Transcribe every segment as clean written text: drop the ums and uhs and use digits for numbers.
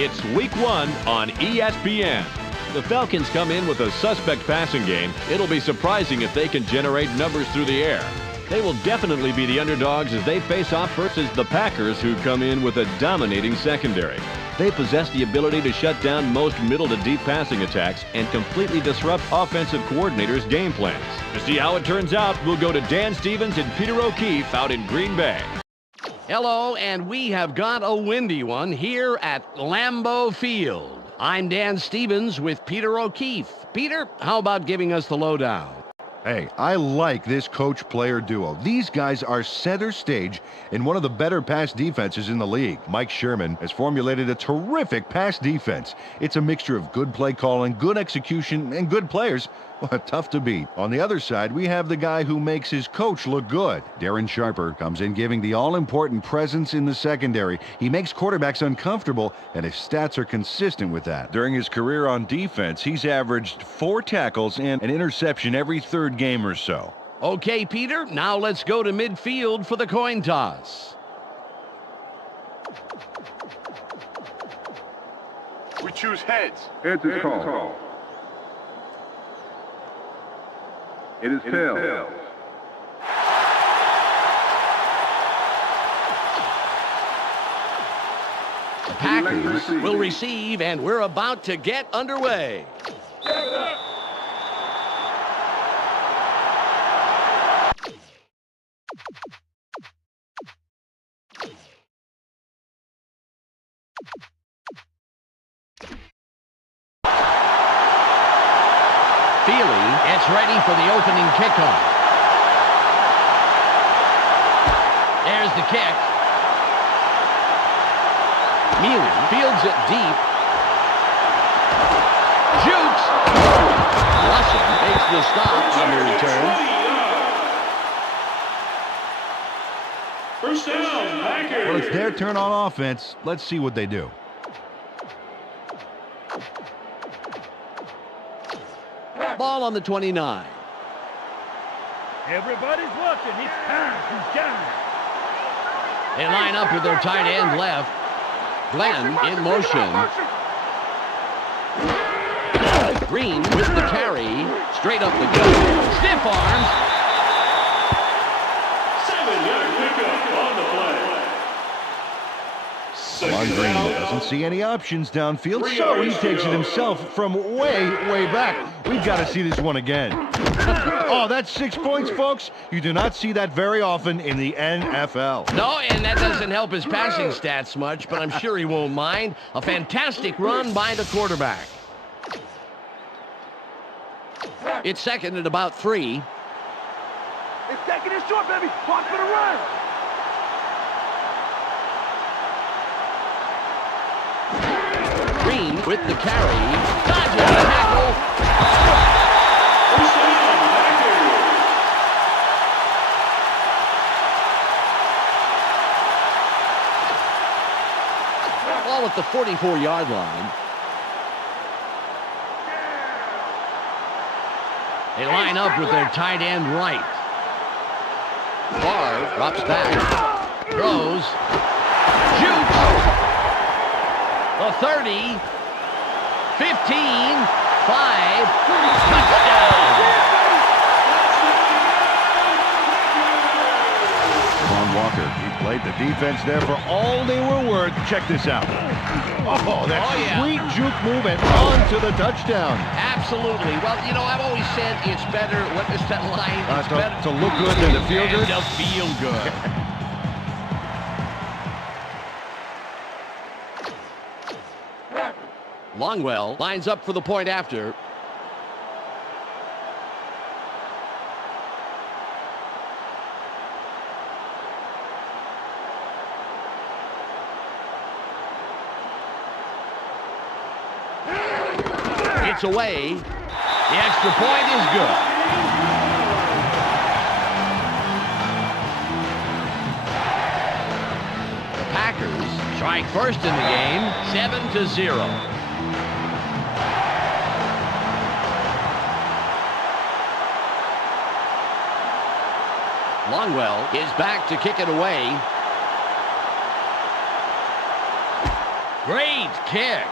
It's Week 1 on ESPN. The Falcons come in with a suspect passing game. It'll be surprising if they can generate numbers through the air. They will definitely be the underdogs as they face off versus the Packers, who come in with a dominating secondary. They possess the ability to shut down most middle to deep passing attacks and completely disrupt offensive coordinators' game plans. To see how it turns out, we'll go to Dan Stevens and Peter O'Keefe out in Green Bay. Hello, and we have got a windy one here at Lambeau Field. I'm Dan Stevens with Peter O'Keefe. Peter, how about giving us the lowdown? Hey, I like this coach-player duo. These guys are center stage in one of the better pass defenses in the league. Mike Sherman has formulated a terrific pass defense. It's a mixture of good play calling, good execution, and good players. Well, tough to beat. On the other side, we have the guy who makes his coach look good. Darren Sharper comes in giving the all-important presence in the secondary. He makes quarterbacks uncomfortable, and his stats are consistent with that. During his career on defense, he's averaged 4 tackles and an interception every third game or so. Okay, Peter, now let's go to midfield for the coin toss. We choose heads. Heads is called. It is tails. The Packers will receive, and we're about to get underway. Gets ready for the opening kickoff. There's the kick. Mealy fields it deep. Jukes. Russell makes the stop on the return. First down, Packers. Well, it's their turn on offense. Let's see what they do. Ball on the 29. Everybody's watching. It's time to shine. They line up with their tight end left. Glenn in motion. Green with the carry. Straight up the gut. Stiff arms. 7-yard pickup on the play. Ron Green doesn't see any options downfield, so he takes it himself from way, way back. We've got to see this one again. Oh, that's 6 points, folks. You do not see that very often in the NFL. No, and that doesn't help his passing stats much, but I'm sure he won't mind. A fantastic run by the quarterback. It's second at about 3. It's second and short, baby. Watch for the run. Green with the carry. Dodges the tackle. First down, Packers. Ball at the 44-yard line. They line up with their tight end right. Barr drops back. Throws. Shoots. The 30. 15. 5. Touchdown. Ron Walker, he played the defense there for all they were worth. Check this out. Oh, that sweet juke move and on to the touchdown. Absolutely. Well, you know, I've always said it's better, what is that line? It's better to look good than to feel good. To feel good. Longwell lines up for the point after. It's away. The extra point is good. The Packers strike first in the game, 7-0. Longwell is back to kick it away. Great kick.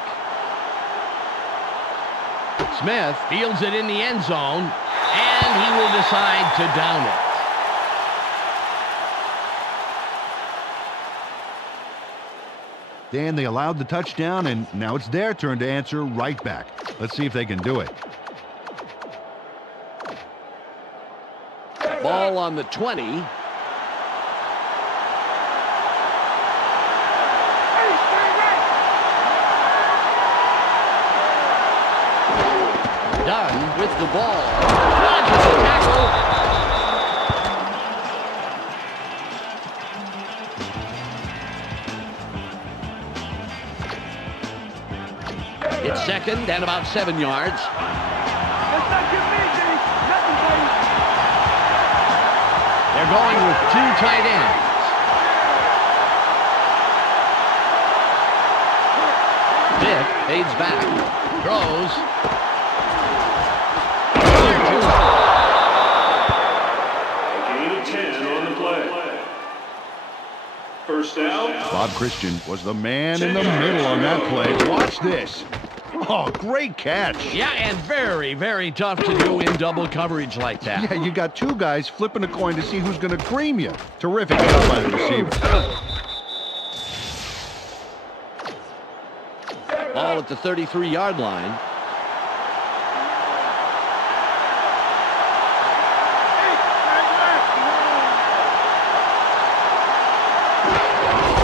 Smith fields it in the end zone, and he will decide to down it. Dan, they allowed the touchdown, and now it's their turn to answer right back. Let's see if they can do it. Ball on the 20. Dunn with the ball. Dodges the tackle. It's second and about 7 yards. Let's not give me, Jimmy. Nothing, buddy. They're going with 2 tight ends. Vick fades back. Throws. Gain of 10 on the play. First down. Bob Christian was the man in the middle on that play. Watch this. Oh, great catch. Yeah, and very, very tough to do in double coverage like that. Yeah, you got 2 guys flipping a coin to see who's going to cream you. Terrific job by the receiver. Ball at the 33-yard line.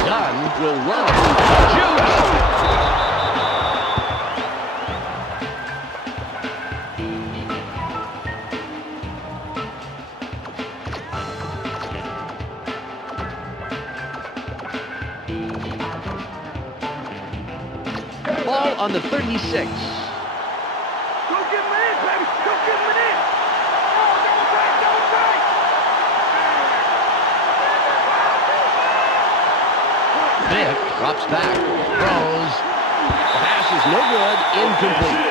Dunn will run. Juice! Ball on the 36. Go give him an in, baby. Go give him an in. Oh, double break, double break. Vick drops back. Throws. The pass is no good. Incomplete.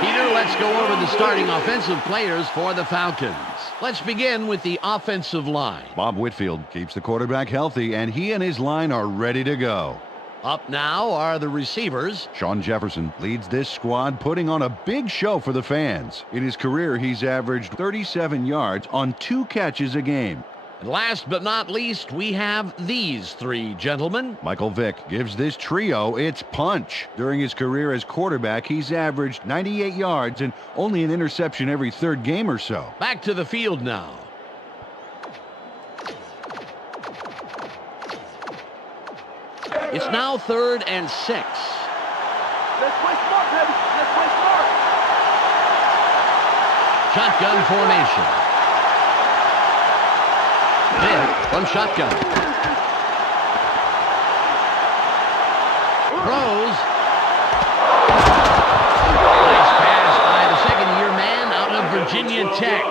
Peter, let's go over the starting offensive players for the Falcons. Let's begin with the offensive line. Bob Whitfield keeps the quarterback healthy, and he and his line are ready to go. Up now are the receivers. Sean Jefferson leads this squad, putting on a big show for the fans. In his career, he's averaged 37 yards on 2 catches a game. And last but not least, we have these 3 gentlemen. Michael Vick gives this trio its punch. During his career as quarterback, he's averaged 98 yards and only an interception every 3rd game or so. Back to the field now. It's now 3rd and 6. Let's play smart, baby. Let's play smart. Shotgun formation. Vick from shotgun. Throws. Nice pass by the second-year man out of Virginia Tech.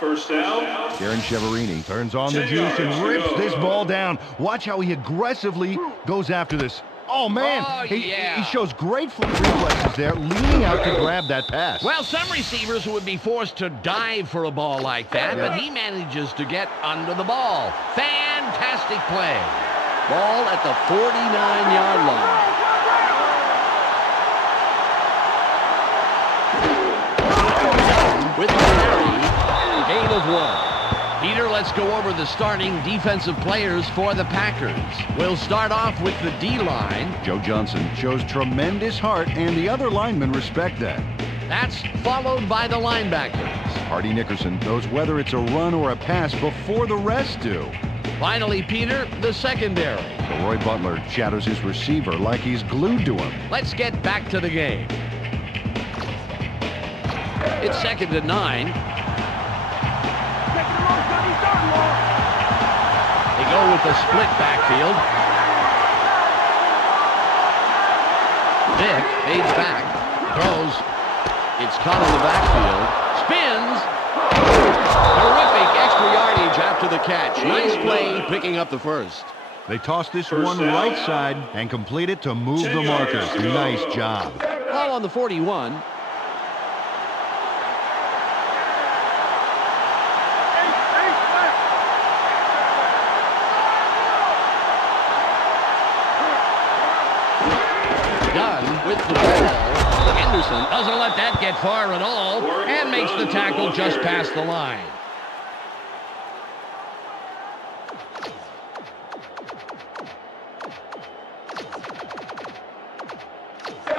First down. Darren Cheverini turns on the juice and rips this ball down. Watch how he aggressively goes after this. Oh, man. Oh, he yeah. shows great reflexes there, leaning out to grab that pass. Well, some receivers would be forced to dive for a ball like that, but he manages to get under the ball. Fantastic play. Ball at the 49-yard line. With the carry, gain of 1. Peter, let's go over the starting defensive players for the Packers. We'll start off with the D-line. Joe Johnson shows tremendous heart, and the other linemen respect that. That's followed by the linebackers. Hardy Nickerson knows whether it's a run or a pass before the rest do. Finally, Peter, the secondary. Leroy Butler shadows his receiver like he's glued to him. Let's get back to the game. It's 2nd and 9. Taking the long shot, he's done, Law. They go with the split backfield. Vick fades back. Throws. It's caught in the backfield. Spins. Terrific extra yardage after the catch. Nice play picking up the first. They toss this one right side and complete it to move the marker. Nice job. Ball on the 41. with the ball. Henderson doesn't let that get far at all and makes the tackle just past the line.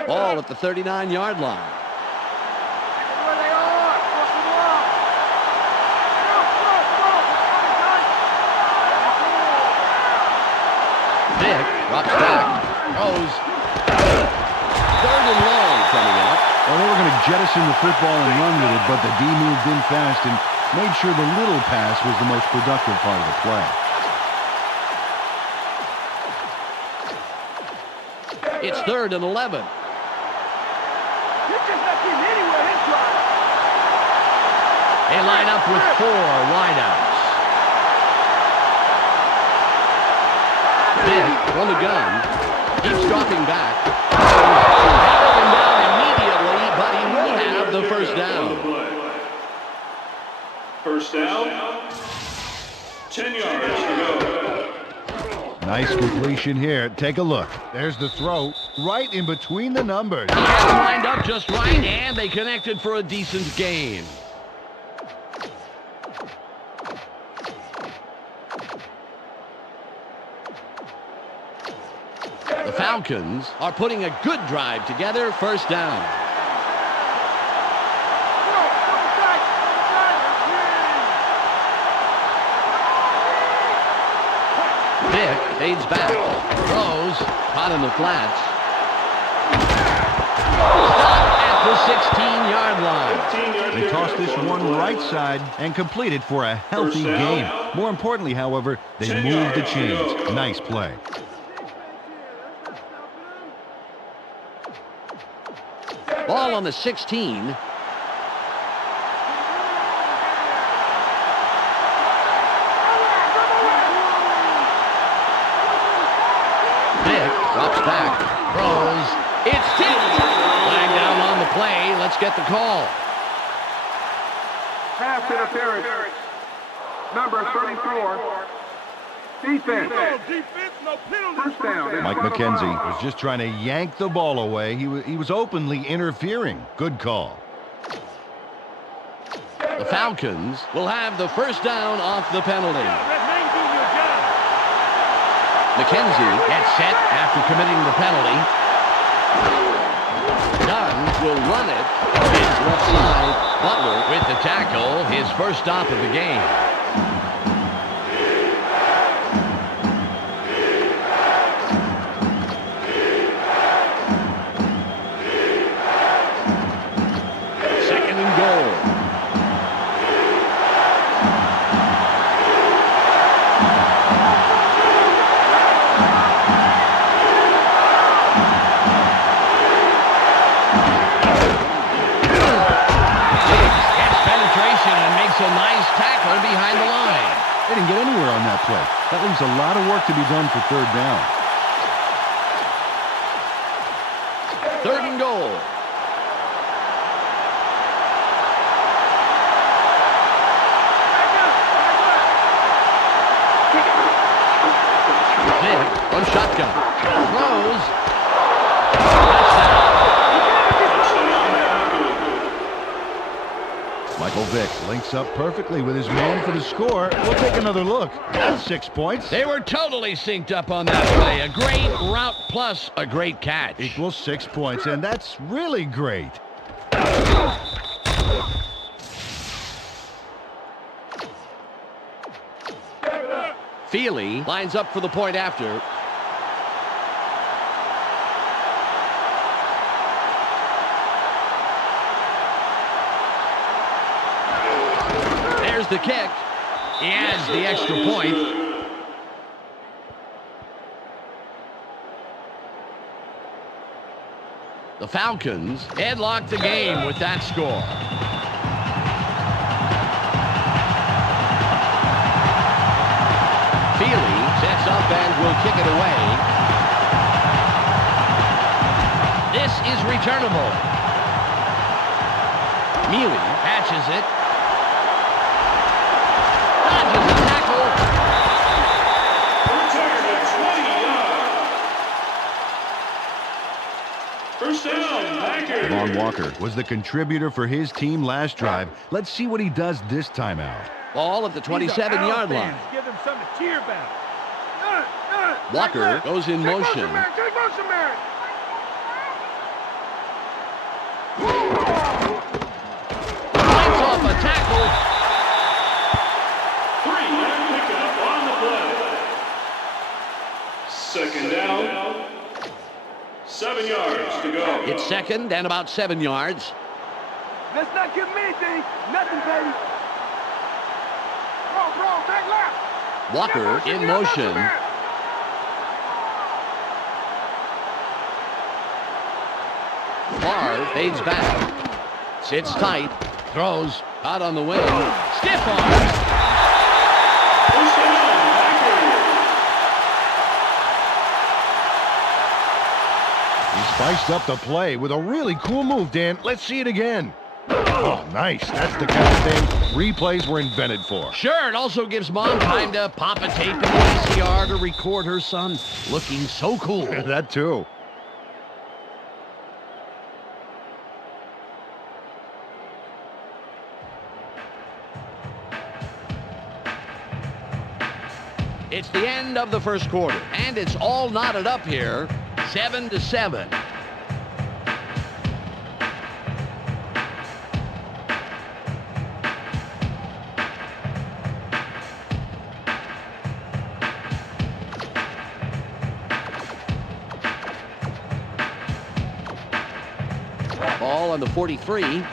Ball at the 39-yard line. Where they are. Cross the wall. Dick drops back. Throws. 3rd and long coming up. Well, they were going to jettison the football and run with it, but the D moved in fast and made sure the little pass was the most productive part of the play. It's 3rd and 11. You're just not getting anywhere this drive. They line up with 4 wideouts. Dick on the gun. Keeps dropping back. Tackle him down immediately, but he will have the first down. First down. 10 yards to go. Nice completion here. Take a look. There's the throw right in between the numbers. He has lined up just right, and they connected for a decent gain. The Falcons are putting a good drive together. First down. Dick fades back. Throws. Caught in the flats. Stop at the 16-yard line. They tossed this one right side and completed for a healthy gain. More importantly, however, they moved the chains. Nice play. Ball on the 16. Dick drops back. Throws. It's tipped. Flag down on the play. Let's get the call. Pass interference. Number 34. Defense. No defense, no penalty. First down. Mike McKenzie was just trying to yank the ball away. He was openly interfering. Good call. The Falcons will have the first down off the penalty. McKenzie gets set after committing the penalty. Dunn will run it. It's left side. Butler with the tackle. His first stop of the game. Second and goal. A nice tackle behind the line. They didn't get anywhere on that play. That leaves a lot of work to be done for 3rd down. 3rd and goal. Dick on shotgun. Throws. Touchdown. Michael Vick links up perfectly with his man for the score. We'll take another look. That's 6 points. They were totally synced up on that play. A great route plus a great catch. Equals 6 points, and that's really great. Feely lines up for the point after. There's the kick. He adds the extra point. The Falcons headlock the game with that score. Feely sets up and will kick it away. This is returnable. Mealy patches it. Dodges the tackle. Return at 20 yards. First down. Travon Walker was the contributor for his team last drive. Let's see what he does this time out. Ball at the 27-yard line. Give them something to cheer about. Walker goes in motion. Take motion, man. Fights off a tackle. 3-man pickup on the play. Second down. 7 yards to go. It's second and about 7 yards. Let's not give them anything. Nothing, baby. Throw, back left. Walker in motion. Barr fades back. Sits tight. Throws. Out on the wing. Stiff arms. First down, Packers. He spiced up the play with a really cool move, Dan. Let's see it again. Oh, nice. That's the kind of thing replays were invented for. Sure, it also gives Mom time to pop a tape in the VCR to record her son looking so cool. That too. It's the end of the first quarter, and it's all knotted up here, 7-7. Ball on the 43.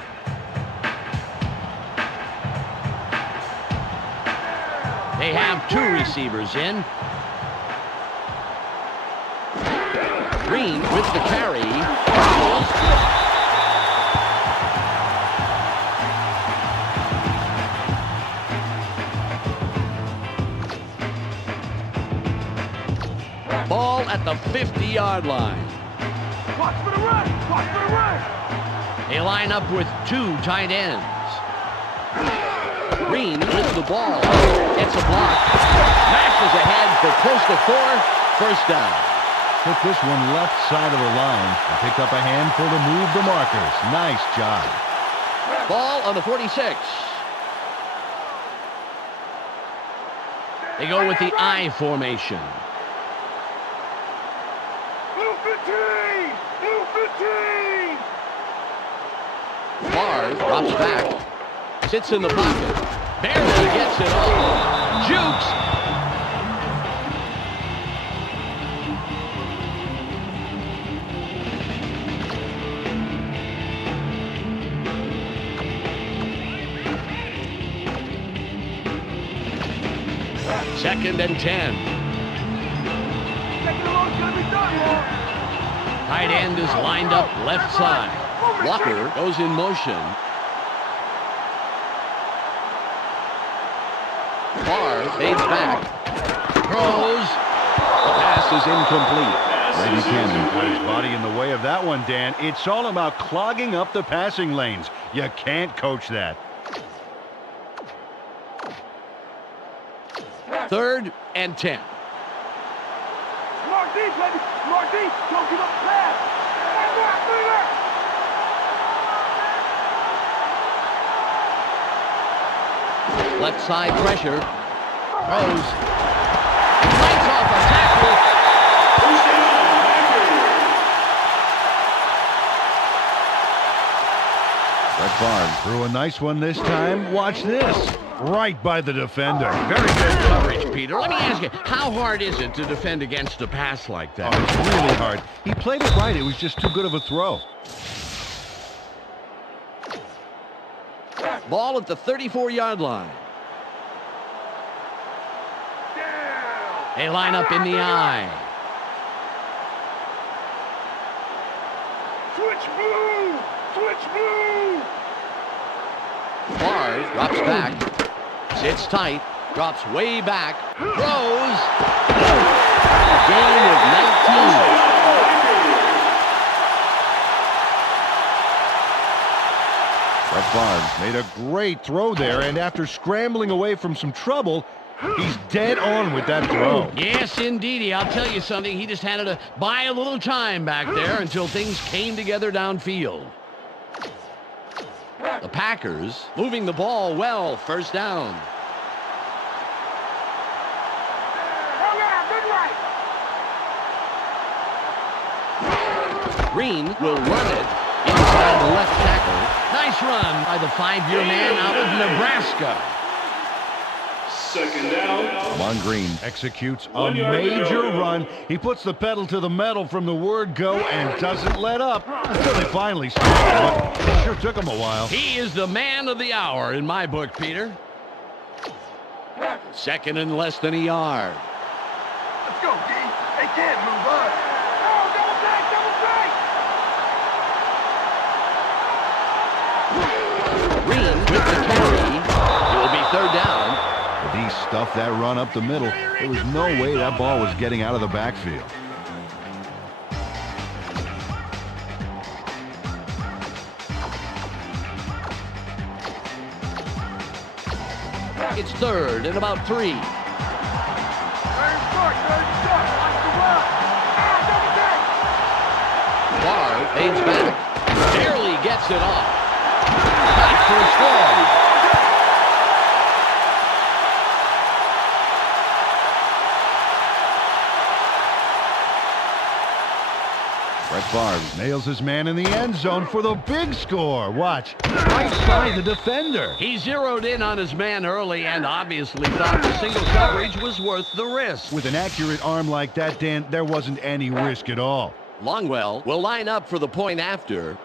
They have two receivers in. Green with the carry. Ball at the 50-yard line. Watch for the run. Watch for the run. They line up with two tight ends. Green with the ball. Gets a block. Smashes ahead for close to 4. First down. Took this one left side of the line and picked up a handful to move the markers. Nice job. Ball on the 46. They go with the I formation. Blue 15. Blue 15. Barr drops back. Sits in the pocket. Barely gets it all. Jukes. Second and 10. Second and long's gonna be done, Lord. Tight end is lined up left side. Walker goes in motion. Barr fades back. Throws. The pass is incomplete. Brady Cannon got his body in the way of that one, Dan. It's all about clogging up the passing lanes. You can't coach that. Third and 10. Smart D, baby. Smart D. Don't give up the pass. Left side pressure. Throws. Fights off a tackle. First down, Packers. Brett Favre threw a nice one this time. Watch this. Right by the defender. Very good Coverage, Peter. Let me ask you, how hard is it to defend against a pass like that? Oh, it's really hard. He played it right. It was just too good of a throw. Ball at the 34-yard line. They line up in the I. Switch blue. Switch blue. Barr drops back. Sits tight. Drops way back. Throws. A gain of 19. Brett Favre made a great throw there, and after scrambling away from some trouble, he's dead on with that throw. Yes, indeedy. I'll tell you something. He just had to buy a little time back there until things came together downfield. The Packers moving the ball well. First down. Green will run it inside the left tackle. Nice run by the 5-year man out of Nebraska. Second down. Lamont Green executes a 1 yard to major go. run. He puts the pedal to the metal from the word go and doesn't let up until they finally stop. But it sure took him a while. He is the man of the hour in my book, Peter. Second and less than a yard. Let's go, D. They can't move on. Oh, double back, double back. Green with the carry. It will be third down. But he stuffed that run up the middle. There was no way that ball was getting out of the backfield. It's third and about 3. Third short, watch the run. Ah, double back. Barr fades back. Barely gets it off. Back for a score. Brett Favre nails his man in the end zone for the big score. Watch, right side the defender. He zeroed in on his man early and obviously thought the single coverage was worth the risk. With an accurate arm like that, Dan, there wasn't any risk at all. Longwell will line up for the point after.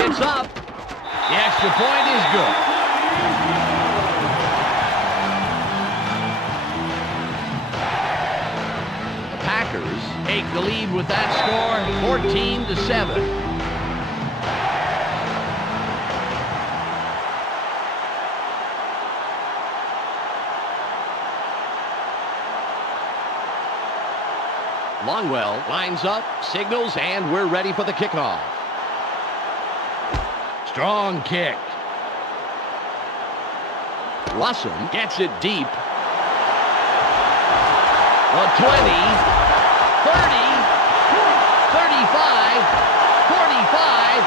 It's up. The extra point is good. The Packers take the lead with that score, 14-7. Longwell lines up, signals, and we're ready for the kickoff. Strong kick. Russell gets it deep. The 20, 30, 35, 45,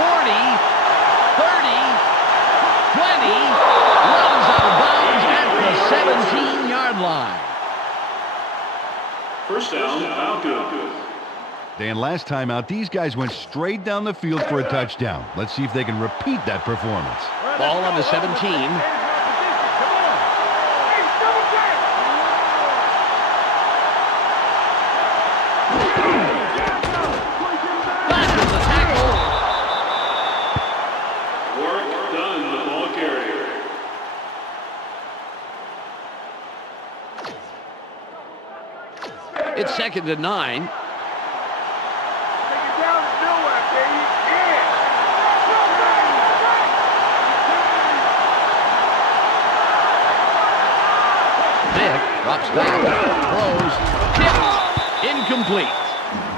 40, 30, 20, runs out of bounds at the 17-yard line. First down, Falcons. Dan, last time out, these guys went straight down the field for a touchdown. Let's see if they can repeat that performance. Ball on the 17. Back is the tackle. Work done, the ball carrier. It's second and 9. Drops back, throws, tipped, incomplete.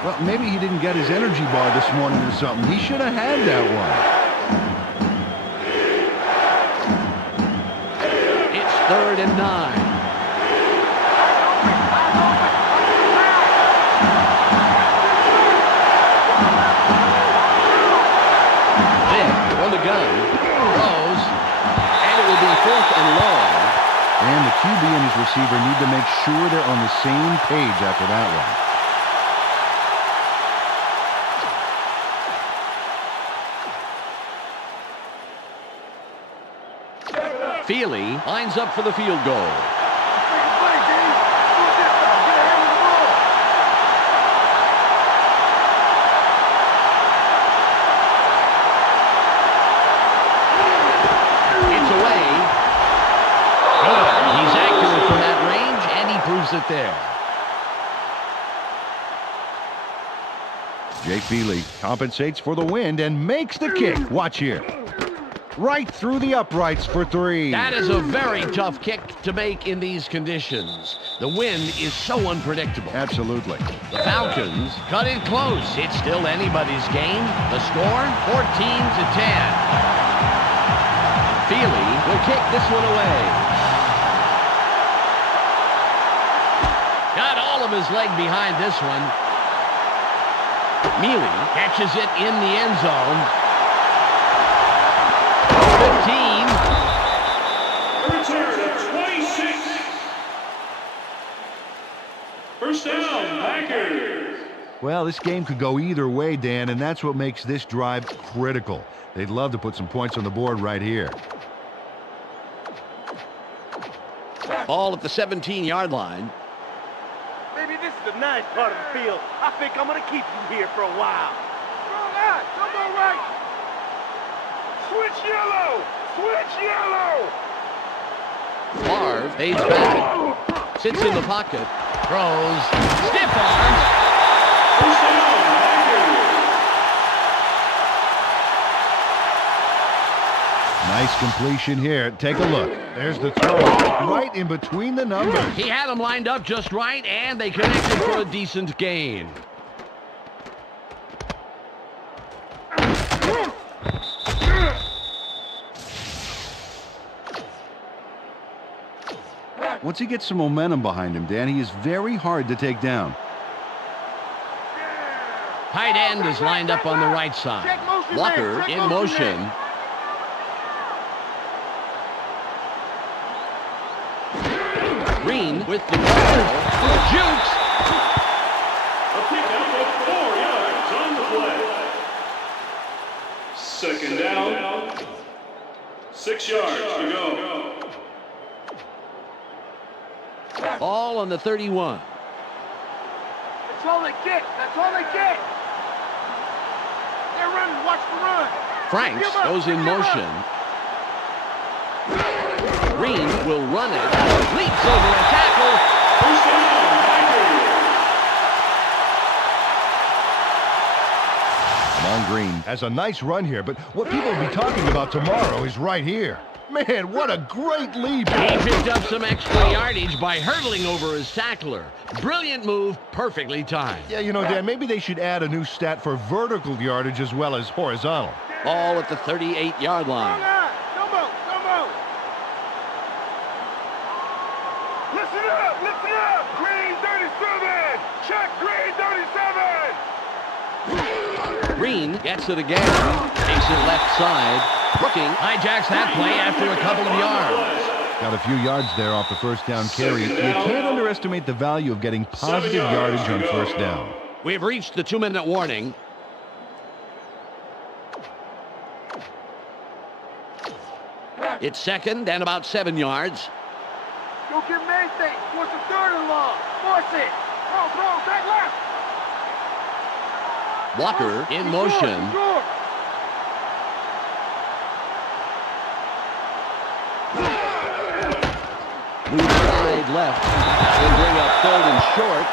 Well, maybe he didn't get his energy bar this morning or something. He should have had that one. It's third and 9. Vick on the gun, throws, and it will be fourth and long. And the QB and his receiver need to make sure they're on the same page after that one. Feely lines up for the field goal. It's away. Good. He's accurate from that range, and he proves it there. Jay Feely compensates for the wind and makes the kick. Watch here. Right through the uprights for 3. That is a very tough kick to make in these conditions. The wind is so unpredictable. Absolutely. The Falcons cut it close. It's still anybody's game. The score, 14-10. Feely will kick this one away. Got all of his leg behind this one. Mealy catches it in the end zone. 15. Return of 26. First down, Packers. Well, this game could go either way, Dan, and that's what makes this drive critical. They'd love to put some points on the board right here. Ball at the 17-yard line. Maybe this is a nice part of the field. I think I'm going to keep you here for a while. Wrong eye. Don't go right. Switch yellow. Switch yellow. Favre fades back. Sits in the pocket. Throws. Stiff arm. First down, Packers. Nice completion here. Take a look. There's the throw right in between the numbers. He had them lined up just right, and they connected for a decent gain. Once he gets some momentum behind him, Dan, he is very hard to take down. Tight end is lined up on the right side. Walker in motion. Green with the ball. Jukes. A pickup of 4 yards on the play. Second down. 6 yards to go. Ball on the 31. That's all they get. That's all they get. They're running. Watch the run. Franks Give up, goes in give up. motion. Green will run it. Leaps over a tackle. First down, Packers. Amon Green has a nice run here, but what people will be talking about tomorrow is right here. Man, what a great leap. He picked up some extra yardage by hurdling over his tackler. Brilliant move, perfectly timed. Yeah, you know, Dan, maybe they should add a new stat for vertical yardage as well as horizontal. Ball at the 38-yard Wrong line. eye. Don't move. Don't move. Listen up. Listen up. Green 37. Check Green 37. Green gets it again. Takes it left side. Brooking hijacks that play after a couple of yards. Got a few yards there off the first down carry. You can't underestimate the value of getting positive yardage on first down. We've reached the 2-minute warning. It's second and about 7 yards. Go get Mayfair. Force the third and long. Force it. Throw. Back left. Walker in motion. Score. Move side left. That will bring up third and short.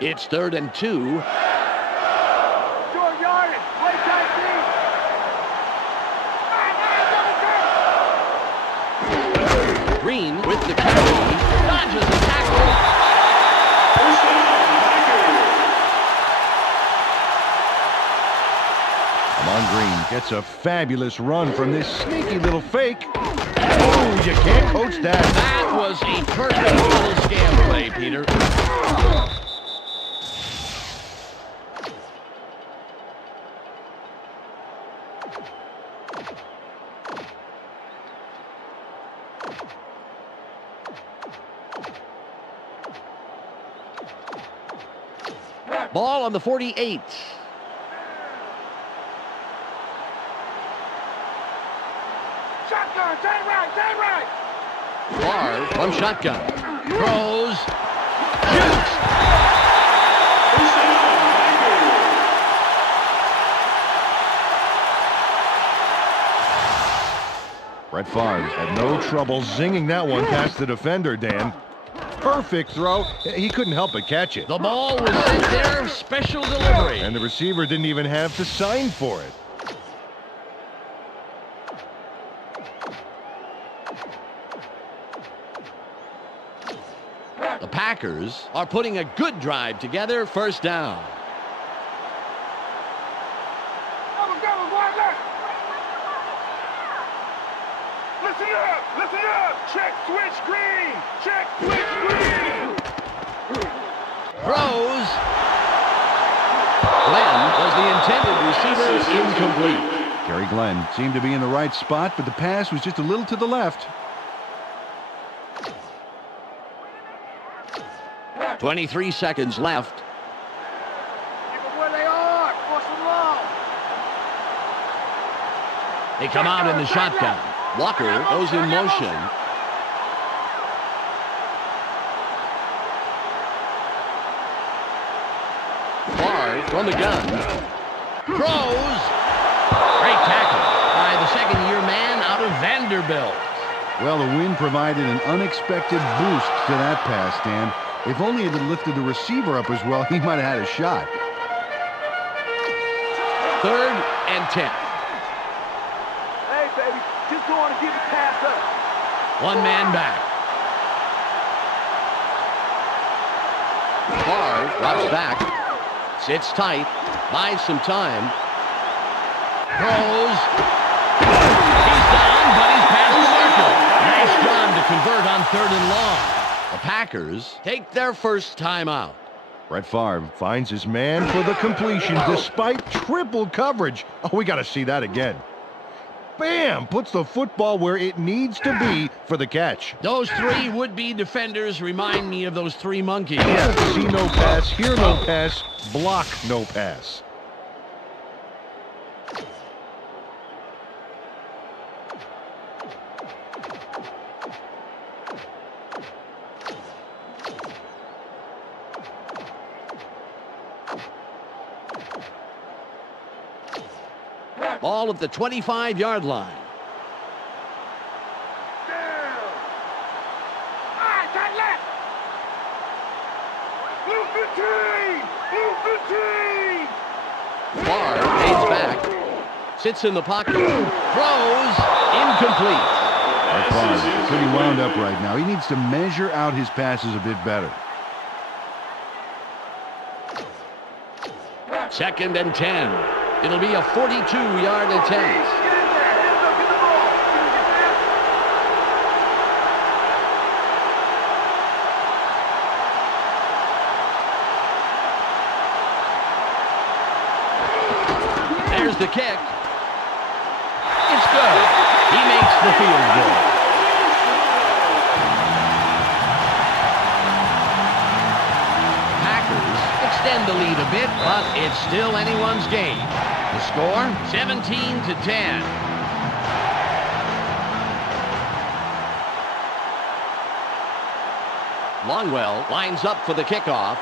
It's 3rd and 2. Short yardage. Play tight deep. Green with the carry. Dodges the tackle. First down, Packers. Amon Green gets a fabulous run from this sneaky little fake. Oh, you can't coach that. That was a perfect little scam play, Peter. Ball on the 48. Shotgun. Turn right. Favre from shotgun. Throws. Shoots. First down, Packers. Brett Favre had no trouble zinging that one past the defender, Dan. Perfect throw. He couldn't help but catch it. The ball was sent there. Special delivery. And the receiver didn't even have to sign for it. The Packers are putting a good drive together. First down. Listen up! Listen up! Check switch green! Check switch green! Throws. Glenn was the intended receiver, incomplete. Gary Glenn seemed to be in the right spot, but the pass was just a little to the left. 23 seconds left. Keep them where they are! Force them long! They come out in the shotgun. Walker goes in motion. Favre from the gun. Throws. Great tackle by the second-year man out of Vanderbilt. Well, the wind provided an unexpected boost to that pass, Dan. If only it had lifted the receiver up as well, he might have had a shot. 3rd and 10. Hey, baby, just go on and give the pass up. One man back. Favre drops back. Sits tight. Buys some time. Throws. He's down, but he's past the marker. Nice job to convert on 3rd and long. The Packers take their first timeout. Brett Favre finds his man for the completion despite triple coverage. Oh, we got to see that again. Bam! Puts the football where it needs to be for the catch. Those three would-be defenders remind me of those three monkeys. Yeah, see no pass, hear no pass, block no pass. Ball at the 25-yard line. Down! Ah, tight left! Move the team! Move the team! Favre fades back. Sits in the pocket. Throws. Incomplete. Brett Favre is pretty wound up right now. He needs to measure out his passes a bit better. 2nd and 10. It'll be a 42-yard attempt. Get in there! Hands up, get the ball! There's the kick. It's good. He makes the field goal. Packers extend the lead a bit, but it's still anyone's game. The score, 17-10. Longwell lines up for the kickoff.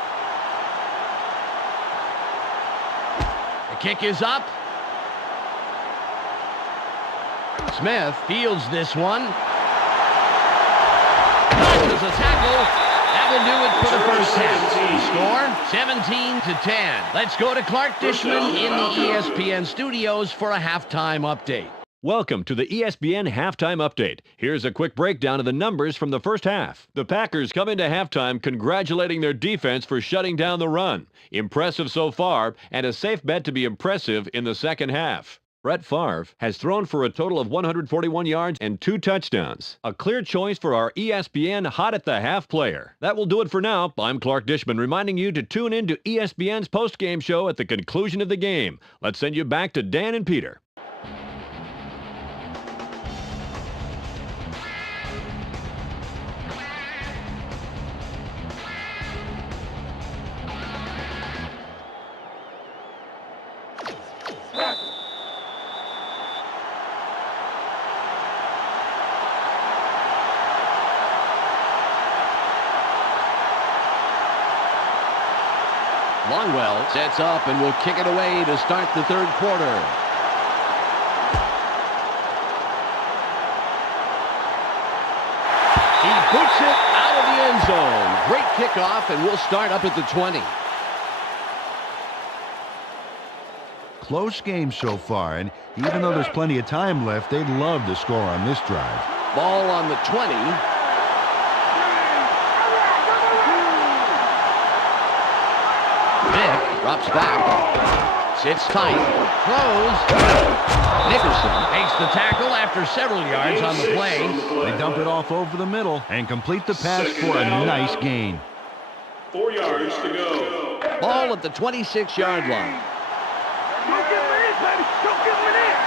The kick is up. Smith fields this one. There's a tackle. That will do it for the first half. Score, 17-10. Let's go to Clark Dishman in the ESPN studios for a halftime update. Welcome to the ESPN Halftime Update. Here's a quick breakdown of the numbers from the first half. The Packers come into halftime congratulating their defense for shutting down the run. Impressive so far, and a safe bet to be impressive in the second half. Brett Favre has thrown for a total of 141 yards and 2 touchdowns. A clear choice for our ESPN Hot at the Half player. That will do it for now. I'm Clark Dishman reminding you to tune in to ESPN's post-game show at the conclusion of the game. Let's send you back to Dan and Peter. Longwell sets up and will kick it away to start the third quarter. He puts it out of the end zone. Great kickoff, and we'll start up at the 20. Close game so far, and even though there's plenty of time left, they'd love to score on this drive. Ball on the 20. Drops back. Sits tight. Throws. Nickerson takes the tackle after several yards on the play. They dump it off over the middle and complete the pass for a nice gain. 4 yards to go. Ball at the 26-yard line. Don't give me this, baby. Don't give me this.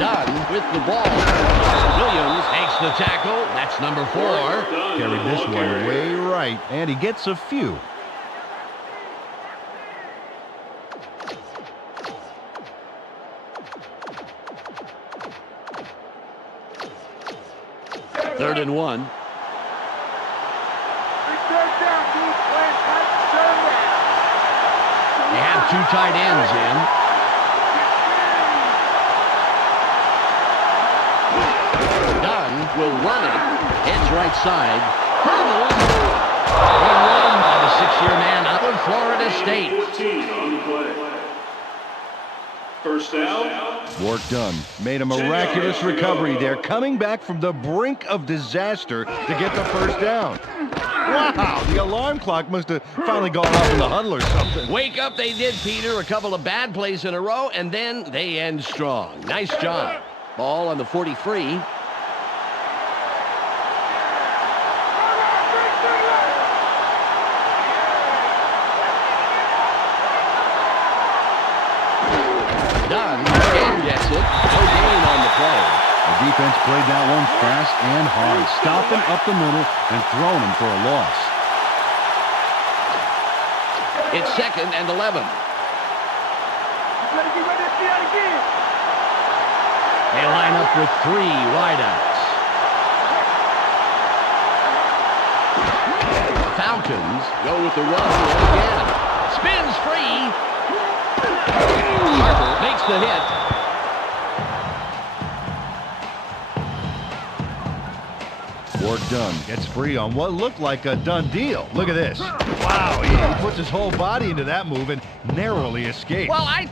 Dunn with the ball. Williams takes the tackle. That's number 4. Carried this one way right, and he gets a few. Third and 1. They have 2 tight ends in. Dunn will run it. Heads right side. Hurdles. Run by the 6-year man out of Florida State. 14 on the play. First down. Work done. Made a miraculous recovery there, coming back from the brink of disaster to get the first down. Wow, the alarm clock must have finally gone off in the huddle or something. Wake up they did, Peter. A couple of bad plays in a row, and then they end strong. Nice job. Ball on the 43. Dunn again gets it. No gain on the play. The defense played that one fast and hard, stopping up the middle and throwing him for a loss. It's 2nd and 11. They line up with 3 wideouts. The Falcons go with the run again. Spins free. Harper makes the hit. Work done. Gets free on what looked like a done deal. Look at this. Wow, he puts his whole body into that move and narrowly escapes. Well, I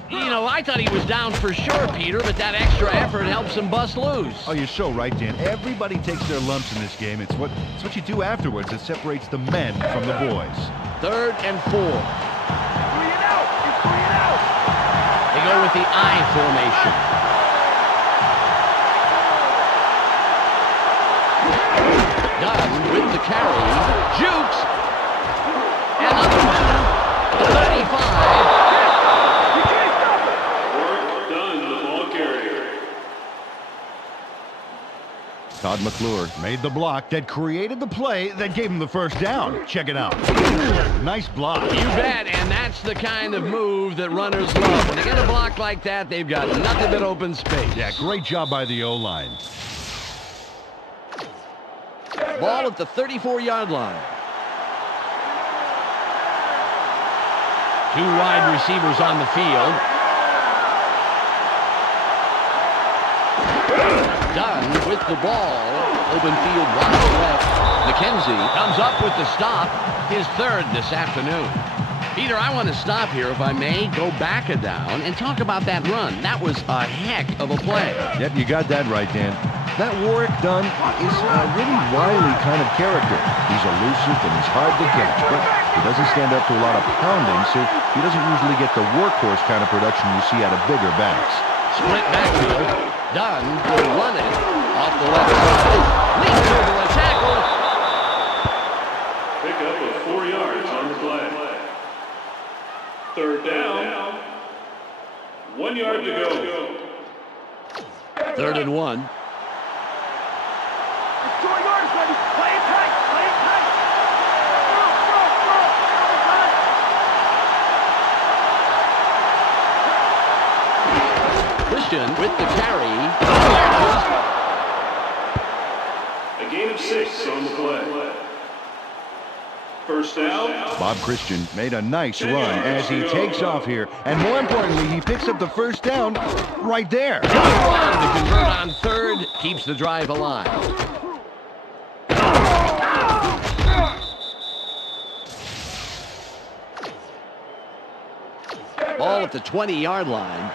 thought he was down for sure, Peter, but that extra effort helps him bust loose. Oh, you're so right, Dan. Everybody takes their lumps in this game. It's what you do afterwards that separates the men from the boys. 3rd and 4. They go with the I formation. Dunn with the carry. Jukes. Another one. 35. Work done. The ball carrier. Todd McClure made the block that created the play that gave him the first down. Check it out. Nice block. You bet, and that's the kind of move that runners love. When they get a block like that, they've got nothing but open space. Yeah, great job by the O-line. Ball at the 34-yard line. 2 wide receivers on the field. Dunn with the ball. Open field wide left. McKenzie comes up with the stop. His 3rd this afternoon. Peter, I want to stop here, if I may, go back a down, and talk about that run. That was a heck of a play. Yep, you got that right, Dan. That Warwick Dunn is a really wily kind of character. He's elusive and he's hard to catch, but he doesn't stand up to a lot of pounding, so he doesn't usually get the workhorse kind of production you see out of bigger backs. Split backfield. Dunn will run it off the left side. Leaps over a tackle. Pick up of 4 yards on the play. 3rd down. 1 yard to go. 3rd and 1. It's 4 yards, baby. Play it tight. Play it tight. Christian with the carry. A gain of 6 on the play. First down. Bob Christian made a nice run as he takes off here, and more importantly, he picks up the first down right there. Good run to convert on 3rd. Keeps the drive alive. Ball at the 20-yard line.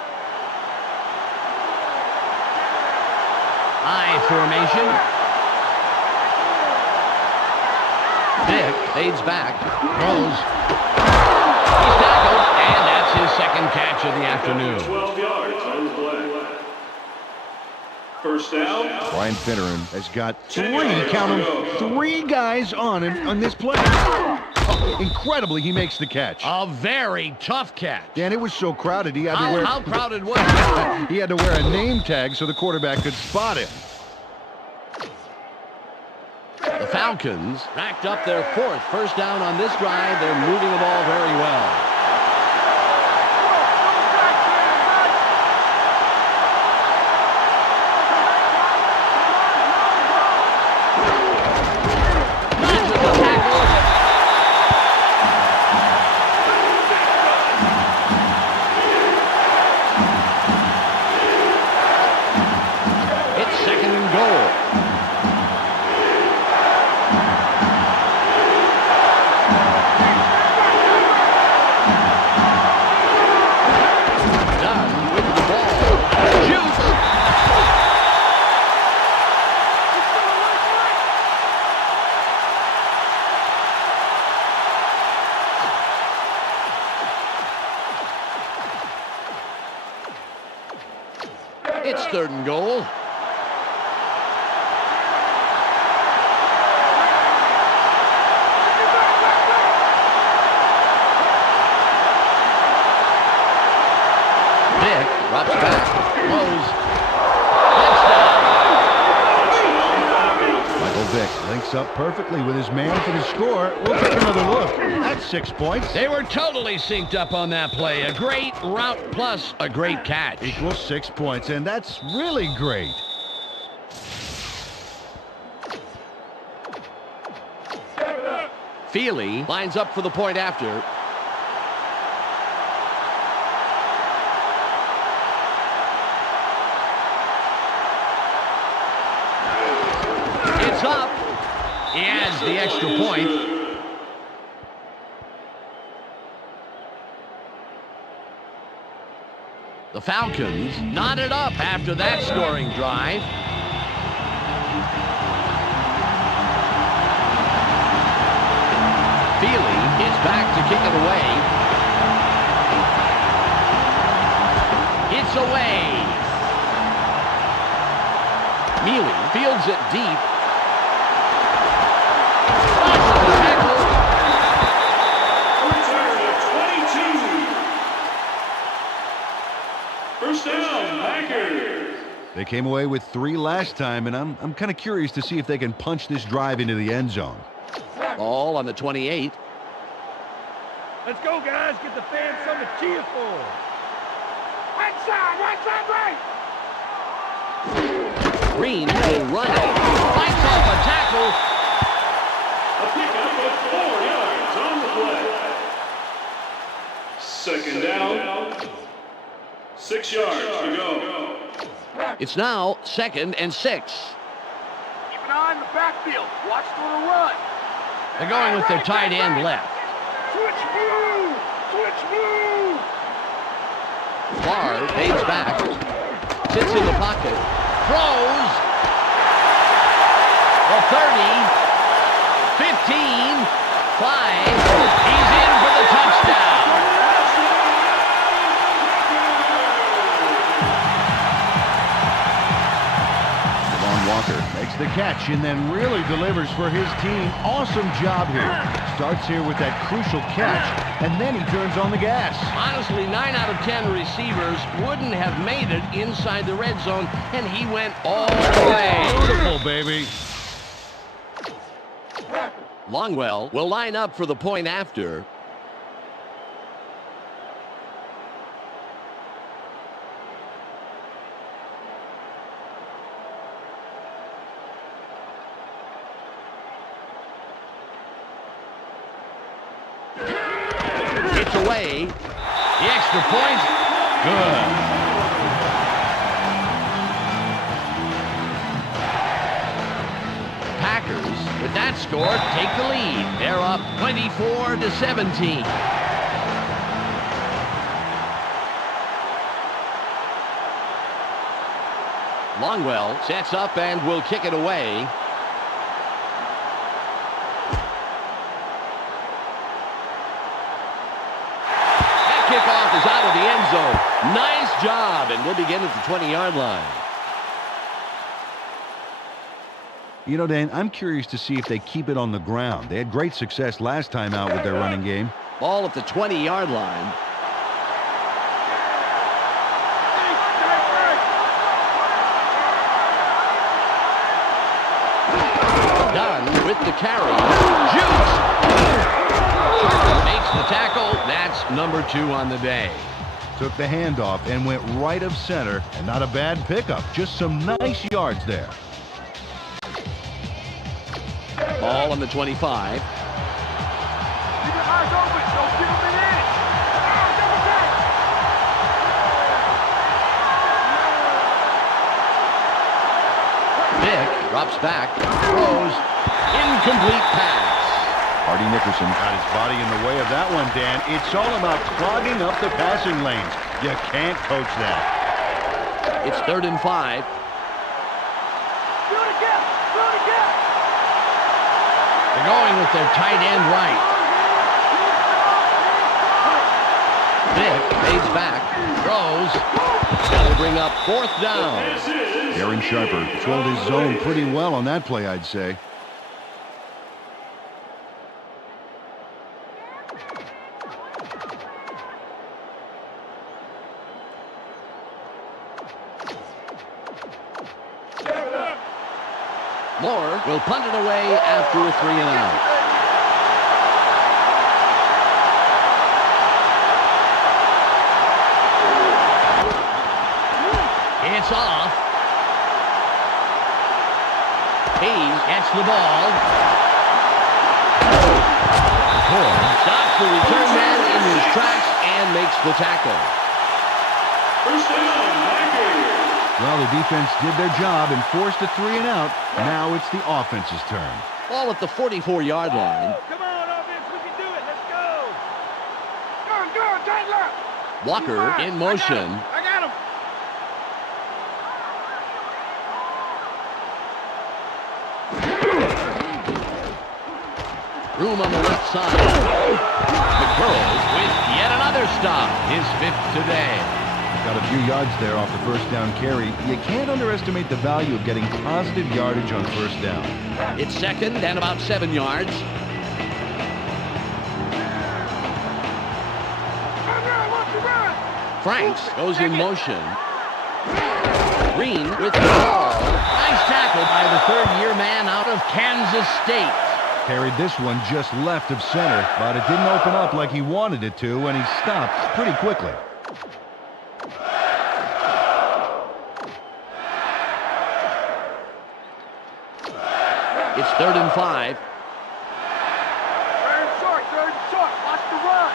I formation. Fades back. Throws. He's tackled, and that's his second catch of the afternoon. 12 yards on the play. First down. Brian Finneran has got three guys on this play. Oh, incredibly, he makes the catch. A very tough catch. Dan, it was so crowded, he had to wear... How crowded was it? He had to wear a name tag so the quarterback could spot him. The Falcons racked up their fourth first down on this drive. They're moving the ball very well. It's 3rd and goal. Vick drops back. Throws. Touchdown. Michael Vick links up perfectly with his man for the score. We'll take another look. That's 6 points. They were totally synced up on that play. A great route plus a great catch. Equals 6 points, and that's really great. Feely lines up for the point after. It's up. He adds the extra point. The Falcons knotted up after that scoring drive. Feely is back to kick it away. It's away. Mealy fields it deep. Return of 22. First down, Packers. They came away with 3 last time, and I'm kind of curious to see if they can punch this drive into the end zone. Ball on the 28. Let's go, guys. Get the fans something to cheer for. Right side, right. Green will run it. Fights off a tackle. A pickup of 4 yards on the play. Second down. 6 yards to go. It's now 2nd and 6. Keep an eye on the backfield. Watch for the run. They're going with their tight end left. Switch move. Barr fades back. Sits in the pocket. Throws. The 30. 15. 5. He's in for the touchdown. Walker makes the catch and then really delivers for his team. Awesome job here. Starts here with that crucial catch, and then he turns on the gas. Honestly, 9 out of 10 receivers wouldn't have made it inside the red zone, and he went all the way. Beautiful, baby. Longwell will line up for the point after. It's away. The extra point. Good. Packers, with that score, take the lead. They're up 24-17. Longwell sets up and will kick it away. kickoff is out of the end zone. Nice job, and we'll begin at the 20-yard line. You know, Dan, I'm curious to see if they keep it on the ground. They had great success last time out with their running game. Ball at the 20-yard line. Done with the carry. Jukes. Harper makes the tackle. That's number 2 on the day. Took the handoff and went right of center, and not a bad pickup. Just some nice yards there. Ball on the 25. Keep your eyes open. Don't give him an inch. Vick drops back. Throws. Incomplete pass. Hardy Nickerson got his body in the way of that one, Dan. It's all about clogging up the passing lanes. You can't coach that. It's 3rd and 5. Do it again. Do it again. They're going with their tight end right. Vick fades back. Throws. That'll bring up 4th down. Aaron Sharper controlled his zone pretty well on that play, I'd say. Moore will punt it away after a 3 and out. It's off. Hayes gets the ball. Stops the return man in his tracks and makes the tackle. First down, Vikings. Well, the defense did their job and forced a 3 and out. Now it's the offense's turn. Ball at the 44-yard line. Come on, offense, we can do it. Let's go. Go, tight left. Walker in motion. I got him. Room on the left side. McCurls with yet another stop. His 5th today. Got a few yards there off the first down carry. You can't underestimate the value of getting positive yardage on first down. It's 2nd and about 7 yards. Franks goes in motion. Green with the ball. Nice tackle by the 3rd-year man out of Kansas State. Carried this one just left of center, but it didn't open up like he wanted it to, and he stopped pretty quickly. It's 3rd and 5. Third and short. Watch the run.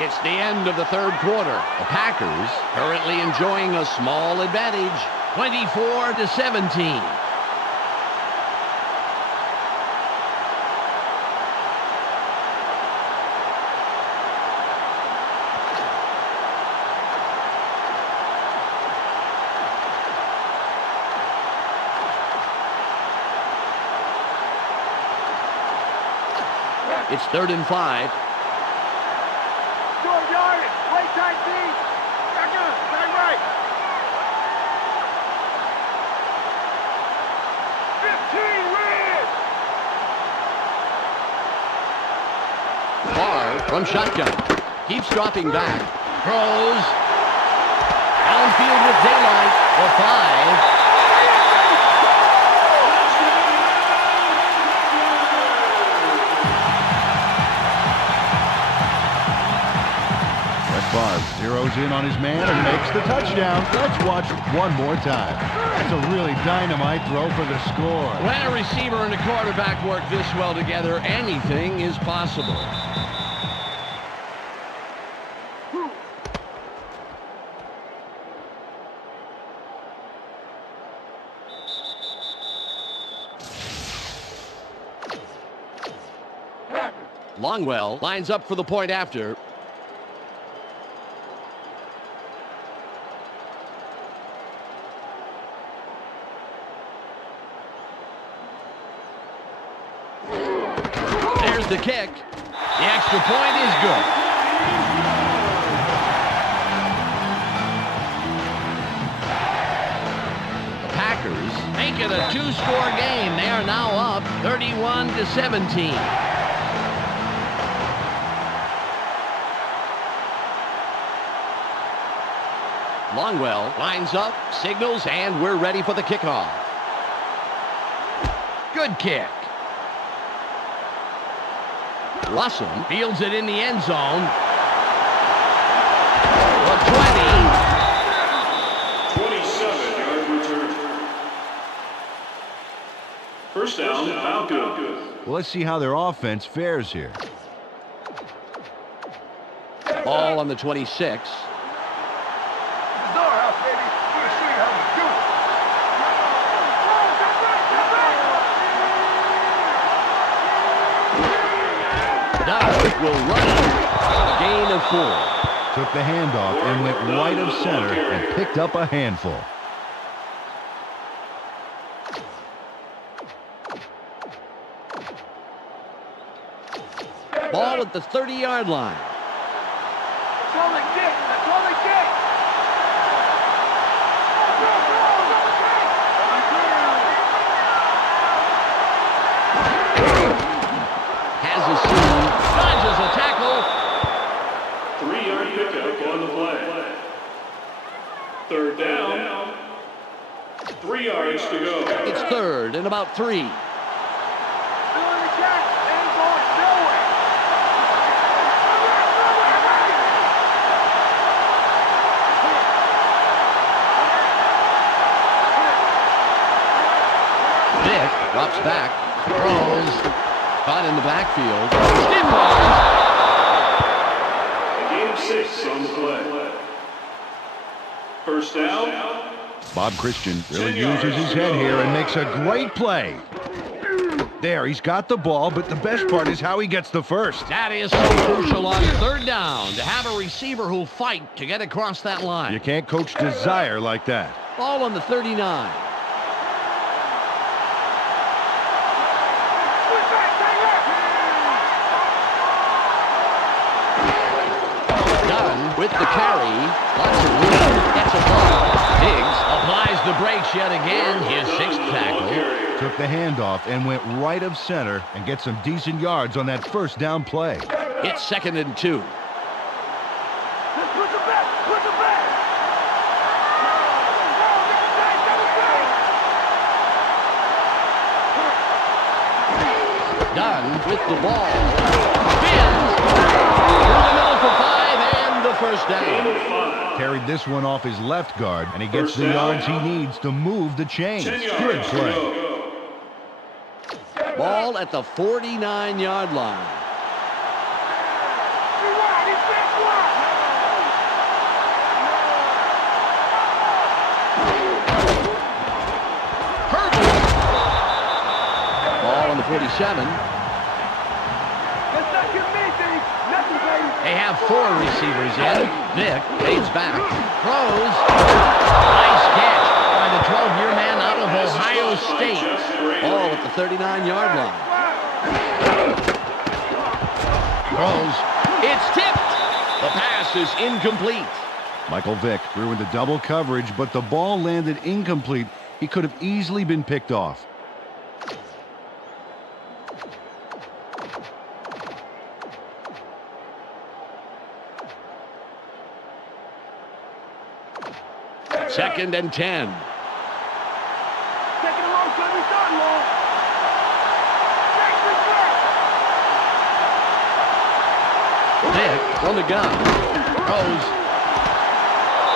It's the end of the 3rd quarter. The Packers currently enjoying a small advantage, 24-17. It's 3rd and 5. Short yardage. Play tight deep. Back up. Tight right. 15 red. Barr from shotgun. Keeps dropping back. Throws. Downfield with daylight for 5. Barr zeroes in on his man and makes the touchdown. Let's watch one more time. That's a really dynamite throw for the score. When a receiver and a quarterback work this well together, anything is possible. Longwell lines up for the point after. The kick. The extra point is good. The Packers make it a two-score game. They are now up 31-17. Longwell lines up, signals, and we're ready for the kickoff. Good kick. Russell fields it in the end zone. The 20. 27-yard return. First down, Falcons. Well, let's see how their offense fares here. Ball on the 26. Will run a gain of 4. Took the handoff and went right of center and picked up a handful. Ball at the 30-yard line. That's all they get. That's all they get. Has a seam. Dodges a tackle. 3-yard pickup on the play. Third down. 3 yards to go. It's third and about 3. Vick drops back, throws, caught in the backfield. Stiff arms. A gain of 6 on the play. First down. Bob Christian really uses his head here and makes a great play. There, he's got the ball, but the best part is how he gets the first. That is so crucial on third down to have a receiver who'll fight to get across that line. You can't coach desire like that. Ball on the 39. With the carry, lots of room, gets a ball. Diggs applies the brakes yet again, his 6th tackle. Took the handoff and went right of center and get some decent yards on that first down play. It's 2nd and 2. Dunn with the ball. Spins. Through the middle for 5. First down. Carried this one off his left guard, and he gets the yards he needs to move the chains. Good play. Ball at the 49-yard line. Herbert. Ball on the 47. They have 4 receivers in. Vick fades back. Throws. Nice catch by the 12-year man out of Ohio State. Ball at the 39-yard line. Throws. It's tipped. The pass is incomplete. Michael Vick threw into double coverage, but the ball landed incomplete. He could have easily been picked off. Second and 10. Vick from the gun. Throws.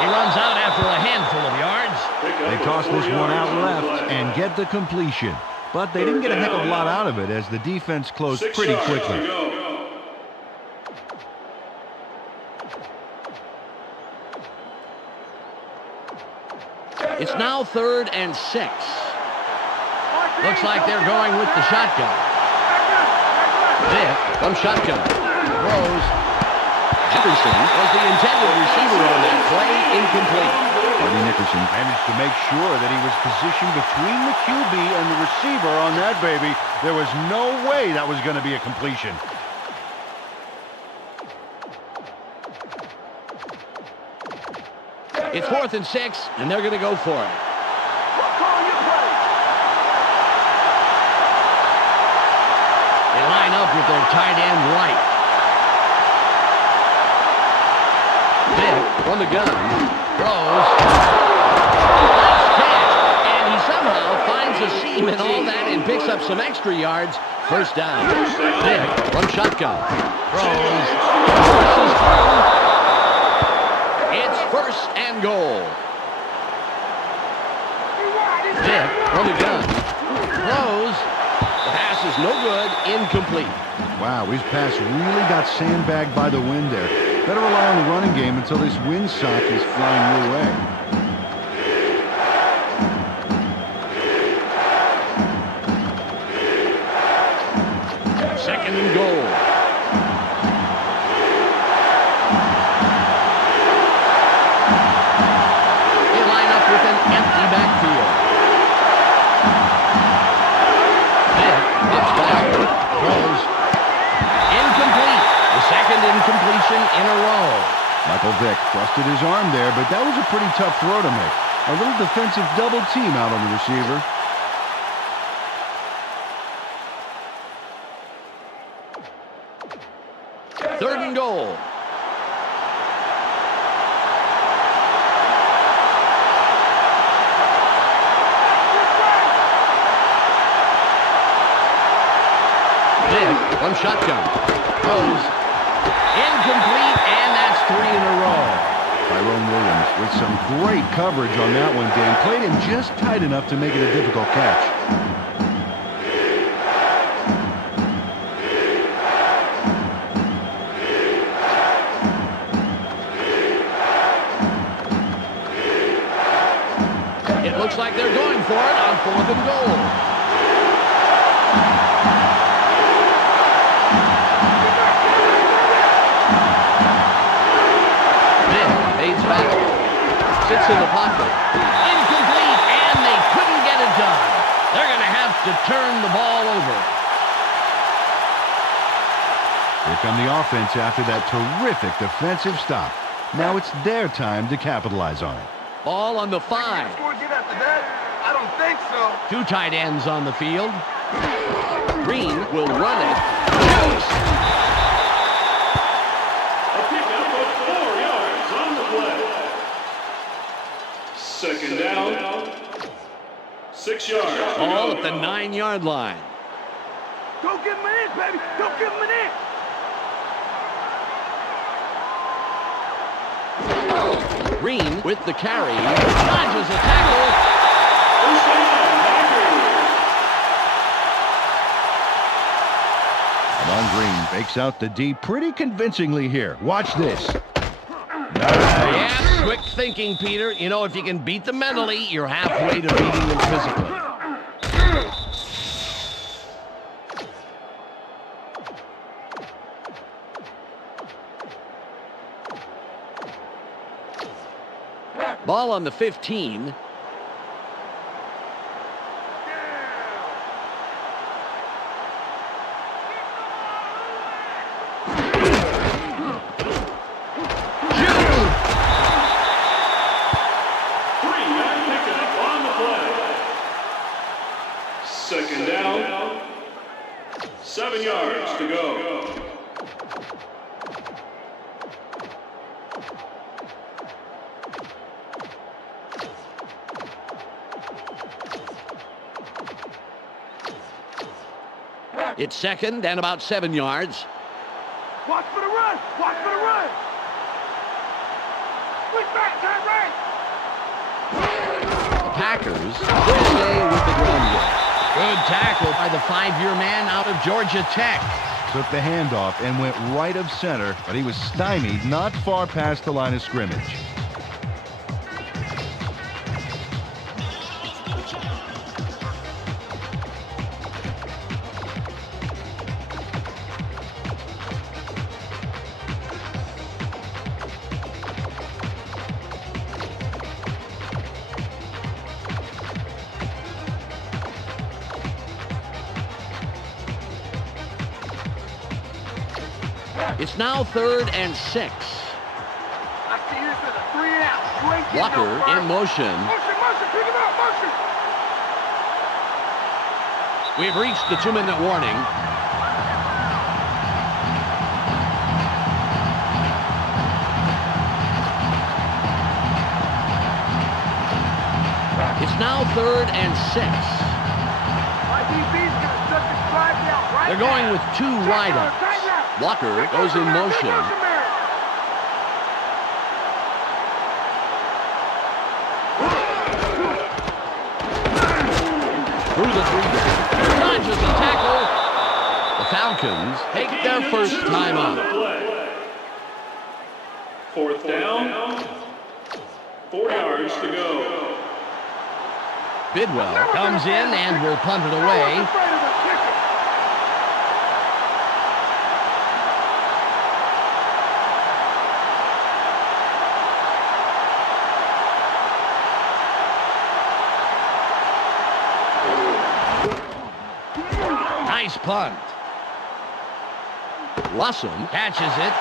He runs out after a handful of yards. They toss this one out left and get the completion. But they didn't get a heck of a lot out of it as the defense closed pretty quickly. It's now 3rd and 6. Looks like they're going with the shotgun. Vick from shotgun. Throws. Nickerson was the intended receiver on that play, incomplete. Buddy Nickerson managed to make sure that he was positioned between the QB and the receiver on that baby. There was no way that was going to be a completion. It's 4th and 6, and they're going to go for it. They line up with their tight end right. Vick from the gun. Throws. Nice catch. And he somehow finds a seam and all that and picks up some extra yards. First down. Vick from shotgun. Throws. It's 1st and goal. Vick from the gun. Throws. The pass is no good. Incomplete. Wow, his pass really got sandbagged by the wind there. Better rely on the running game until this windsock is flying your way. 2nd and goal. They line up with an empty backfield. Vick drops back. Throws. Incomplete. The 2nd incompletion in a row. Michael Vick trusted his arm there, but that was a pretty tough throw to make. A little defensive double team out on the receiver. Third and goal. Vick from shotgun. Throws. Incomplete, and that's 3 in a row. Tyrone Williams with some great coverage on that one, Dan. Played him just tight enough to make it a difficult catch. It looks like they're going for it on 4th and goal. Fades back. Sits in the pocket. Incomplete, and they couldn't get it done. They're going to have to turn the ball over. Here come the offense after that terrific defensive stop. Now it's their time to capitalize on it. Ball on the 5. Score again after that? I don't think so. 2 tight ends on the field. Green will run it. Shoots! A pickup of 4 yards on the play. 2nd down. 6 yards. Ball at the 9-yard line. Go give him an inch, baby. Go give him an inch. Green with the carry. Dodges a tackle. First down, Packers. Amon Green fakes out the D pretty convincingly here. Watch this. Yeah, quick thinking, Peter. You know, if you can beat them mentally, you're halfway to beating them physically. Ball on the 15. Second down. 7 yards to go. It's 2nd and about 7 yards. Watch for the run. Watch for the run. Switch back, turn right. The Packers will stay with the ground game. Good tackle by the 5-year man out of Georgia Tech. Took the handoff and went right of center, but he was stymied not far past the line of scrimmage. It's now 3rd and 6. I see this as a 3 and out. You ain't getting Walker no in motion. Motion, pick him up, motion. We've reached the 2-minute warning. It's now 3rd and 6. My DB's gonna shut this drive down right They're going now. with 2 wideouts. Walker goes in motion. Through the 3. Dodges the tackle. The Falcons take their first time out. 4th down. 4 yards to go. Bidwell comes in and will punt it away. Nice punt. Russell catches it.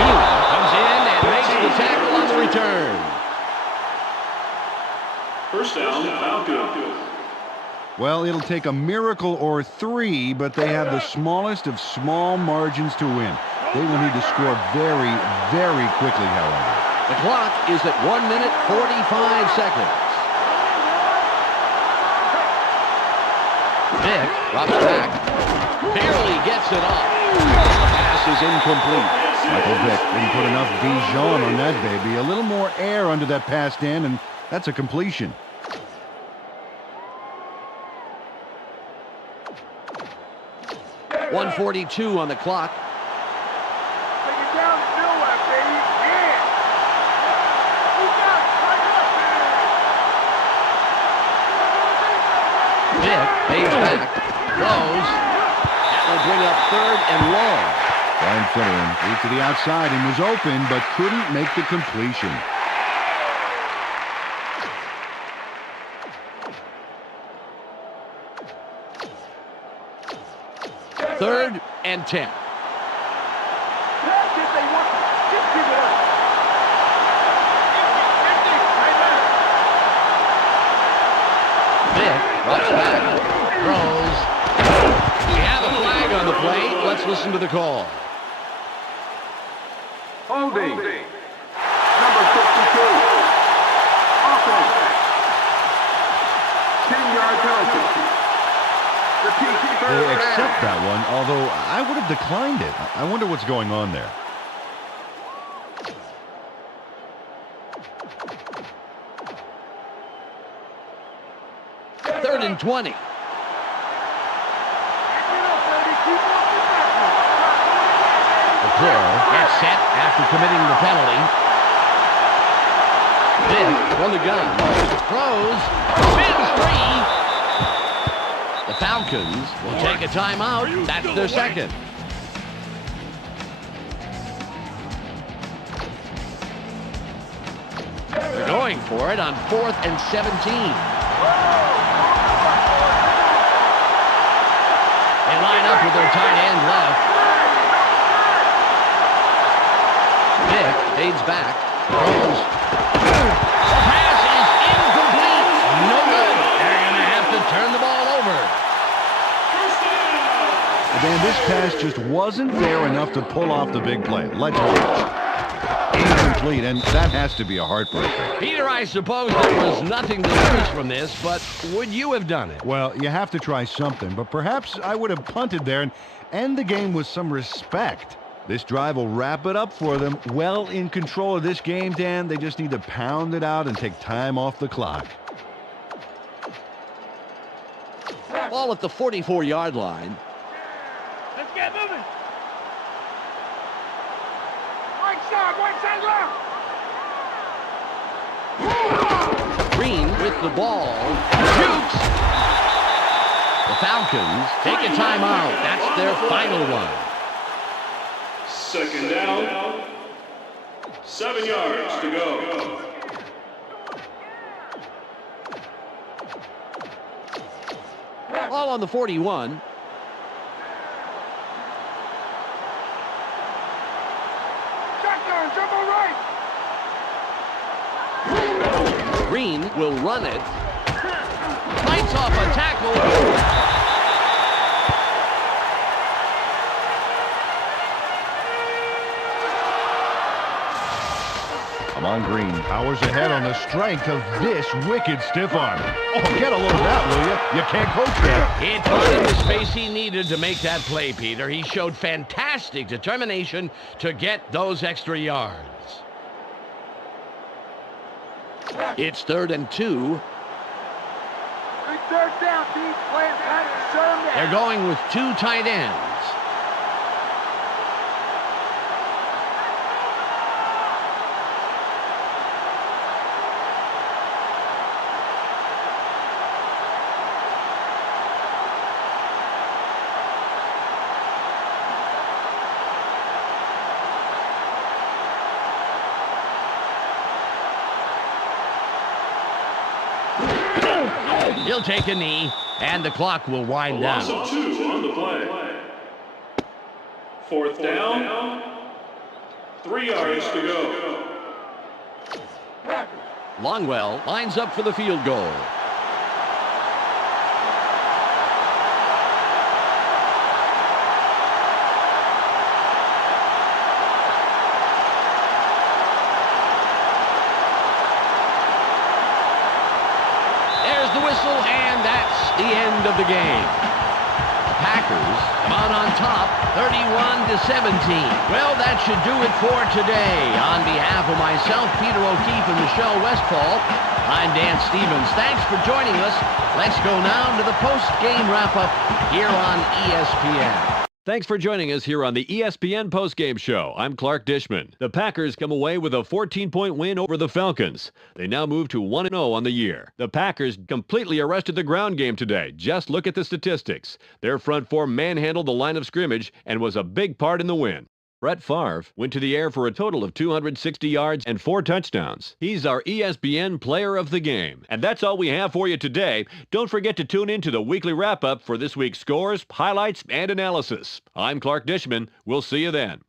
Mueller comes in and makes the tackle on the return. 1st down, Falcons. Well, it'll take a miracle or 3, but they have the smallest of small margins to win. They will need to score very, very quickly, however. The clock is at 1 minute 45 seconds. Vick drops back. Barely gets it off. The pass is incomplete. Michael Vick didn't put enough Dijon on that baby. A little more air under that pass, Dan, and that's a completion. .142 on the clock. Take it down to nowhere, baby. Yeah. You got it. Vick pays back. Throws. That will bring up 3rd and long. Brian Finneran threw to the outside and was open, but couldn't make the completion. Third and 10. That's it, they want to. Just give it up. Vick drops back. Throws. We have a flag on the play. Let's listen to the call. Holding. Number 52. Offense. 10-yard penalty. Repeat. They accept that one, although I would have declined it. I wonder what's going on there. Third and 20. The player gets set after committing the penalty. Vick from the gun. Throws. Spins free. The Falcons will take a timeout. That's their second. They're going for it on 4th and 17. They line up with their tight end left. Vick fades back. Throws. The pass is incomplete. No good. They're going to have to turn the ball over. Dan, this pass just wasn't there enough to pull off the big play. Let's watch. Incomplete, and that has to be a heartbreaker. Peter, I suppose there was nothing to lose from this, but would you have done it? Well, you have to try something, but perhaps I would have punted there and end the game with some respect. This drive will wrap it up for them. Well in control of this game, Dan. They just need to pound it out and take time off the clock. Ball at the 44-yard line. Let's get moving. Right side left. Green with the ball. Jukes. The Falcons take a timeout. That's their final one. 2nd down. 7 yards to go. Ball on the 41. Shotgun. Green will run it. Fights off a tackle. On Green powers ahead on the strength of this wicked stiff arm. Oh, get a load of that, will you? You can't coach that. He found the space he needed to make that play, Peter. He showed fantastic determination to get those extra yards. It's 3rd and 2. Big third down, D. Playing tight and shut 'em down. They're going with 2 tight ends. He'll take a knee, and the clock will wind Loss down. of 2 on the play. 4th down. 3 yards to go. Longwell lines up for the field goal. The whistle, and that's the end of the game. The Packers come out on top, 31-17. Well, that should do it for today. On behalf of myself, Peter O'Keefe, and Michelle Westfall, I'm Dan Stevens. Thanks for joining us. Let's go now to the post-game wrap-up here on ESPN. Thanks for joining us here on the ESPN postgame show. I'm Clark Dishman. The Packers come away with a 14-point win over the Falcons. They now move to 1-0 on the year. The Packers completely arrested the ground game today. Just look at the statistics. Their front four manhandled the line of scrimmage and was a big part in the win. Brett Favre went to the air for a total of 260 yards and 4 touchdowns. He's our ESPN Player of the Game. And that's all we have for you today. Don't forget to tune in to the weekly wrap-up for this week's scores, highlights, and analysis. I'm Clark Dishman. We'll see you then.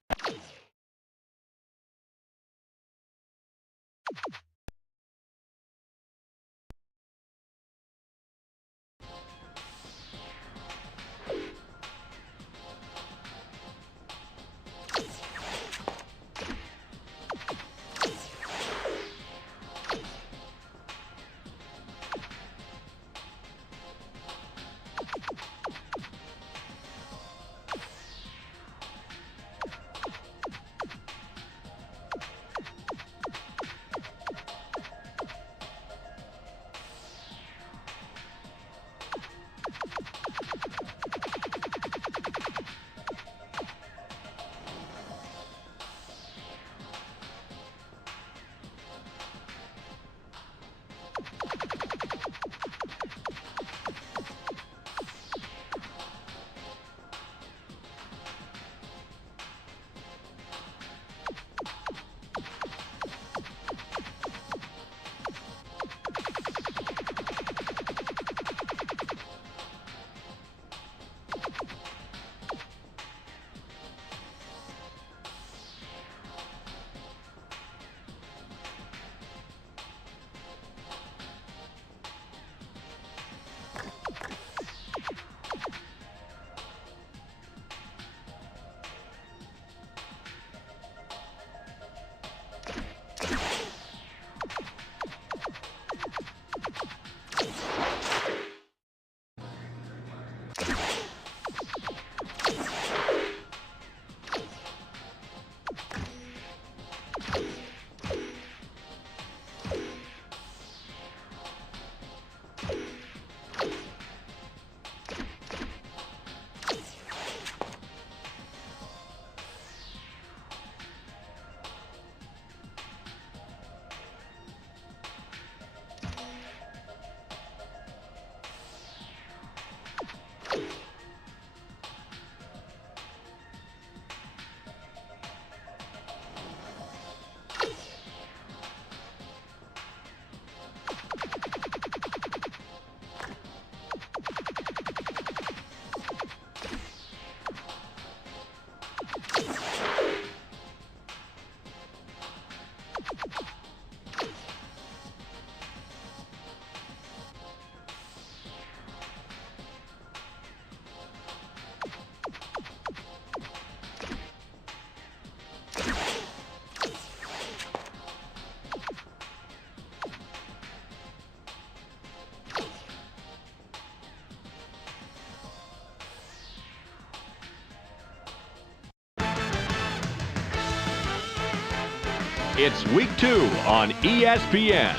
It's Week 2 on ESPN.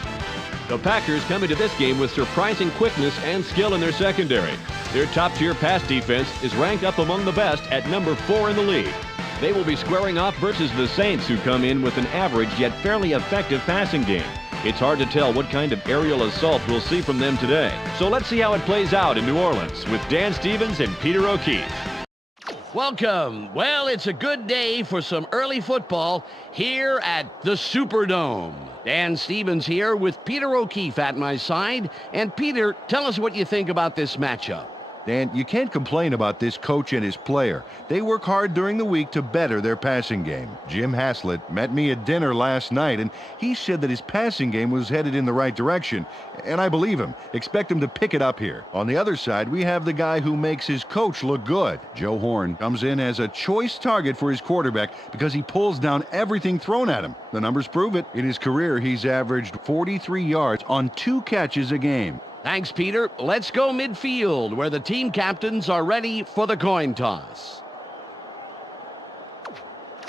The Packers come into this game with surprising quickness and skill in their secondary. Their top-tier pass defense is ranked up among the best at number 4 in the league. They will be squaring off versus the Saints, who come in with an average yet fairly effective passing game. It's hard to tell what kind of aerial assault we'll see from them today. So let's see how it plays out in New Orleans with Dan Stevens and Peter O'Keefe. Welcome. Well, it's a good day for some early football here at the Superdome. Dan Stevens here with Peter O'Keefe at my side. And Peter, tell us what you think about this matchup. Dan, you can't complain about this coach and his player. They work hard during the week to better their passing game. Jim Haslett met me at dinner last night, and he said that his passing game was headed in the right direction. And I believe him. Expect him to pick it up here. On the other side, we have the guy who makes his coach look good. Joe Horn comes in as a choice target for his quarterback because he pulls down everything thrown at him. The numbers prove it. In his career, he's averaged 43 yards on 2 catches a game. Thanks, Peter. Let's go midfield, where the team captains are ready for the coin toss.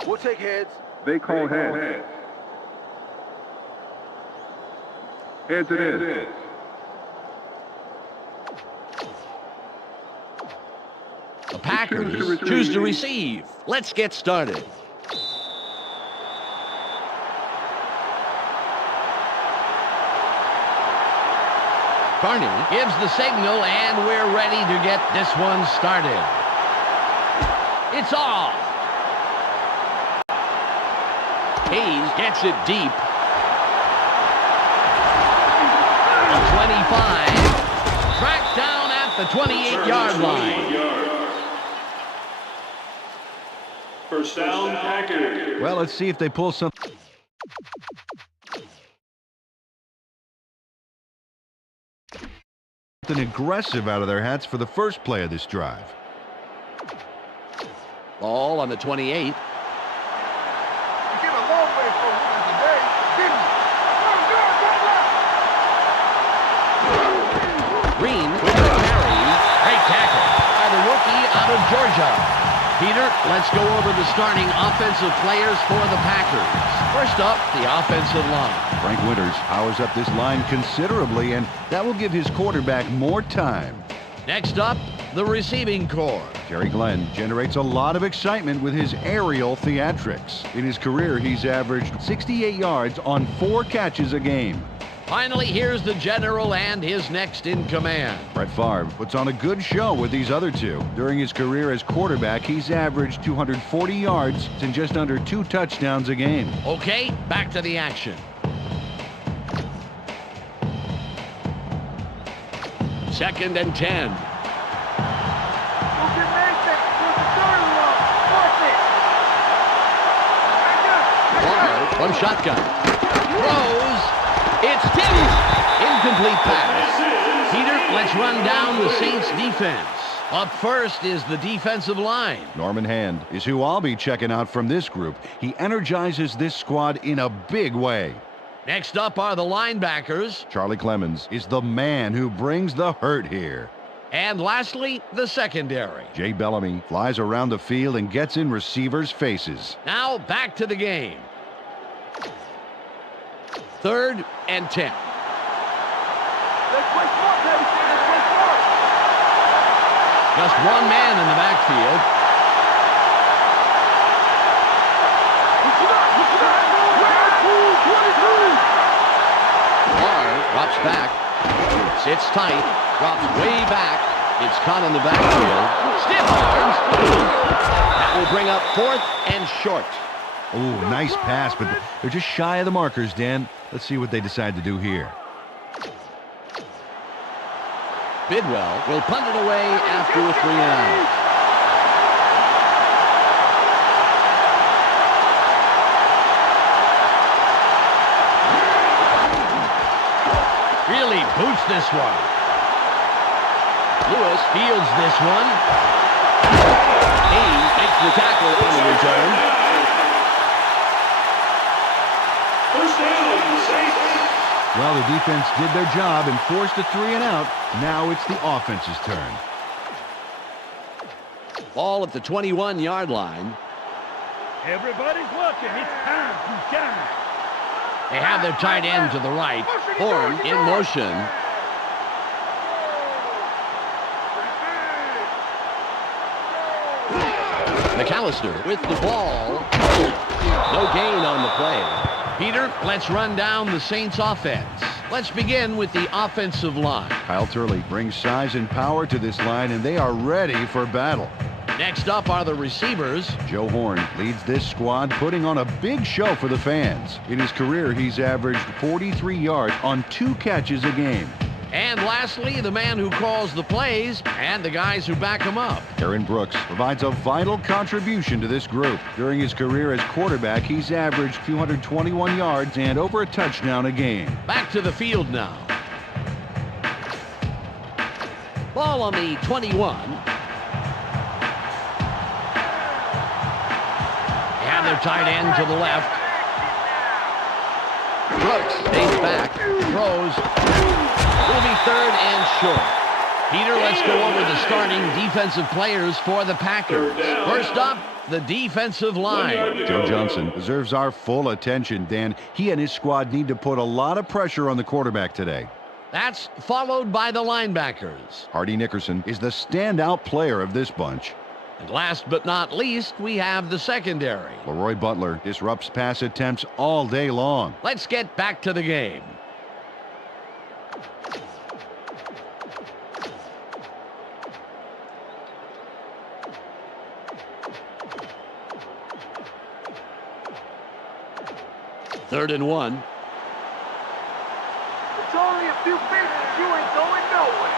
We'll take heads. They call heads. Heads it is. The Packers choose to receive. Let's get started. Carney gives the signal, and we're ready to get this one started. It's off. Hayes gets it deep. A 25. Tracked down at the 28-yard line. First down, Packers. Well, let's see if they pull something aggressive out of their hats for the first play of this drive. Ball on the 28. You came a long way from winning today, didn't you? Green with the carry. Great tackle by the rookie out of Georgia. Peter, let's go over the starting offensive players for the Packers. First up, the offensive line. Frank Winters powers up this line considerably, and that will give his quarterback more time. Next up, the receiving corps. Terry Glenn generates a lot of excitement with his aerial theatrics. In his career, he's averaged 68 yards on 4 catches a game. Finally, here's the general and his next in command. Brett Favre puts on a good show with these other two. During his career as quarterback, he's averaged 240 yards and just under 2 touchdowns a game. Okay, back to the action. Second and 10. From shotgun. Throws. It's tipped. Incomplete pass. Peter, let's run down the Saints defense. Up first is the defensive line. Norman Hand is who I'll be checking out from this group. He energizes this squad in a big way. Next up are the linebackers. Charlie Clemens is the man who brings the hurt here. And lastly, the secondary. Jay Bellamy flies around the field and gets in receivers' faces. Now back to the game. Third and 10. Let's play smart, baby. Let's play smart. Just one man in the backfield. Barr drops back. Sits tight. Drops way back. It's caught in the backfield. Stiff arms. That will bring up 4th and short. Oh, nice pass, but they're just shy of the markers, Dan. Let's see what they decide to do here. Bidwell will punt it away after a 3 and out. Really boots this one. Lewis fields this one. He makes the tackle on the return. First down, Saints. Well, the defense did their job and forced a 3 and out. Now it's the offense's turn. Ball at the 21-yard line. Everybody's watching. It's time to shine. They have their tight end to the right. Horn in motion. McAllister with the ball. No gain on the play. Peter, let's run down the Saints offense. Let's begin with the offensive line. Kyle Turley brings size and power to this line, and they are ready for battle. Next up are the receivers. Joe Horn leads this squad, putting on a big show for the fans. In his career, he's averaged 43 yards on 2 catches a game. And lastly, the man who calls the plays and the guys who back him up. Aaron Brooks provides a vital contribution to this group. During his career as quarterback, he's averaged 221 yards and over a touchdown a game. Back to the field now. Ball on the 21. And their tight end to the left. Brooks stays back, throws. Will be third and short. Peter, let's go over the starting defensive players for the Packers. First up, the defensive line. Joe Johnson deserves our full attention, Dan. He and his squad need to put a lot of pressure on the quarterback today. That's followed by the linebackers. Hardy Nickerson is the standout player of this bunch. And last but not least, we have the secondary. Leroy Butler disrupts pass attempts all day long. Let's get back to the game. Third and 1. It's only a few feet and you ain't going nowhere.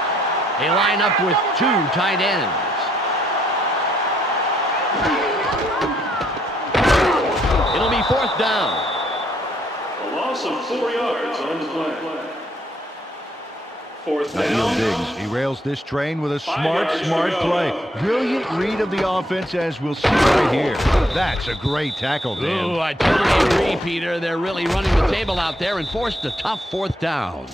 They line up with 2 tight ends. It'll be fourth down. A loss of 4 yards on the play. Fourth Neil down. Diggs derails this train with a 5 smart yards to go. play. Brilliant read of the offense, as we'll see right here. That's a great tackle, Dan. Ooh, I totally agree, Peter. They're really running the table out there and forced a tough fourth down.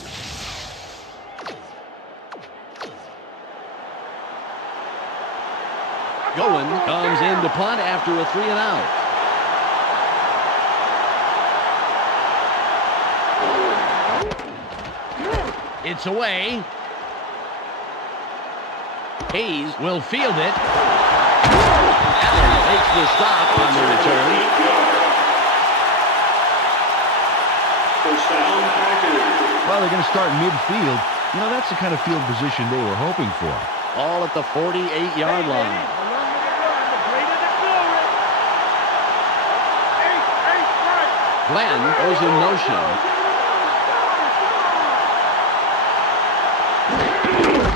Goen comes in to punt after a 3 and out. It's away. Hayes will field it. Allen makes the stop on the return. First down, Packers. Well, they're going to start midfield. You know, that's the kind of field position they were hoping for. All at the 48-yard line. Glenn goes in motion.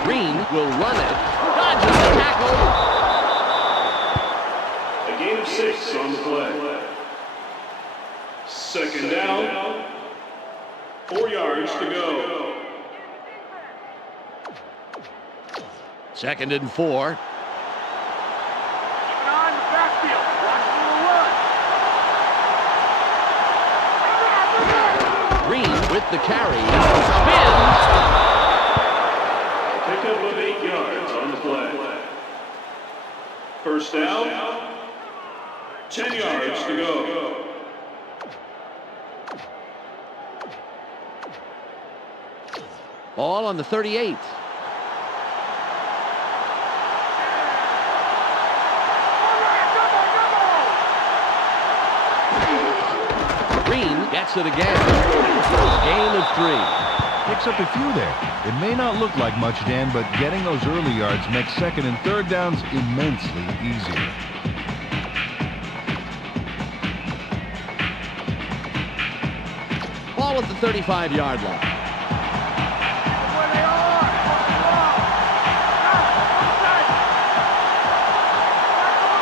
Green will run it. Dodges the tackle. A gain of 6 on the play. Second down. 4 yards to go. Second and 4. Keep an eye on the backfield. Watch for the run. Green with the carry. Spins. Pickup of 8 yards on the play. First down. 10 yards to go. Ball on the 38. Green gets it again. Gain of 3. Picks up a few there. It may not look like much, Dan, but getting those early yards makes second and third downs immensely easier. Ball at the 35-yard line. Where they are.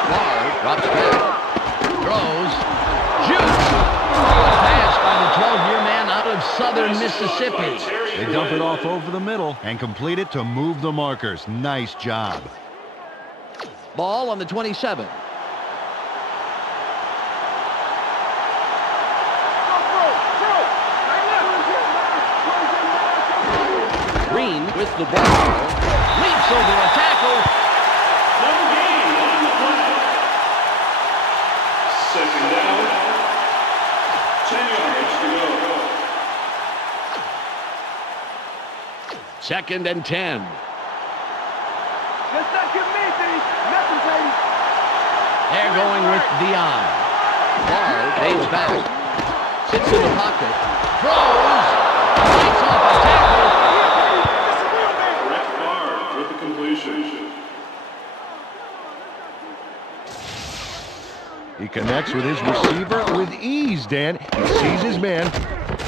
Barr drops back. Throws. Shoots. Pass by the 12-year man out of Southern Mississippi. They dump it off over the middle and complete it to move the markers. Nice job. Ball on the 27. Green with the ball. Leaps over a tackle. No gain on the play. Second down. 10 yards to go. 2nd and 10. Just not giving anything. Nothing, baby. They're going with the eye. Barr fades back. Sits in the pocket. Throws. Lights off a tackle. Brett Favre with the completion. He connects with his receiver with ease, Dan. He sees his man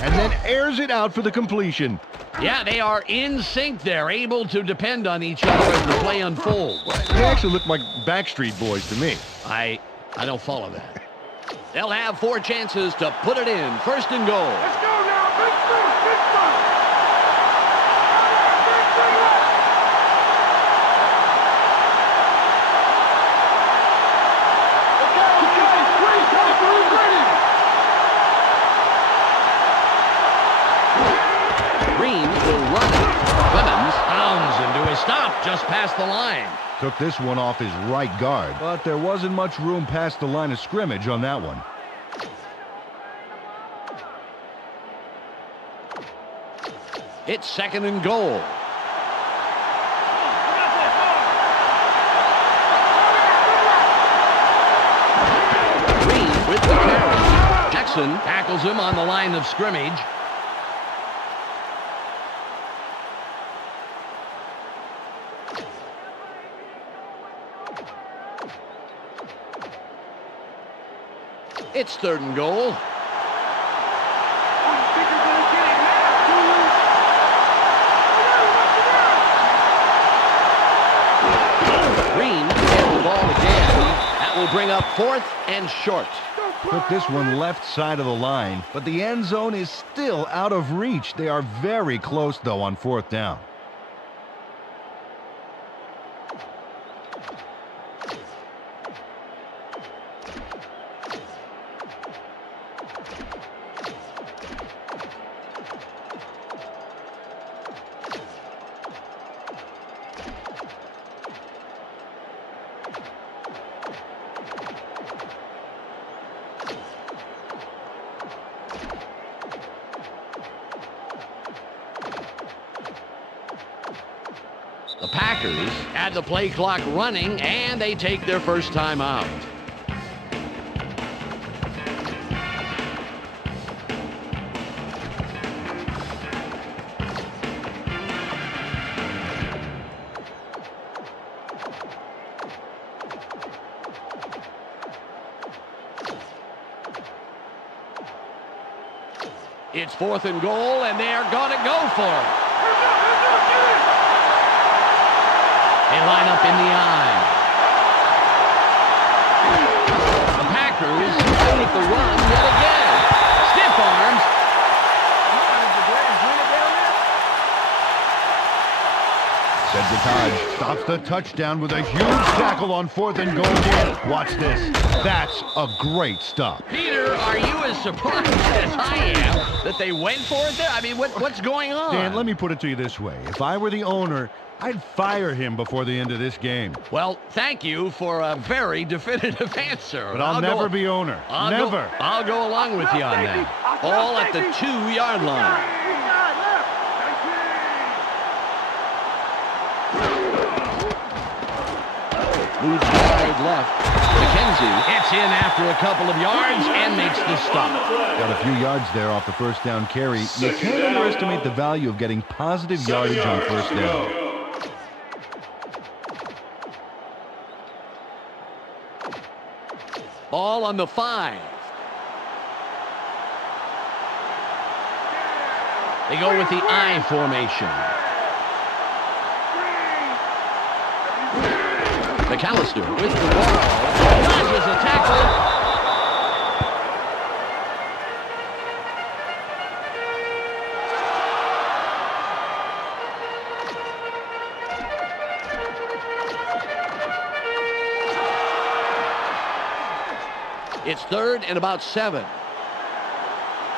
and then airs it out for the completion. Yeah, they are in sync. They're able to depend on each other as the play unfolds. They actually look like Backstreet Boys to me. I don't follow that. They'll have 4 chances to put it in. 1st and goal. Let's go now. Big first. Big first. Big first. Green will run it. Clemens pounds into a stop just past the line. Took this one off his right guard, but there wasn't much room past the line of scrimmage on that one. It's 2nd and goal. Green with the carry. Jackson tackles him on the line of scrimmage. It's 3rd and goal. Green gets the ball again. That will bring up 4th and short. Took this one left side of the line, but the end zone is still out of reach. They are very close, though, on 4th down. The Packers had the play clock running, and they take their first time out. It's 4th and goal, and they're going to go for it. They line up in the eye. The Packers go with the run yet again. Stiff arms. Cedric Hodge stops the touchdown with a huge tackle on 4th and goal again. Watch this. That's a great stop. Peter, are you as surprised as I am that they went for it there? I mean, what's going on? Dan, let me put it to you this way. If I were the owner, I'd fire him before the end of this game. Well, thank you for a very definitive answer. But I'll never be owner. Never. I'll go along with you on that. All at the 2-yard line. Moves wide left. McKenzie hits in after a couple of yards and makes the stop. Got a few yards there off the first down carry. You can't underestimate the value of getting positive yardage on first down. Ball on the 5. They go with the I formation. McAllister with the ball. Dodges a tackle. It's 3rd and about 7.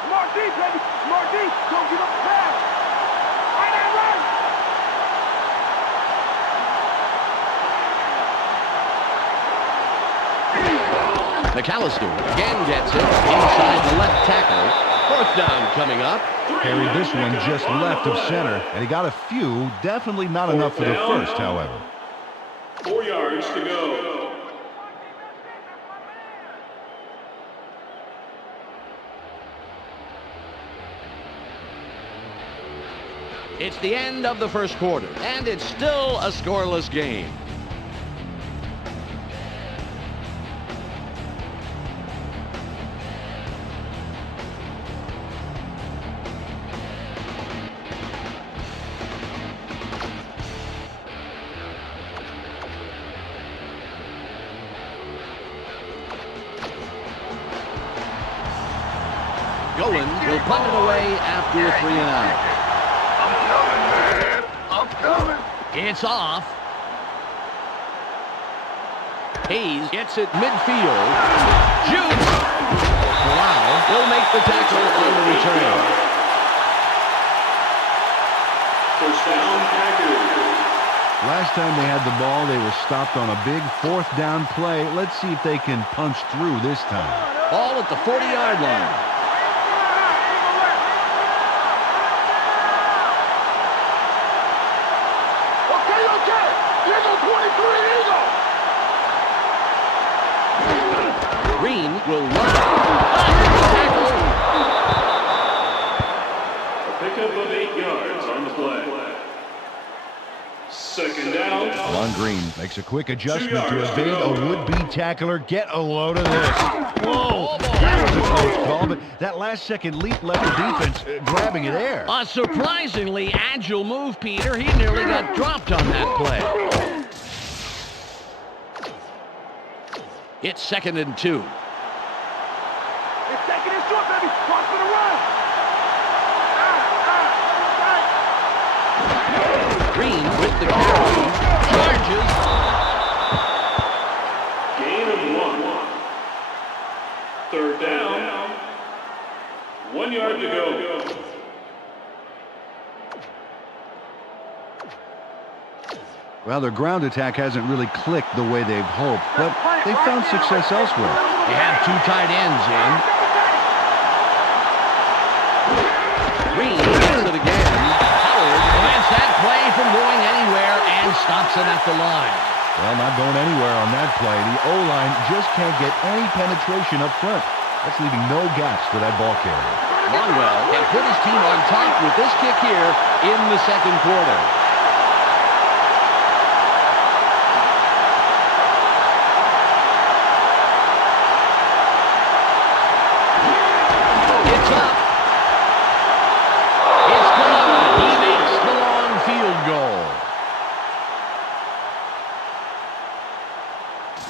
Smart D, baby. Smart D. Don't give up the pass. Right and right. McAllister again gets it inside the left tackle. Fourth down coming up. Carried this one just left of center, and he got a few. Definitely not enough for the first, however. 4 yards to go. It's the end of the first quarter, and it's still a scoreless game. Golan will punt it away after a 3 and out. It's off. Hayes gets it midfield. Shoots. Wow. Will make the tackle on the return. First down, Packers. Last time they had the ball, they were stopped on a big fourth down play. Let's see if they can punch through this time. Ball at the 40-yard line. Green will run. A pickup of 8 yards on the play. Second down. Lon Green makes a quick adjustment 2 to yards evade to a go. would-be tackler. Get a load of this. Whoa! That was a close call, but that last-second leap left the defense grabbing it air. A surprisingly agile move, Peter. He nearly got dropped on that play. It's 2nd and 2. It's taking it short, baby. Watch for the run. Green with the carry. Charges. Gain of 1. Third down. 1 yard to go. Well, their ground attack hasn't really clicked the way they've hoped, but they found success elsewhere. They have 2 tight ends in. Green does it again. Howard prevents that play from going anywhere and stops it at the line. Well, not going anywhere on that play. The O-line just can't get any penetration up front. That's leaving no gaps for that ball carrier. Longwell can put his team on top with this kick here in the second quarter. It's up. It's good. He makes the long field goal.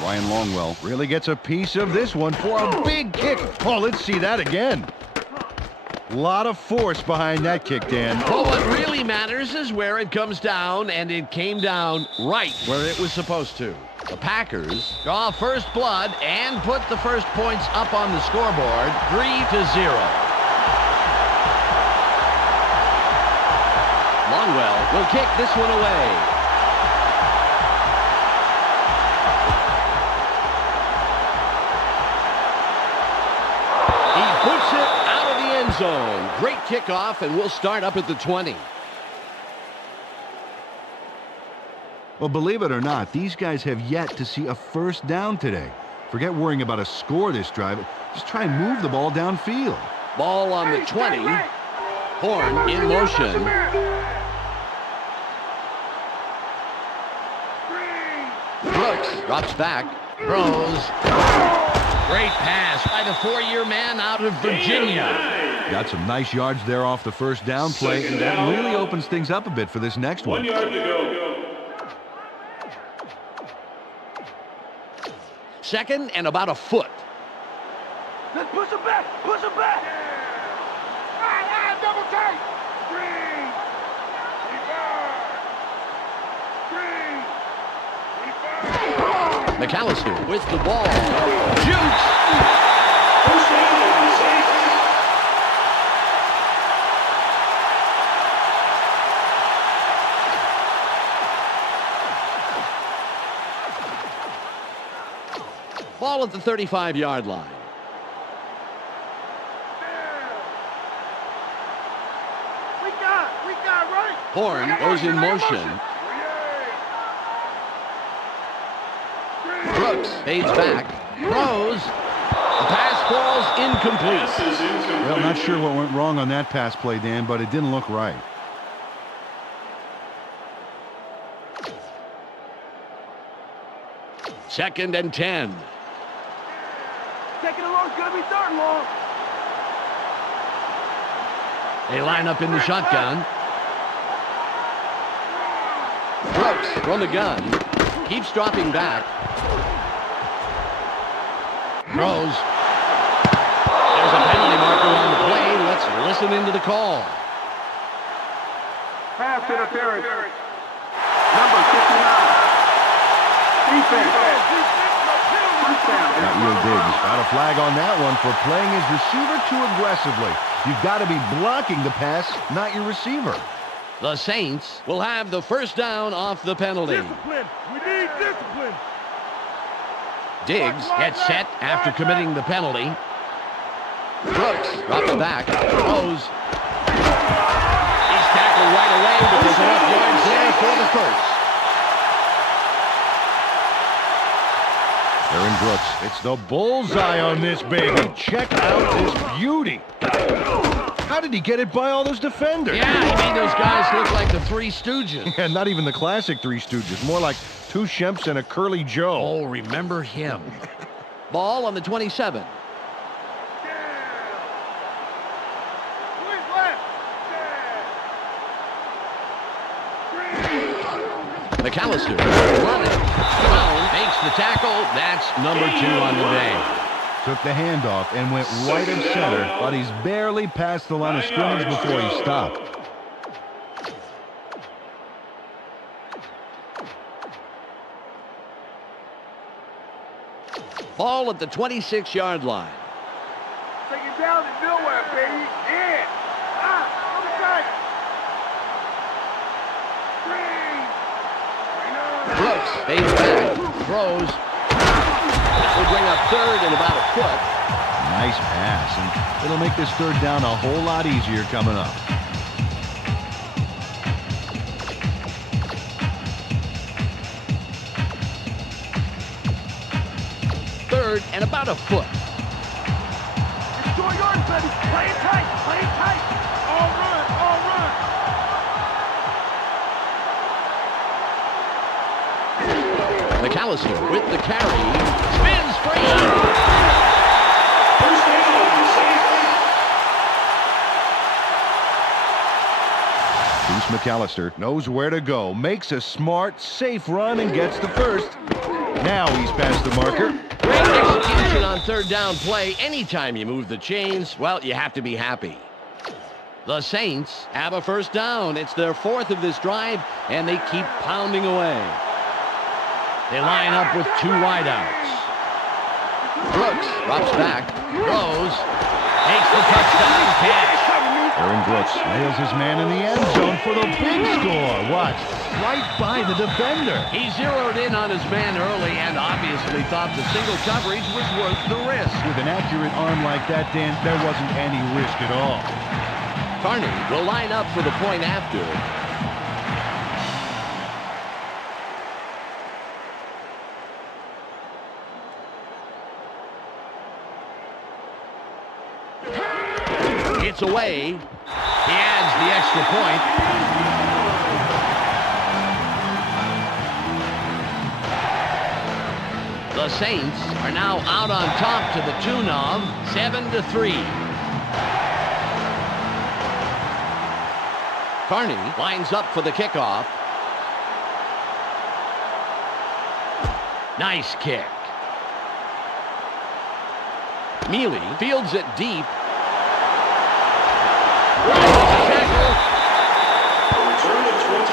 Ryan Longwell really gets a piece of this one for a big kick. Oh, let's see that again. A lot of force behind that kick, Dan. But what really matters is where it comes down, and it came down right where it was supposed to. The Packers draw first blood and put the first points up on the scoreboard, 3-0. Longwell will kick this one away. He puts it out of the end zone. Great kickoff, and we'll start up at the 20. Well, believe it or not, these guys have yet to see a first down today. Forget worrying about a score this drive. Just try and move the ball downfield. Ball on the 20. Horn in motion. Brooks drops back. Throws. Great pass by the 4-year man out of Virginia. Got some nice yards there off the first down play, and that really opens things up a bit for this next 1 one. yard to go. Second and about a foot. Let's push him back. Push him back. Double tight. Green. McAllister with the ball. Shoots. First down, 6. Ball at the 35-yard line. Horn goes in motion. Brooks fades back. Throws. The pass falls incomplete. Well, not sure what went wrong on that pass play, Dan, but it didn't look right. Second and 10. Taking it long, gonna be third and long. They line up in the shotgun. Brooks from the gun. Keeps dropping back. Throws. There's a penalty marker on the play. Let's listen into the call. Pass interference. Number 59. Defense. First down. Got real Diggs. Got a flag on that one for playing his receiver too aggressively. You've got to be blocking the pass, not your receiver. The Saints will have the first down off the penalty. Discipline. We need discipline. Diggs gets set after committing the penalty. Brooks drops back. Throws. He's tackled right away, but there's enough yards there for the first. Aaron Brooks, it's the bullseye on this baby. Check out this beauty. How did he get it by all those defenders? Yeah, he made those guys look like the Three Stooges. And not even the classic Three Stooges. More like two Shemps and a Curly Joe. Oh, remember him. Ball on the 27. McAllister running. Brown makes the tackle. That's number 2 on the day. Took the handoff and went right of center, but he's barely past the line of scrimmage before he stopped. Ball at the 26-yard line. Take it down to nowhere, baby. Yeah. I'm excited. Brooks fades back, throws. That will bring up third and about a foot. Nice pass, and it'll make this third down a whole lot easier coming up. Third and about a foot. It's 4 yards, baby. Play it tight. Play it tight. All run. All run. McAllister with the carry. Spins free. First down, Saints. Bruce McAllister knows where to go, makes a smart, safe run, and gets the first. Now he's past the marker. Great execution on third down play. Anytime you move the chains, well, you have to be happy. The Saints have a first down. It's their 4th of this drive, and they keep pounding away. They line up with 2 wideouts. Brooks drops back, throws, takes the touchdown catch. Aaron Brooks nails his man in the end zone for the big score. Watch, right by the defender. He zeroed in on his man early and obviously thought the single coverage was worth the risk. With an accurate arm like that, Dan, there wasn't any risk at all. Carney will line up for the point after. It's away. He adds the extra point. The Saints are now out on top to the tune of 7-3. Carney lines up for the kickoff. Nice kick. Mealy fields it deep. Return of 22.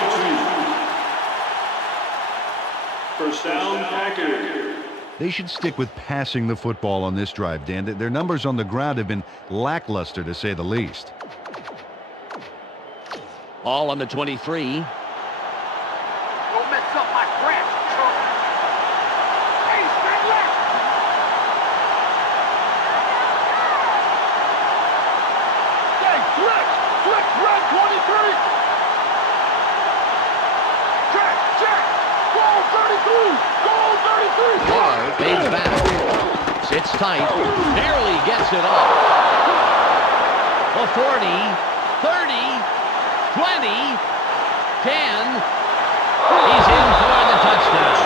First down, Packers. They should stick with passing the football on this drive, Dan. Their numbers on the ground have been lackluster, to say the least. Ball on the 23. Don't mess up my craft, Trump. Hey, stay left. Hey, flex, run, 23. Miller fades back. Sits tight. Barely gets it off. A 40, 30, 20, 10. He's in for the touchdown.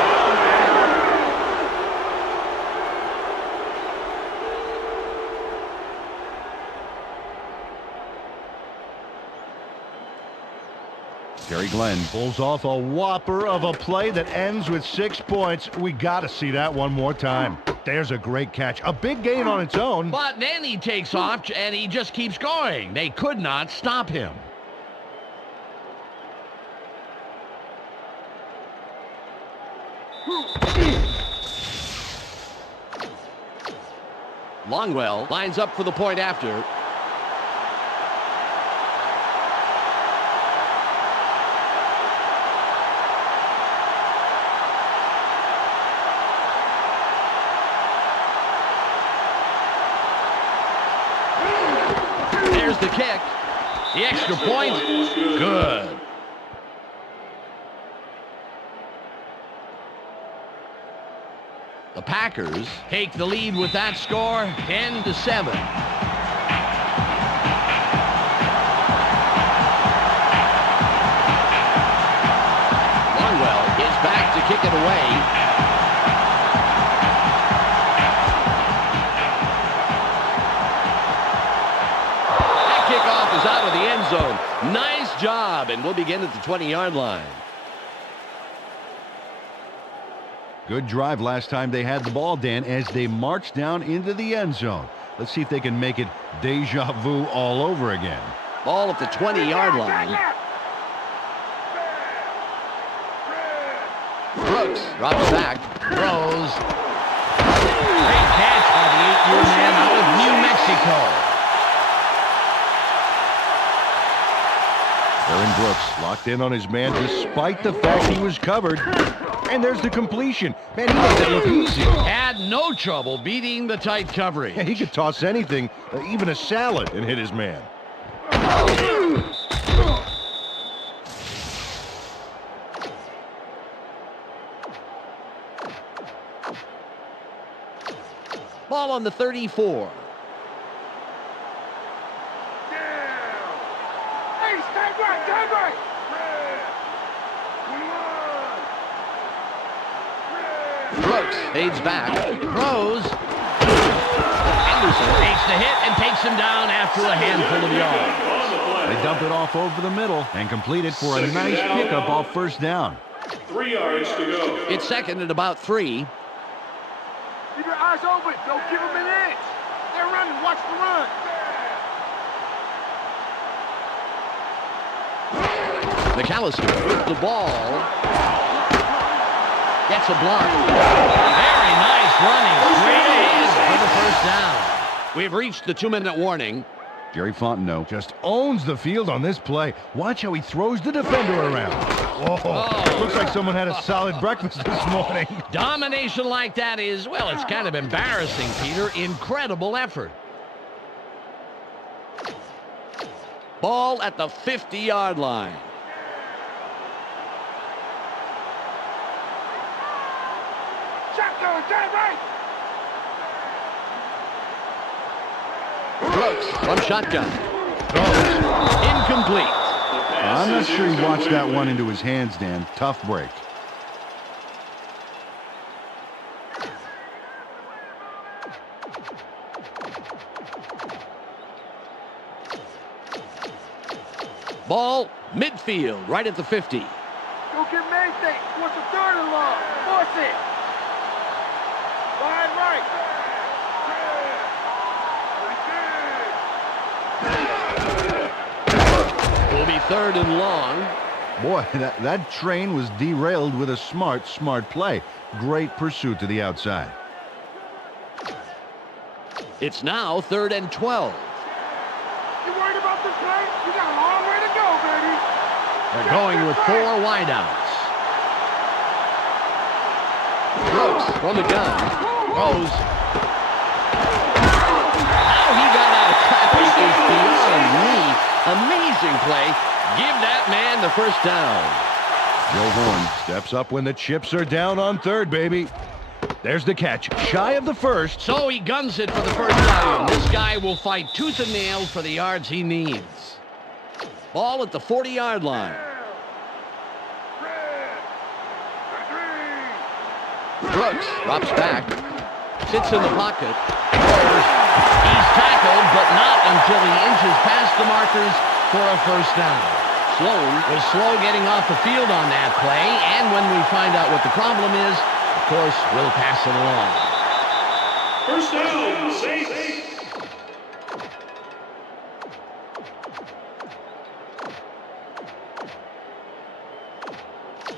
Jerry Glenn pulls off a whopper of a play that ends with 6 points. We got to see that one more time. There's a great catch. A big gain on its own. But then he takes off, and he just keeps going. They could not stop him. Longwell lines up for the point after. There's the kick. The extra point. Good. The Packers take the lead with that score, 10-7. Longwell is back to kick it away. That kickoff is out of the end zone. Nice job, and we'll begin at the 20-yard line. Good drive last time they had the ball, Dan, as they march down into the end zone. Let's see if they can make it deja vu all over again. Ball at the 20-yard line. Brooks drops back, throws. Great catch by the 8-year man out of New Mexico. Aaron Brooks locked in on his man despite the fact he was covered. And there's the completion. Man, he made that look easy. Had no trouble beating the tight coverage. Yeah, he could toss anything, even a salad, and hit his man. Ball on the 34. Hey, stand right, stand right. Brooks fades back, throws. Anderson takes the hit and takes him down after a handful of yards. They dump it off over the middle and complete it for a nice pickup off first down. 3 yards to go. It's second at about 3. Keep your eyes open. Don't give them an inch. They're running. Watch the run. McAllister with the ball. Gets a block. Very nice running. Straight ahead for the first down. We've reached the 2-minute warning. Jerry Fontenot just owns the field on this play. Watch how he throws the defender around. Whoa, looks like someone had a solid breakfast this morning. Domination like that is, well, it's kind of embarrassing, Peter. Incredible effort. Ball at the 50-yard line. Shotgun, turn right. Brooks from shotgun. Throws. Incomplete. I'm not sure he watched that one into his hands, Dan. Tough break. Ball midfield, right at the 50. Go get Mayday. What's the third and long? Force it. Wide right. Will be third and long. Boy, that train was derailed with a smart play. Great pursuit to the outside. It's now third and 12. You worried about this play? You got a long way to go, baby. They're going with 4 wideouts. Brooks from the gun. Throws. How he got out of traffic is beyond me. Amazing play. Give that man the first down. Joe Horn steps up when the chips are down on third, baby. There's the catch, shy of the first. So he guns it for the first down. This guy will fight tooth and nail for the yards he needs. Ball at the 40-yard line. Brooks drops back, sits in the pocket. He's tackled, but not until he inches past the markers for a first down. Sloan was slow getting off the field on that play, and when we find out what the problem is, of course, we'll pass it along. First down, Saints.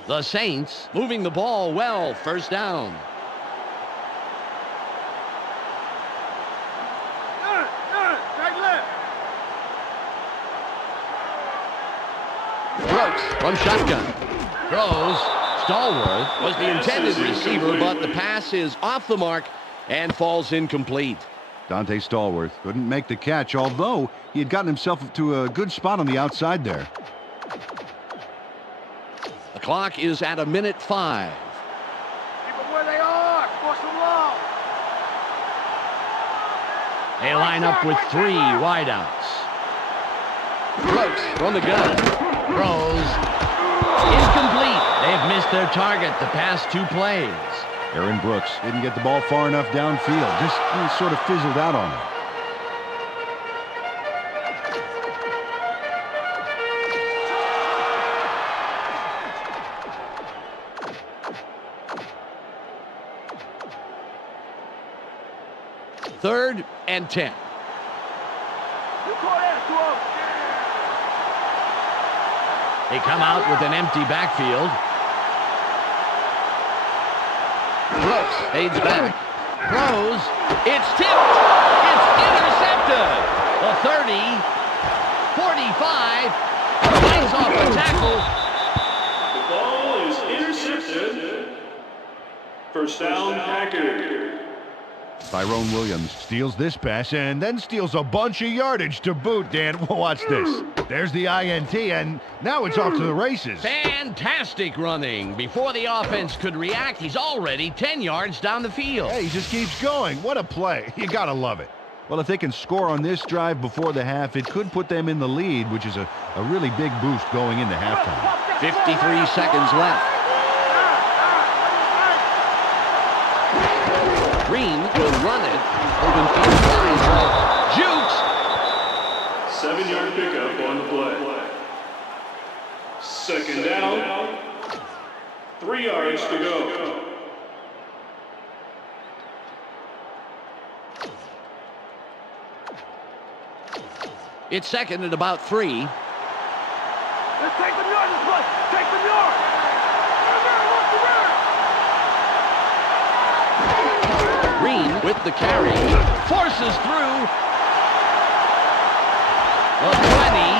The Saints moving the ball well. First down. Right left. Brooks from shotgun. Throws. Stallworth was the intended receiver, but the pass is off the mark and falls incomplete. Dante Stallworth couldn't make the catch, although he had gotten himself to a good spot on the outside there. The clock is at 1:05. Keep them where they are. Force them long. They line up with 3 wideouts. Brooks from the gun. Throws. Incomplete. They've missed their target the past 2 plays. Aaron Brooks didn't get the ball far enough downfield. Just sort of fizzled out on him. Third and 10. You call that close. They come out with an empty backfield. Brooks fades back. Throws. It's tipped. It's intercepted. The 30. 45. Fights off the tackle. The ball is intercepted. First down, Packers. Tyrone Williams steals this pass and then steals a bunch of yardage to boot, Dan. Watch this. There's the INT, and now it's off to the races. Fantastic running. Before the offense could react, he's already 10 yards down the field. Hey, he just keeps going. What a play. You gotta love it. Well, if they can score on this drive before the half, it could put them in the lead, which is a really big boost going into halftime. 53 seconds left. Green will run it. Open inside. Jukes. 7-yard pickup on the play. Second down. 3 yards to go. It's second at about 3. Let's take them yards this play. Take them yards. Green with the carry. Forces through. The 20.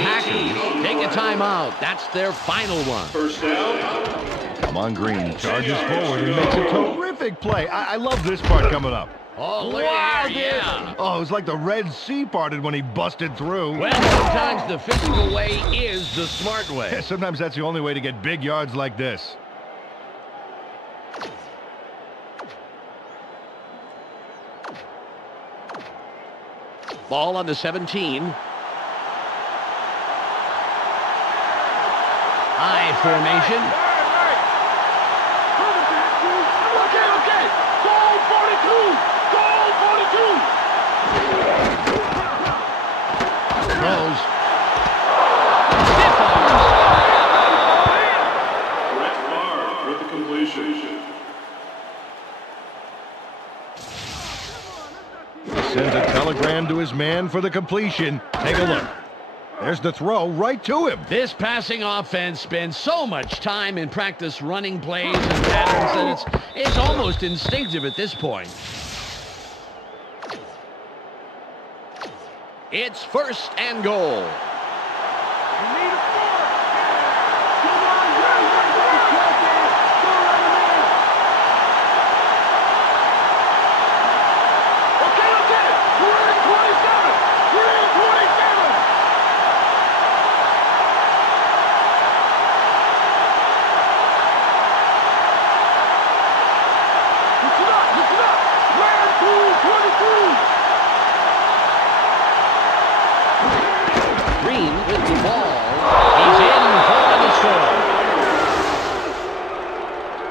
Packers take a timeout. That's their final one. First down. Come on, Green. Charges forward and makes a terrific play. I love this part coming up. Oh, look at here. Yeah. Oh, it was like the Red Sea parted when he busted through. Well, sometimes the physical way is the smart way. Yeah, sometimes that's the only way to get big yards like this. Ball on the 17. High formation. Okay. Goal 42. Goal 42. Throws. Stiff arms. Brett Favre with the completion. Sends a telegram to his man for the completion. Take a look. There's the throw right to him. This passing offense spends so much time in practice running plays and patterns that it's almost instinctive at this point. It's first and goal.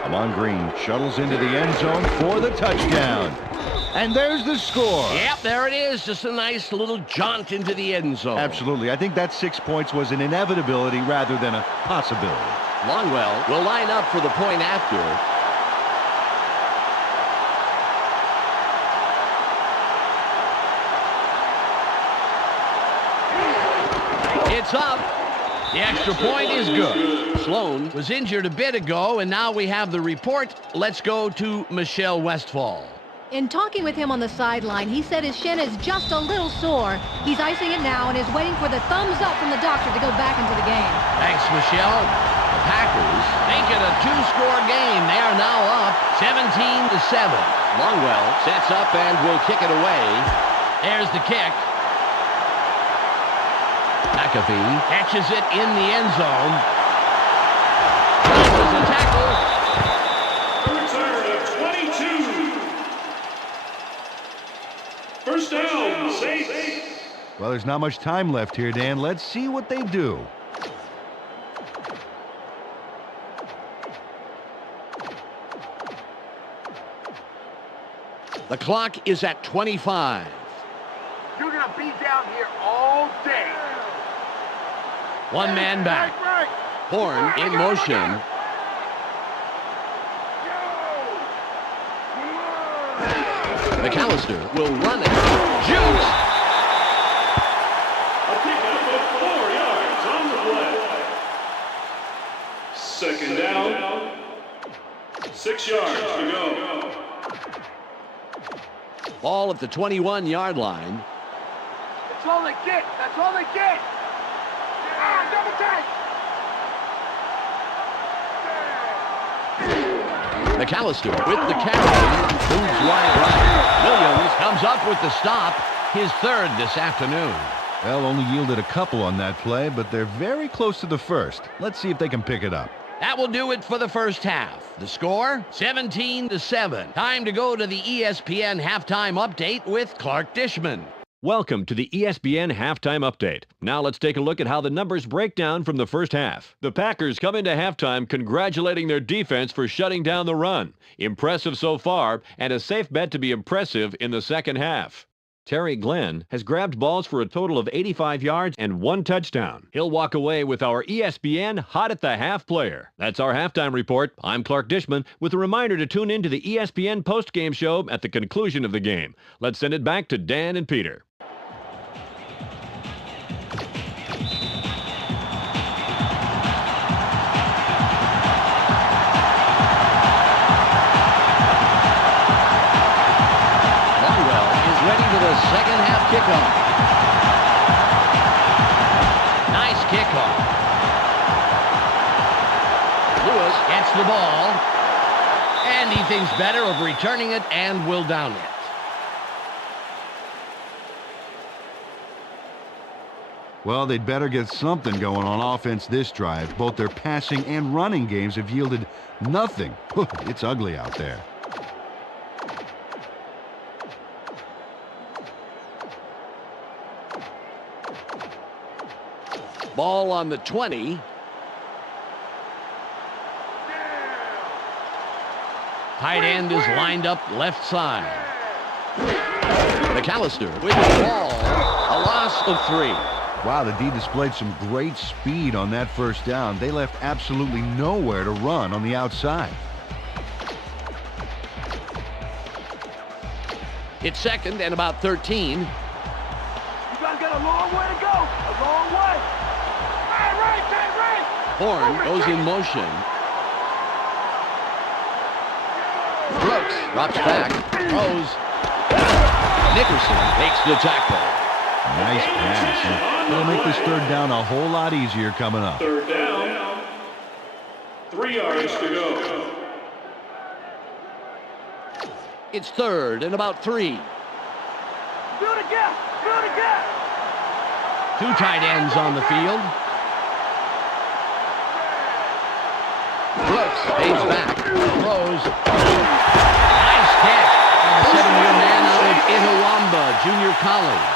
Mon Green shuttles into the end zone for the touchdown. And there's the score. Yep, there it is. Just a nice little jaunt into the end zone. Absolutely. I think that 6 points was an inevitability rather than a possibility. Longwell will line up for the point after. It's up. The extra point is good. Sloan was injured a bit ago, and now we have the report. Let's go to Michelle Westfall. In talking with him on the sideline, he said his shin is just a little sore. He's icing it now and is waiting for the thumbs up from the doctor to go back into the game. Thanks, Michelle. The Packers make it a two-score game. They are now up 17-7. Longwell sets up and will kick it away. There's the kick. McAfee catches it in the end zone. That was a tackle. A return of 22. First down, Saints. Well, there's not much time left here, Dan. Let's see what they do. The clock is at 25. You're going to be down here all day. One man back. Horn in motion. McAllister will run it. Shoots. A pickup of 4 yards on the play. Second down. 6 yards to go. Ball at the 21-yard line. That's all they get. That's all they get. Double take. McAllister with the carry. Moves wide right. Williams comes up with the stop. His third this afternoon. Well, only yielded a couple on that play, but they're very close to the first. Let's see if they can pick it up. That will do it for the first half. The score, 17-7. Time to go to the ESPN halftime update with Clark Dishman. Welcome to the ESPN Halftime Update. Now let's take a look at how the numbers break down from the first half. The Packers come into halftime congratulating their defense for shutting down the run. Impressive so far, and a safe bet to be impressive in the second half. Terry Glenn has grabbed balls for a total of 85 yards and 1 touchdown. He'll walk away with our ESPN Hot at the Half player. That's our halftime report. I'm Clark Dishman with a reminder to tune in to the ESPN postgame show at the conclusion of the game. Let's send it back to Dan and Peter. Second half kickoff. Nice kickoff. Lewis gets the ball. And he thinks better of returning it and will down it. Well, they'd better get something going on offense this drive. Both their passing and running games have yielded nothing. It's ugly out there. Ball on the 20. Tight end is lined up left side. McAllister with the ball. A loss of 3. Wow, the D displayed some great speed on that first down. They left absolutely nowhere to run on the outside. It's second and about 13. You guys got a long way to go. A long way. Right. Horn goes in motion. Brooks drops back. Throws. Nickerson makes the tackle. Nice pass. It'll make this third down a whole lot easier coming up. Third down. 3 yards to go. It's third and about 3. Do it again. 2 tight ends on the field. Brooks stays back. Throws. Nice catch by the 7-year man out of Itawamba Junior College.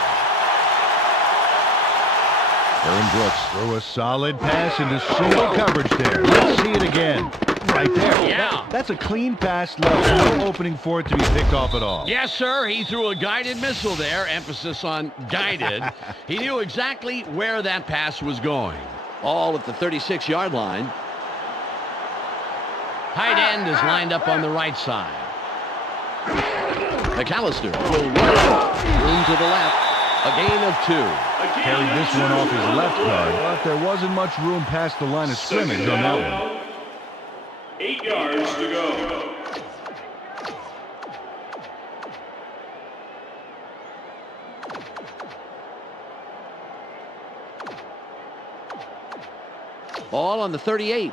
Aaron Brooks threw a solid pass into single coverage there. Let's see it again. Right there. Yeah. That's That's a clean pass left. No opening for it to be picked off at all. Yes, sir. He threw a guided missile there. Emphasis on guided. He knew exactly where that pass was going. All at the 36-yard line. Tight end is lined up on the right side. McAllister will run it into the left. A gain of 2. Carried this one off his left guard, but there wasn't much room past the line of scrimmage on that one. 8 yards to go. Ball on the 38.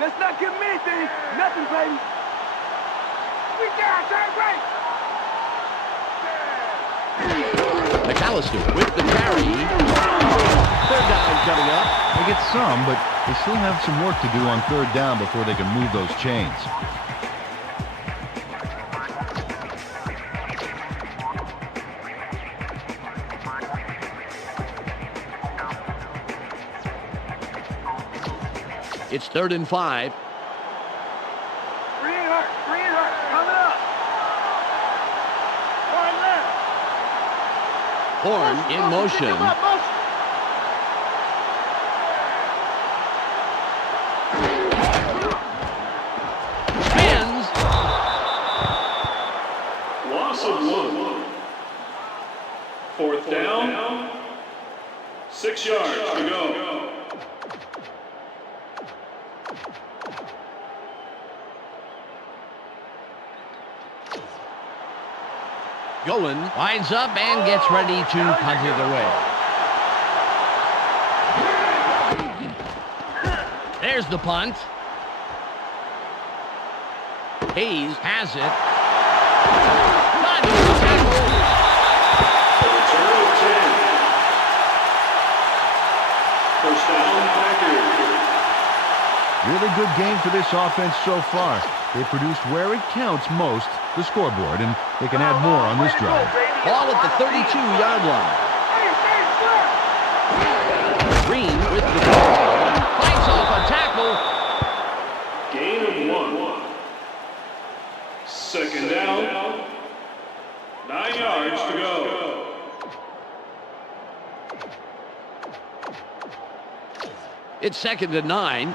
Let's not give him anything. Nothing, baby. We down, turn right. McAllister with the carry. 3rd down coming up. They get some, but they still have some work to do on 3rd down before they can move those chains. It's 3rd and 5. Green Hart, coming up. One left. Horn in motion. Spins. Loss of 1. 4th down. 6 yards to go. Golan winds up and gets ready to punt it away. There's the punt. Hayes has it. Not to the tackle. Return of 10. First down, Packers. Really good game for this offense so far. They produced where it counts most, the scoreboard, and they can add more on this drive. Ball at the 32-yard line. Green with the ball. Fights off a tackle. Gain of 1. 2nd down. 9 yards to go. It's 2nd and 9.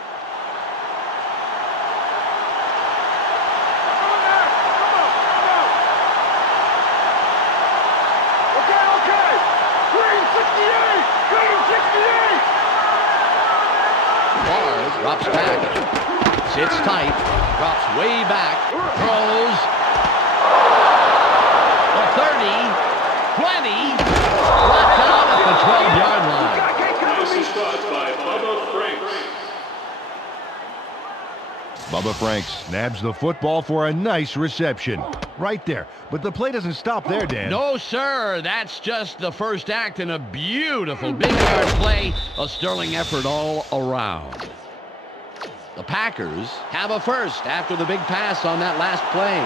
Drops back. Sits tight. Drops way back. Throws. The 30. 20. Brought down at the 12-yard line. Nice spot by Bubba Franks. Bubba Franks nabs the football for a nice reception. Right there. But the play doesn't stop there, Dan. No, sir. That's just the first act in a beautiful big-yard play. A sterling effort all around. The Packers have a first after the big pass on that last play.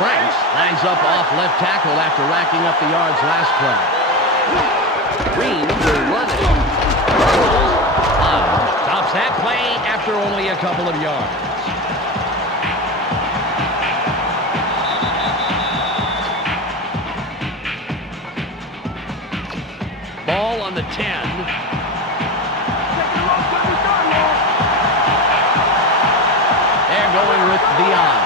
Franks lines up off left tackle after racking up the yards last play. Green will run it. Stops that play after only a couple of yards. Ball on the 10. Going with Dion.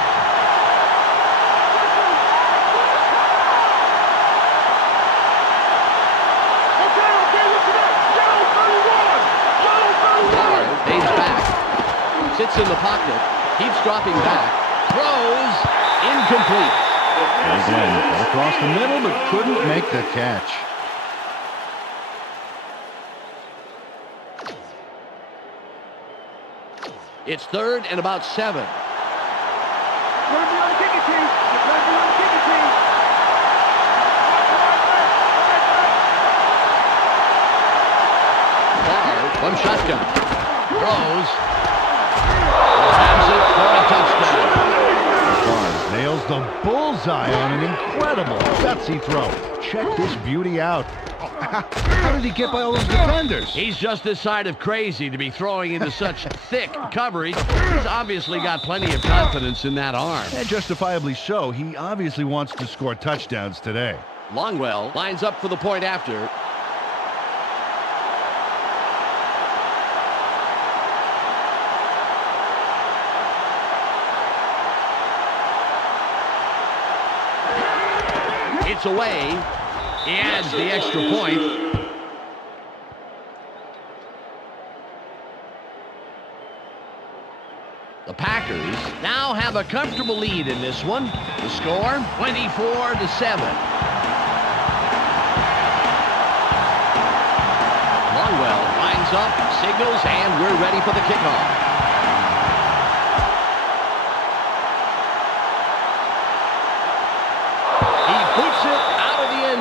Stays back. Sits in the pocket. Keeps dropping back. Throws. Incomplete. Again, got across the middle, but couldn't make the catch. It's 3rd and about 7. From shotgun. Throws. Grabs it for a touchdown. Barnes nails the bullseye on an incredible gutsy throw. Check this beauty out. How did he get by all those defenders? He's just this side of crazy to be throwing into such thick coverage. He's obviously got plenty of confidence in that arm. And justifiably so. He obviously wants to score touchdowns today. Longwell lines up for the point after. It's away. He adds the extra point. The Packers now have a comfortable lead in this one. The score, 24-7. Longwell lines up, signals, and we're ready for the kickoff.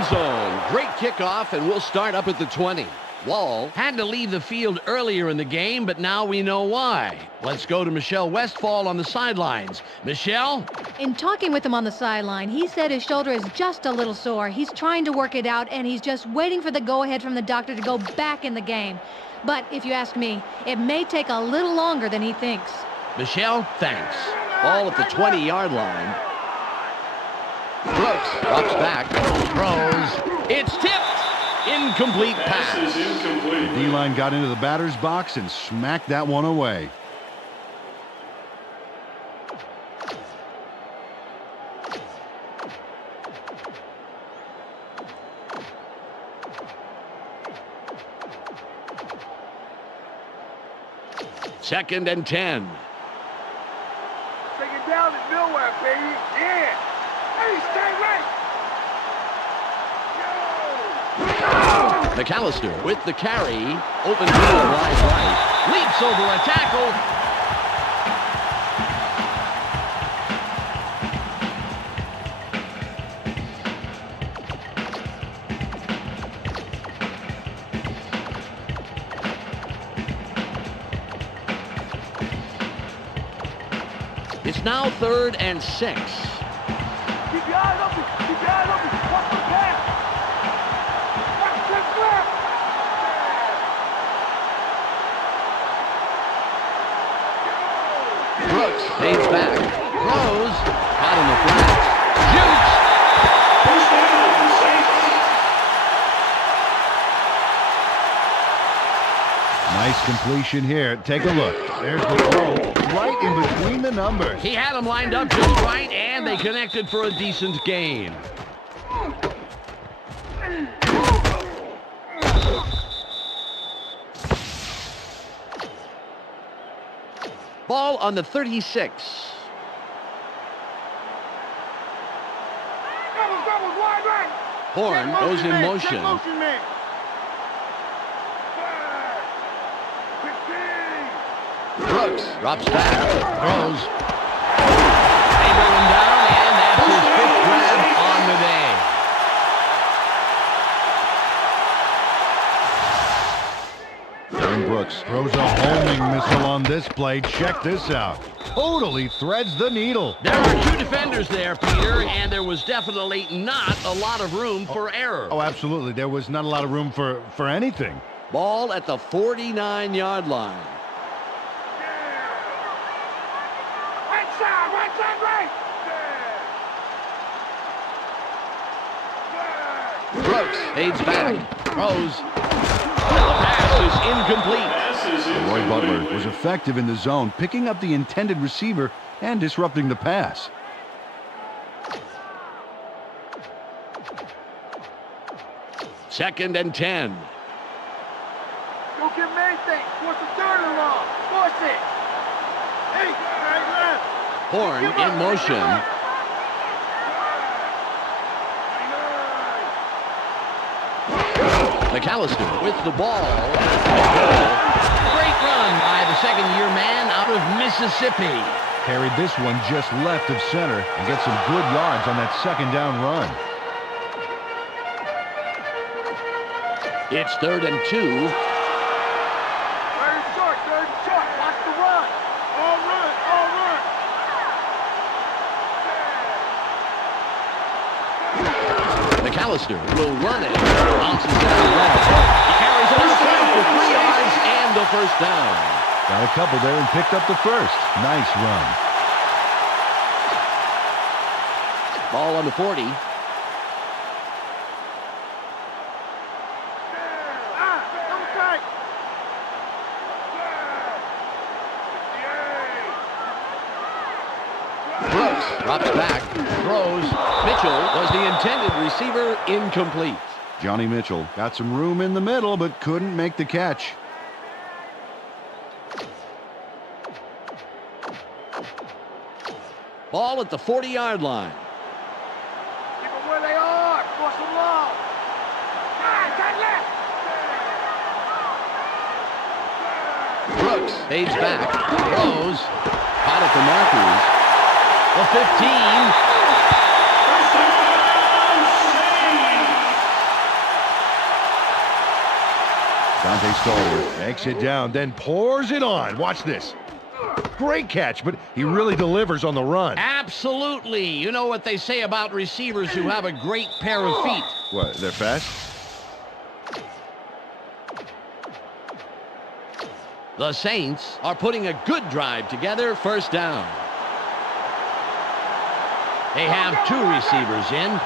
Zone. Great kickoff, and we'll start up at the 20. Wall had to leave the field earlier in the game, but now we know why. Let's go to Michelle Westfall on the sidelines. Michelle? In talking with him on the sideline, he said his shoulder is just a little sore. He's trying to work it out, and he's just waiting for the go-ahead from the doctor to go back in the game. But if you ask me, it may take a little longer than he thinks. Michelle, thanks. Ball at the 20-yard line. Brooks drops back, throws, it's tipped, incomplete pass. The D-line got into the batter's box and smacked that one away. Second and 10. Take it down to nowhere, baby. Yeah. Hey, stay right. McAllister with the carry, open field wide right, leaps over a tackle. It's now 3rd and 6. Keep your eyes open. Keep your eyes open. Watch the pass. Watch the flip. Brooks fades back. Throws. Caught in the flat. Shoots. First down, Saints. Nice completion here. Take a look. There's the throw right in between the numbers. He had him lined up just right, and they connected for a decent gain. Ball on the 36. Doubles, wide right. Horn Check goes in man. motion. Check motion, man. Brooks drops back, throws. They bring him down, and that's his 5th grab on the day. Aaron Brooks throws a homing missile on this play. Check this out. Totally threads the needle. There are 2 defenders there, Peter, and there was definitely not a lot of room for error. Oh, absolutely. There was not a lot of room for anything. Ball at the 49-yard line. Right. Brooks fades back, throws. The pass is incomplete. Roy Butler was effective in the zone, picking up the intended receiver and disrupting the pass. Second and 10. Don't give him anything. Force the 3rd and long. Force it. Hey, right left. Horn in motion. McAllister with the ball. Great run by the 2nd-year man out of Mississippi. Carried this one just left of center and gets some good yards on that 2nd down run. It's 3rd and 2. 3rd and short. Watch the run. All run. McAllister will run it. Bounces it out left. He carries it out front for 3 yards and the first down. Got a couple there and picked up the first. Nice run. Ball on the 40. Drops back, throws. Mitchell was the intended receiver, incomplete. Johnny Mitchell got some room in the middle, but couldn't make the catch. Ball at the 40-yard line. Keep them where they are. Force them long. Tight left. Brooks fades back, throws. Caught at the markers. The 15. Dante Stallworth makes it down, then pours it on. Watch this. Great catch, but he really delivers on the run. Absolutely. You know what they say about receivers who have a great pair of feet. What, they're fast? The Saints are putting a good drive together. First down. They have 2 receivers in.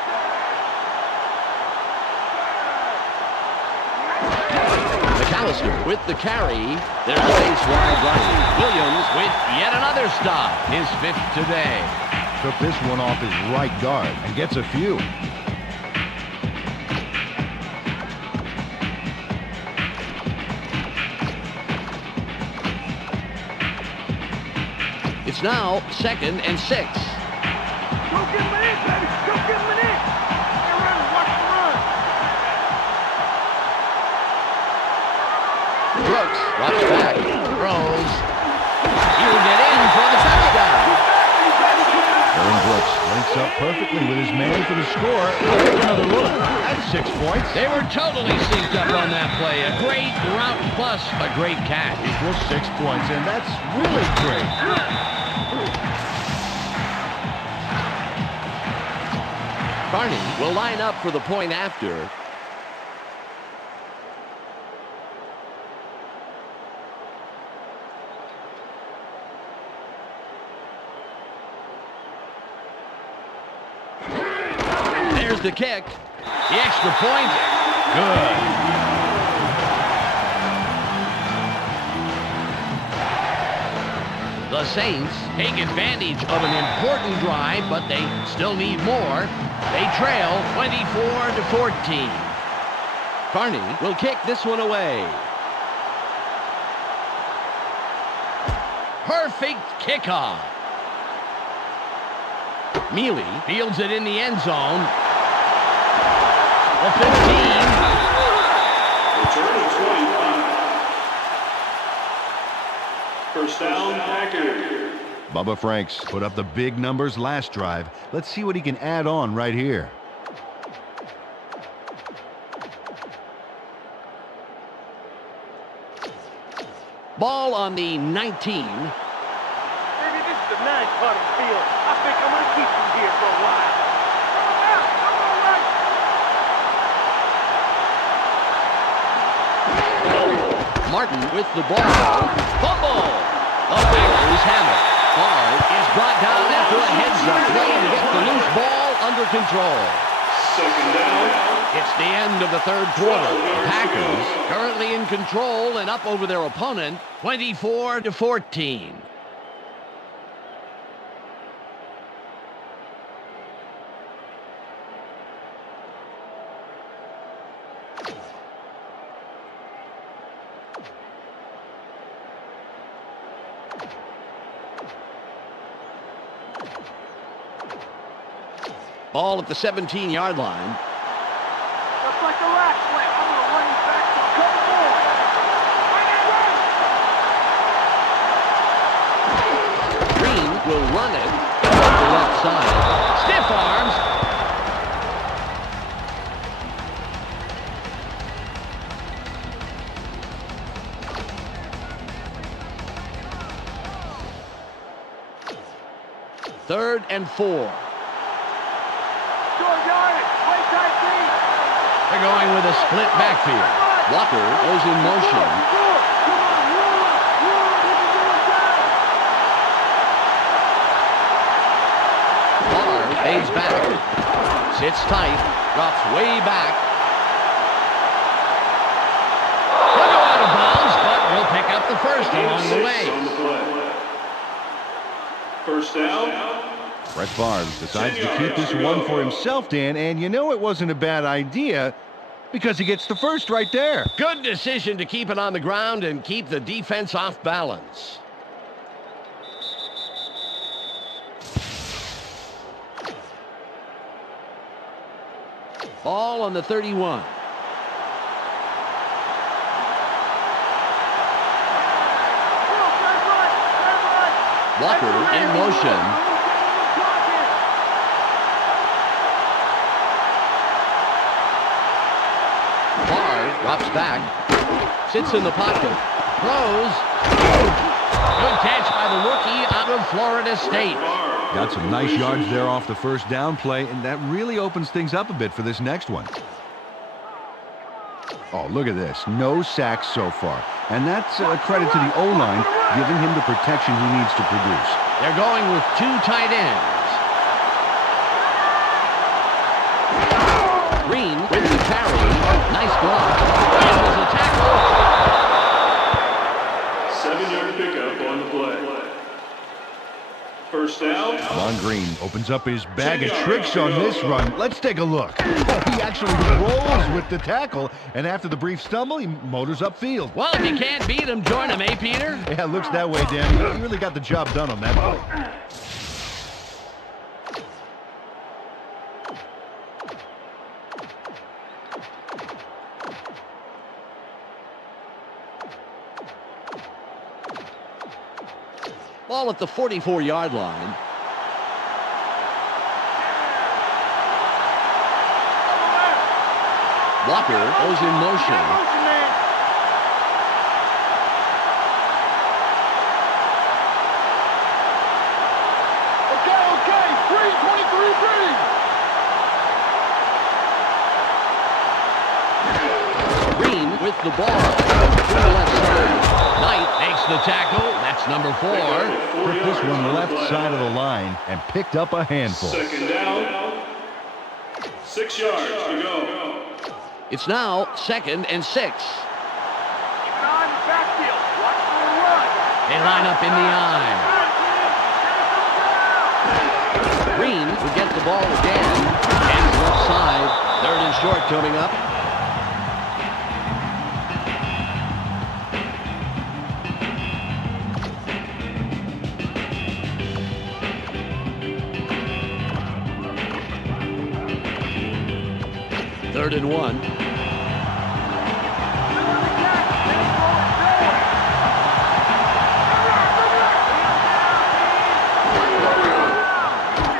McAllister with the carry. There's a base wide right. Williams with yet another stop. His 5th today. Took this one off his right guard and gets a few. It's now 2nd and 6. Don't give him an inch, baby. Don't give him an inch. They're running. Watch the run. Brooks drops back, throws. He'll get in for the touchdown. Aaron Brooks links up perfectly with his man for the score. Take another look. That's 6 points. They were totally synced up on that play. A great route plus a great catch. Equals 6 points, and that's really great. Carney will line up for the point after. There's the kick. The extra point. Good. The Saints take advantage of an important drive, but they still need more. They trail 24-14. Carney will kick this one away. Perfect kickoff. Mealy fields it in the end zone. The 15. Return of 25. First down, Packers. Bubba Franks put up the big numbers last drive. Let's see what he can add on right here. Ball on the 19. Maybe this is the nice part of the field. I think I'm going to keep him here for a while. Martin with the ball. Fumble! The Packers have it. Ball is brought down after a heads-up play to get the loose ball under control. Second down. It's the end of the 3rd quarter. The Packers currently in control and up over their opponent, 24-14. Ball at the 17-yard line. Just like the last play. I'm going to run you back to a couple more. Green will run it off the left side. Stiff arms. Third and 4. Short yardage. Play tight deep. They're going with a split backfield. Walker goes in motion. Barr fades back. Sits tight. Drops way back. He'll go out of bounds, but will pick up the first along the way. First down. Brett Favre decides to keep this one for himself, Dan, and you know it wasn't a bad idea because he gets the first right there. Good decision to keep it on the ground and keep the defense off balance. Ball on the 31. Walker in motion. Drops back, sits in the pocket, throws. Good catch by the rookie out of Florida State. Got some nice yards there off the first down play, and that really opens things up a bit for this next one. Oh, look at this. No sacks so far. And that's a credit to the O-line, giving him the protection he needs to produce. They're going with two tight ends. Green with the carry. Nice block. And there's a tackle. 7-yard pickup on the play. First down. Ron Green opens up his bag of tricks on this run. Let's take a look. He actually rolls with the tackle, and after the brief stumble, he motors upfield. Well, if you can't beat him, join him, eh, Peter? Yeah, it looks that way, Dan. He really got the job done on that play. Ball at the 44-yard line. Walker goes in motion. Okay, free, 23, free. Green with the ball. To the left side. Knight makes the tackle. That's number 4. Put this one left side of the line and picked up a handful. Second down. 6 yards to go. It's now 2nd and 6. Keep an eye on the backfield. Watch for the run. They line up in the eye. Green will get the ball again. And left side. 3rd and short coming up. Third and 1.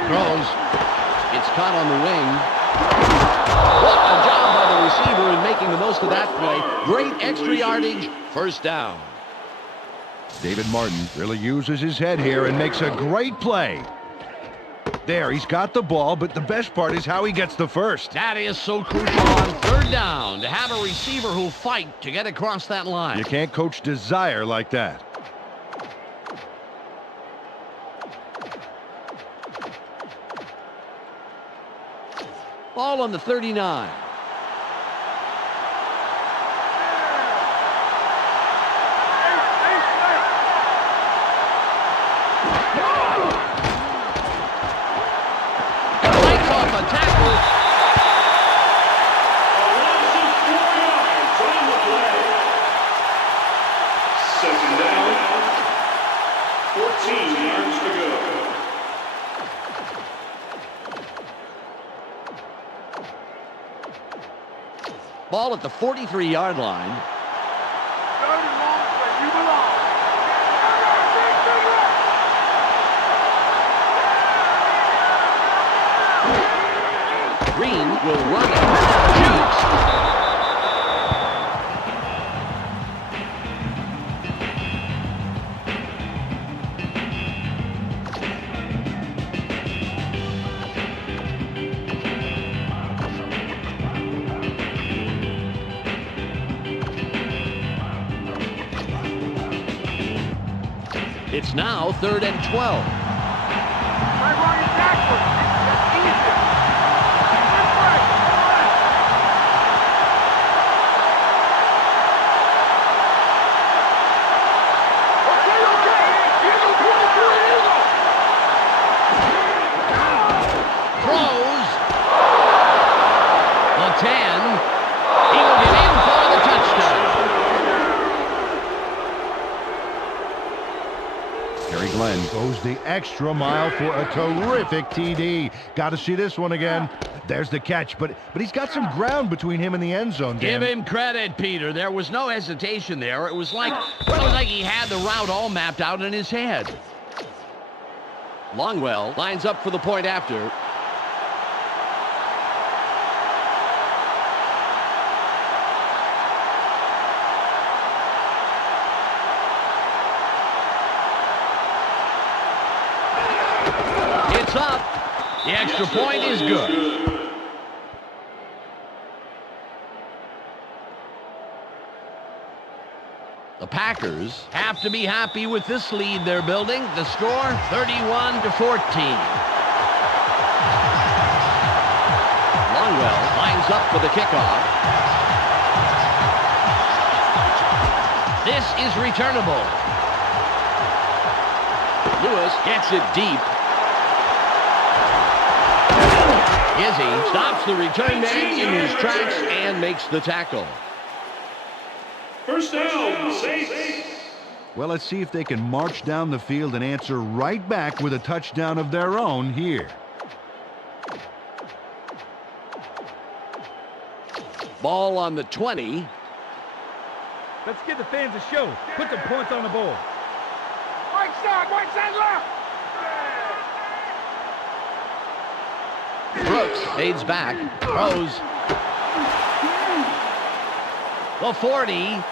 Throws. It's caught on the wing. What a job by the receiver in making the most of that play. Great extra yardage. First down. David Martin really uses his head here and makes a great play. There, he's got the ball, but the best part is how he gets the first. That is so crucial on 3rd down, to have a receiver who'll fight to get across that line. You can't coach desire like that. Ball on the 39. Second down. 14 yards to go. Ball at the 43-yard line. Third and long, where you belong. Green will run it. Shoots. It's now 3rd and 12. Try running backwards. That's easier. Good break. Okay. Here's the 23 Eagle. Throws. The 10. He will get in for the touchdown. Gary Glenn goes the extra mile for a terrific TD. Got to see this one again. There's the catch, but he's got some ground between him and the end zone, Dan. Give him credit, Peter. There was no hesitation there. It was like he had the route all mapped out in his head. Longwell lines up for the point after. It's up. The extra point is good. The Packers have to be happy with this lead they're building. The score, 31-14. Longwell lines up for the kickoff. This is returnable. Lewis gets it deep. Gizzy stops the return man in his tracks and makes the tackle. First down, Saints. Well, let's see if they can march down the field and answer right back with a touchdown of their own here. Ball on the 20. Let's give the fans a show. Put some points on the board. Right side left. Brooks fades back, throws. The 40.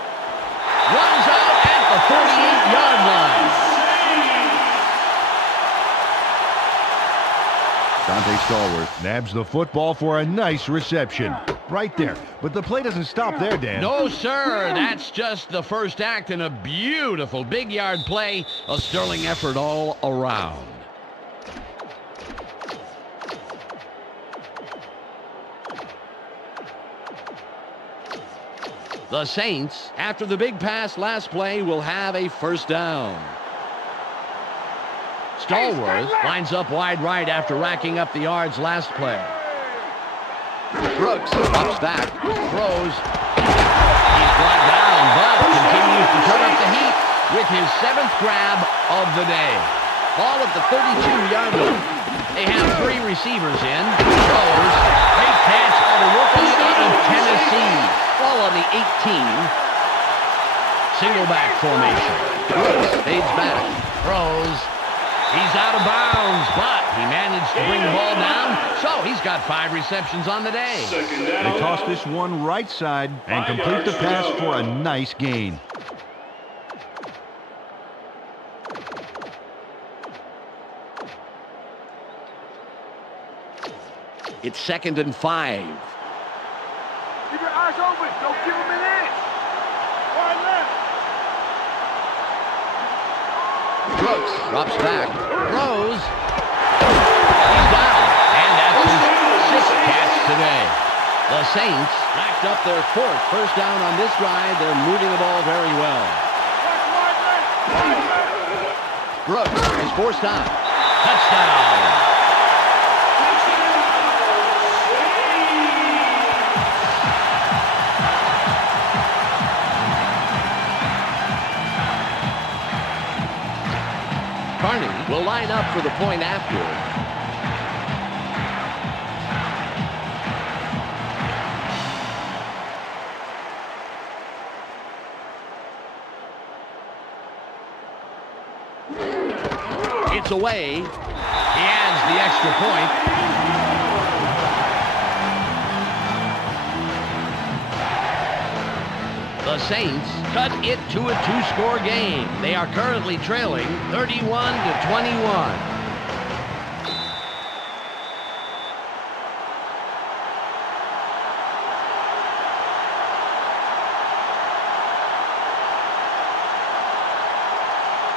Runs out at the 48-yard line. Dante Stallworth nabs the football for a nice reception. Right there. But the play doesn't stop there, Dan. No, sir. That's just the first act in a beautiful big yard play. A sterling effort all around. The Saints, after the big pass last play, will have a first down. Stallworth lines up wide right after racking up the yards last play. Brooks drops back, throws. He's brought down, but continues to turn up the heat with his 7th grab of the day. Ball at the 32-yard line. They have 3 receivers in. Throws. Great catch by the rookie out of Tennessee. Ball on the 18. Single back formation. Brooks fades back. Throws. He's out of bounds, but he managed to bring the ball down, so he's got 5 receptions on the day. They toss this one right side and complete the pass for a nice gain. It's 2nd and 5. Keep your eyes open. Don't give him an inch. Wide left. Brooks drops back, throws. He's down, and that's his 6th catch today. The Saints racked up their 4th first down on this drive. They're moving the ball very well. Brooks is forced out. Touchdown. Carney will line up for the point after. It's away. He adds the extra point. The Saints cut it to a 2-score game. They are currently trailing 31-21.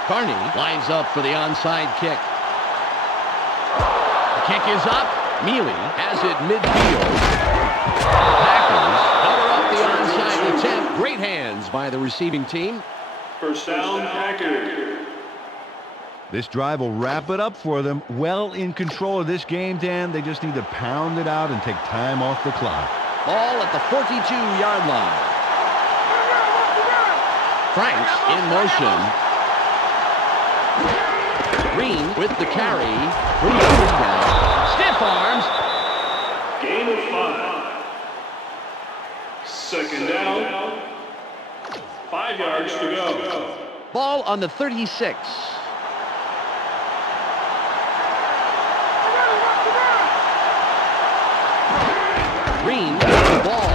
Carney lines up for the onside kick. The kick is up. Mealy has it midfield. Packers cover up the onside attempt. Great hands by the receiving team. First down, Packers. This drive will wrap it up for them. Well in control of this game, Dan. They just need to pound it out and take time off the clock. Ball at the 42-yard line. Franks in motion. Green with the carry. Stiff arms. Gain of 5. Second down. 5 yards to go. Ball on the 36. Green with the ball.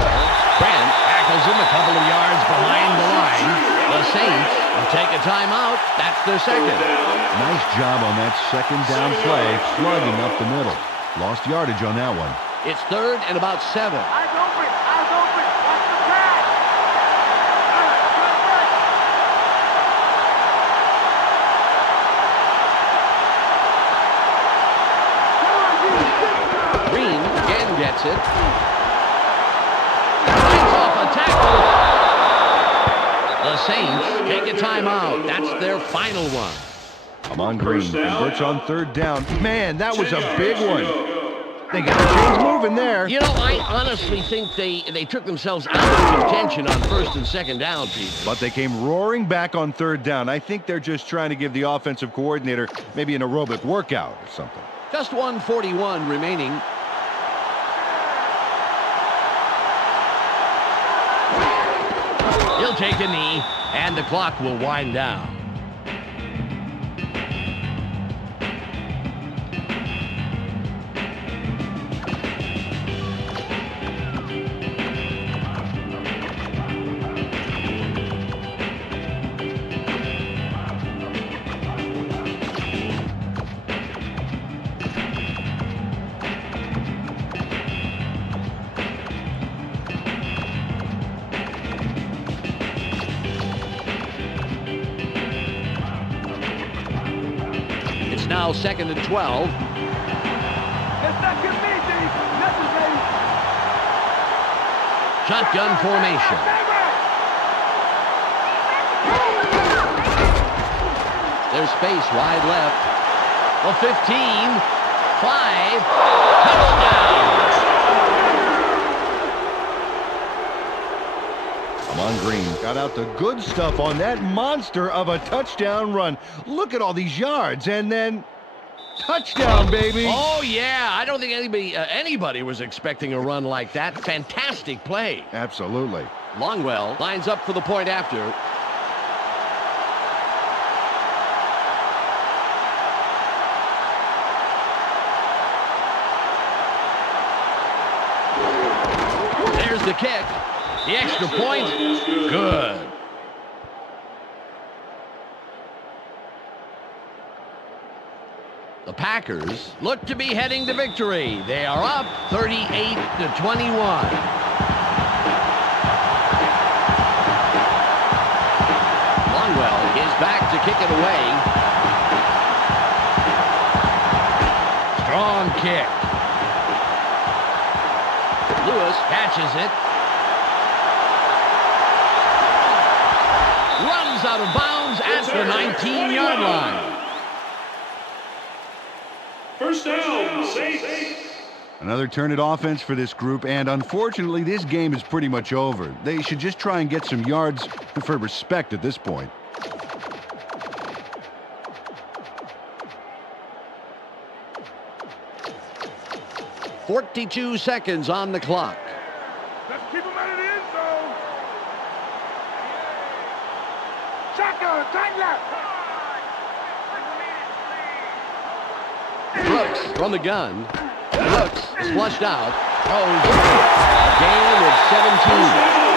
Grant tackles him a couple of yards behind the line. The Saints will take a timeout. That's their second. Nice job on that second down play, slugging up the middle. Lost yardage on that one. It's third and about 7. Eyes open. Eyes open. Watch the pass. Green again gets it. Fights off a tackle. The Saints take a timeout. That's their final one. Come on, Green. Converts on third down. Man, that was a big one. They got the chains moving there. You know, I honestly think they took themselves out of contention on first and second down, Pete. But they came roaring back on third down. I think they're just trying to give the offensive coordinator maybe an aerobic workout or something. Just 1:41 remaining. He'll take a knee, and the clock will wind down. Now second and 12. Let's not get me, Dave. Nothing, baby. Shotgun formation. There's space wide left. Well, 15, 5, touchdown. Come on, Green. Got out the good stuff on that monster of a touchdown run. Look at all these yards, and then touchdown, baby. Oh, yeah. I don't think anybody was expecting a run like that. Fantastic play. Absolutely. Longwell lines up for the point after. There's the kick. The extra point, good. The Packers look to be heading to victory. They are up 38-21. Longwell is back to kick it away. Strong kick. Lewis catches it. Runs out of bounds at the 19-yard line. First down, Saints. Another turn-it offense for this group, and unfortunately, this game is pretty much over. They should just try and get some yards for respect at this point. .42 seconds on the clock. Let's keep him out of the end zone. Shotgun, tight left. Brooks from the gun. Brooks is flushed out. Throws. Gain of 17.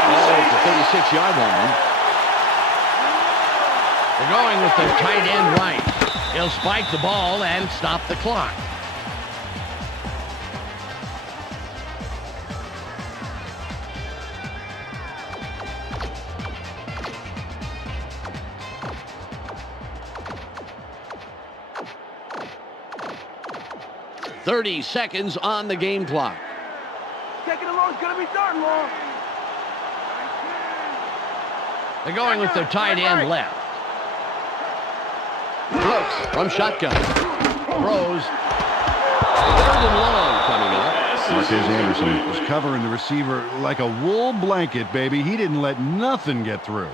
Ball at the 36-yard line. They're going with their tight end right. He'll spike the ball and stop the clock. 30 seconds on the game clock. Taking it long is going to be starting long. They're going with their tight end left. Brooks from shotgun. Throws. 3rd and long coming up. Marquez Anderson was covering the receiver like a wool blanket, baby. He didn't let nothing get through.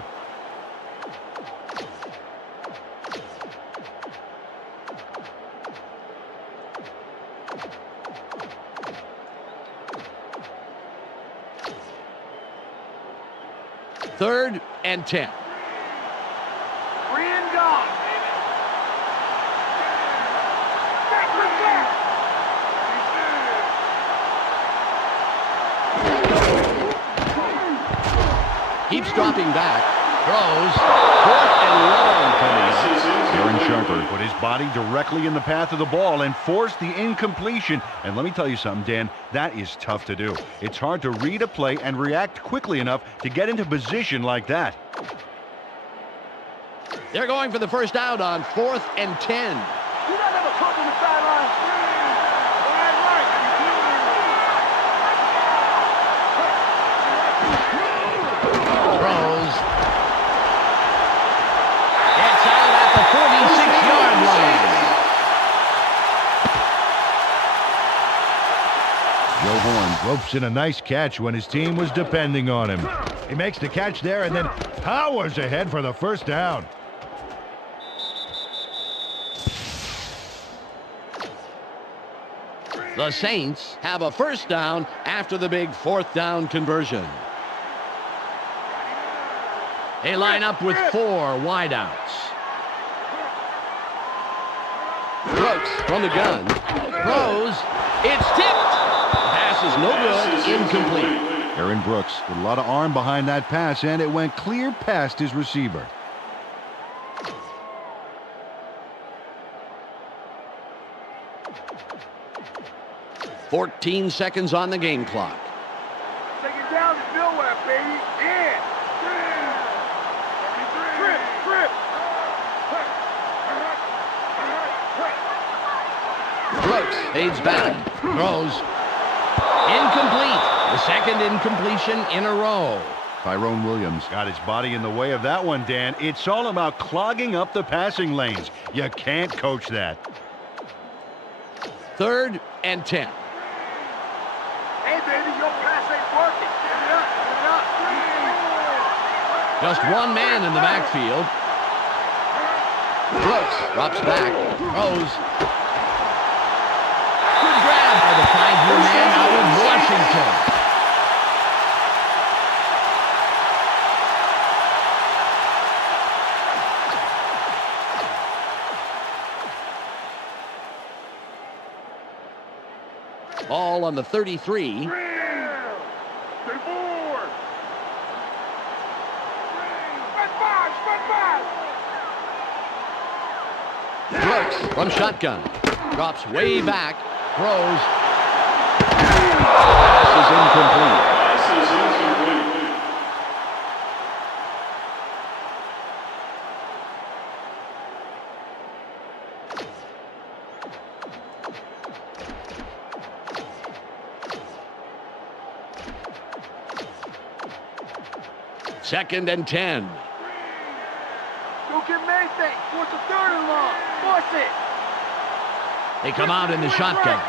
Third and 10. 3 and gone. Keeps dropping back. Throws. 4th and long coming up. Aaron Sharper put his body directly in the path of the ball and forced the incompletion. And let me tell you something, Dan, that is tough to do. It's hard to read a play and react quickly enough to get into position like that. They're going for the first out on 4th and 10. You don't have a coach on the sideline. Throws. Gets out at the 46-yard line. Joe Horn ropes in a nice catch when his team was depending on him. He makes the catch there and then powers ahead for the first down. The Saints have a first down after the big 4th down conversion. They line up with 4 wideouts. Brooks from the gun. Throws. It's tipped. Pass is no good. Incomplete. Aaron Brooks with a lot of arm behind that pass, and it went clear past his receiver. $14 seconds on the game clock. Take it down to nowhere, baby. In. Trip. Brooks fades back. Throws. Incomplete. The second incompletion in a row. Tyrone Williams got his body in the way of that one, Dan. It's all about clogging up the passing lanes. You can't coach that. 3rd and 10. Hey, baby, your pass ain't working. Give it up. Just one man in the backfield. Brooks drops back. Throws. Good grab by the 5-year man out of Washington. Ball on the 33. Brooks from shotgun. Drops way back. Throws. Pass is incomplete. Second and 10. Don't get anything. Force the 3rd and long. Force it. They come out in the shotgun.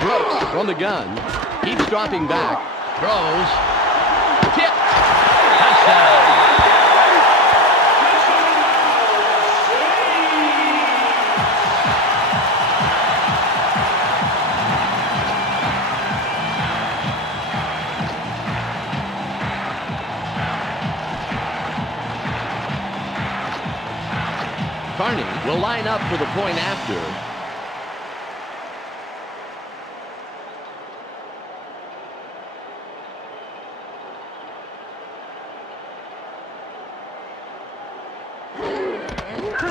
Brooks from the gun. Keeps dropping back. Throws. Tipped. Touchdown. Carney will line up for the point after.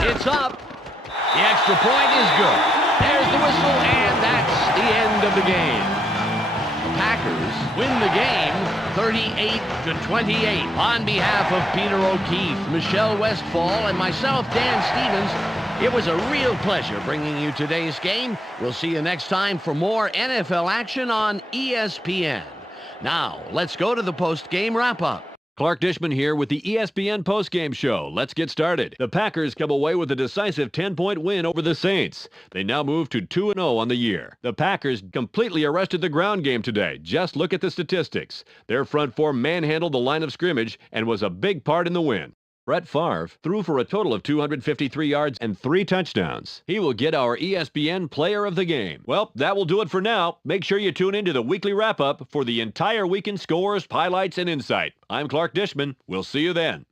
It's up. The extra point is good. There's the whistle, and that's the end of the game. The Packers win the game 38-28. On behalf of Peter O'Keefe, Michelle Westfall, and myself, Dan Stevens, It was a real pleasure bringing you today's game. We'll see you next time for more NFL action on ESPN. Now, let's go to the post-game wrap-up. Clark Dishman here with the ESPN postgame show. Let's get started. The Packers come away with a decisive 10-point win over the Saints. They now move to 2-0 on the year. The Packers completely arrested the ground game today. Just look at the statistics. Their front four manhandled the line of scrimmage and was a big part in the win. Brett Favre threw for a total of 253 yards and 3 touchdowns. He will get our ESPN Player of the Game. Well, that will do it for now. Make sure you tune into the weekly wrap-up for the entire weekend scores, highlights, and insight. I'm Clark Dishman. We'll see you then.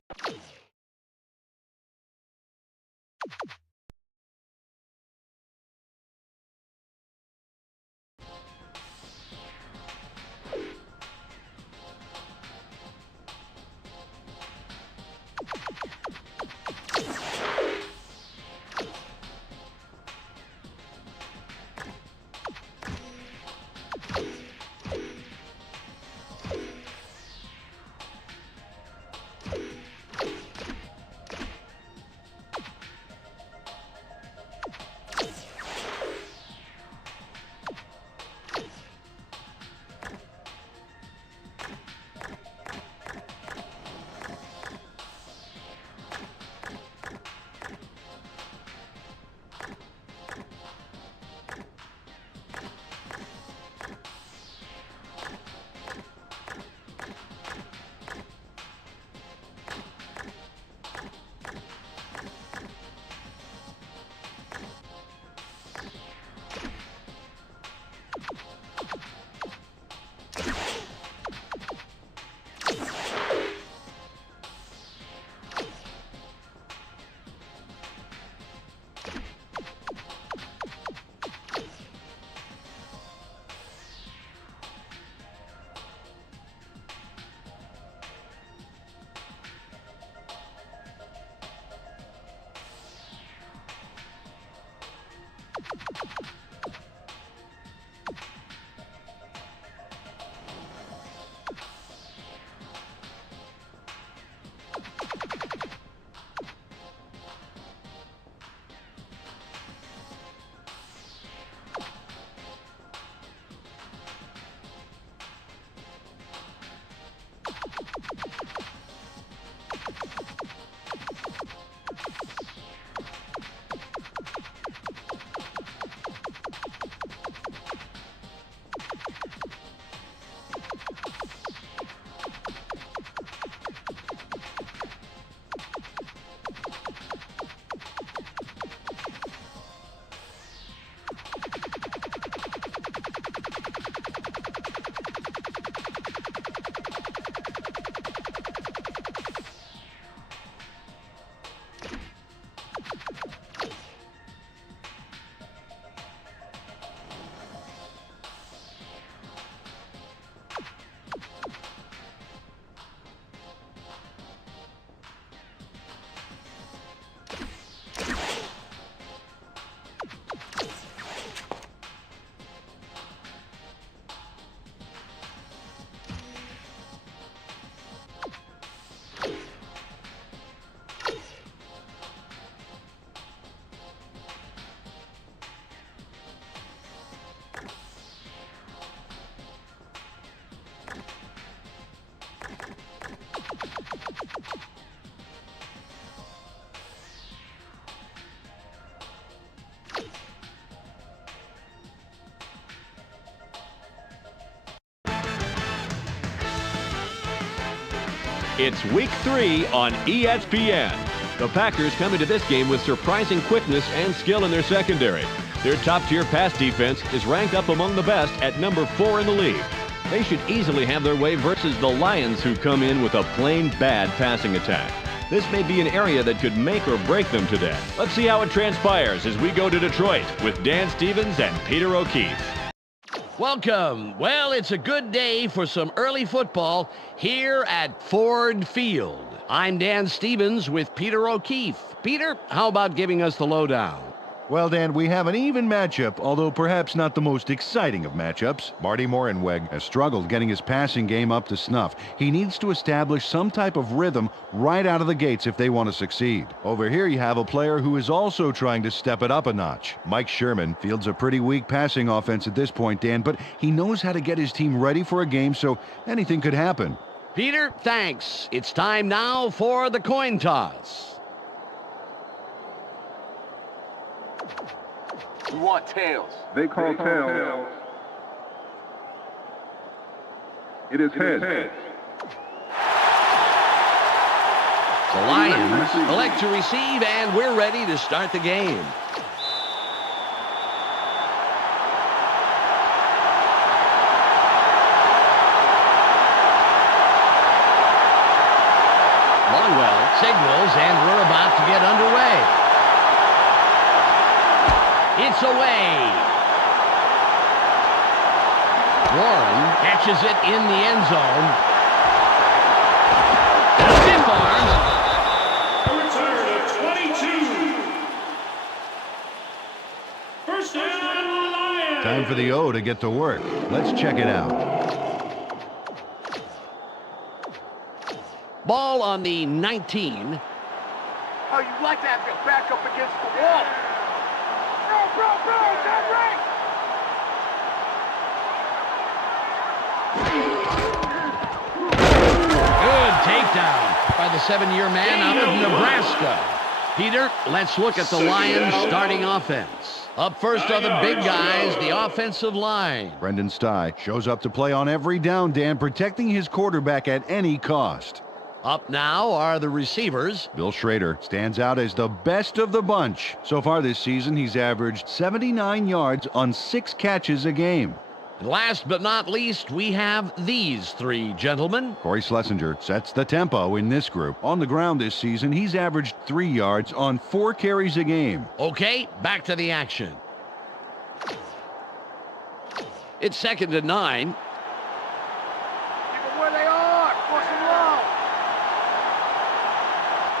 It's Week 3 on ESPN. The Packers come into this game with surprising quickness and skill in their secondary. Their top-tier pass defense is ranked up among the best at number 4 in the league. They should easily have their way versus the Lions, who come in with a plain bad passing attack. This may be an area that could make or break them today. Let's see how it transpires as we go to Detroit with Dan Stevens and Peter O'Keefe. Welcome. Well, it's a good day for some early football here at Ford Field. I'm Dan Stevens with Peter O'Keefe. Peter, how about giving us the lowdown? Well, Dan, we have an even matchup, although perhaps not the most exciting of matchups. Marty Morenweg has struggled getting his passing game up to snuff. He needs to establish some type of rhythm right out of the gates if they want to succeed. Over here you have a player who is also trying to step it up a notch. Mike Sherman fields a pretty weak passing offense at this point, Dan, but he knows how to get his team ready for a game, so anything could happen. Peter, thanks. It's time now for the coin toss. You want tails? They call tails. It is heads. The Lions elect to receive, and we're ready to start the game. Longwell signals, and we're about to get underway. It's away. Warren catches it in the end zone. Stiff arms. A return of 22. First down, Lions. Time for the O to get to work. Let's check it out. Ball on the 19. Oh, you like to have your back up against the wall. Bro, that's right. Good takedown by the 7-year man out of Nebraska. Peter, let's look at the Lions' starting offense. Up first are the big guys, the offensive line. Brendan Stye shows up to play on every down, Dan, protecting his quarterback at any cost. Up now are the receivers. Bill Schrader stands out as the best of the bunch. So far this season, he's averaged 79 yards on 6 catches a game. And last but not least, we have these 3 gentlemen. Corey Schlesinger sets the tempo in this group. On the ground this season, he's averaged 3 yards on 4 carries a game. Okay, back to the action. It's 2nd and 9. Keep them where they are. Force them low.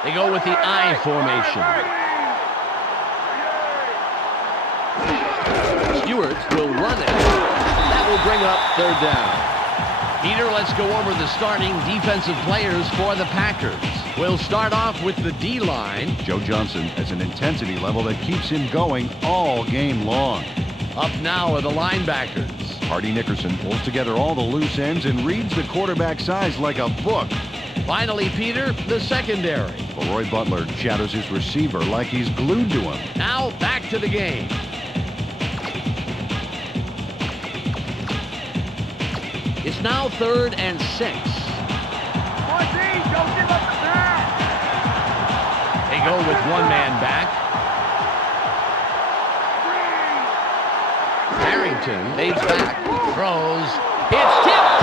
They go with the I formation. Stewart will run it. That will bring up 3rd down. Peter, let's go over the starting defensive players for the Packers. We'll start off with the D-line. Joe Johnson has an intensity level that keeps him going all game long. Up now are the linebackers. Hardy Nickerson pulls together all the loose ends and reads the quarterback's eyes like a book. Finally, Peter, the secondary. Leroy Butler shadows his receiver like he's glued to him. Now back to the game. It's now 3rd and 6. Marty, don't give up the pass. They go with 1 man back. Harrington fades back, throws. It's tipped.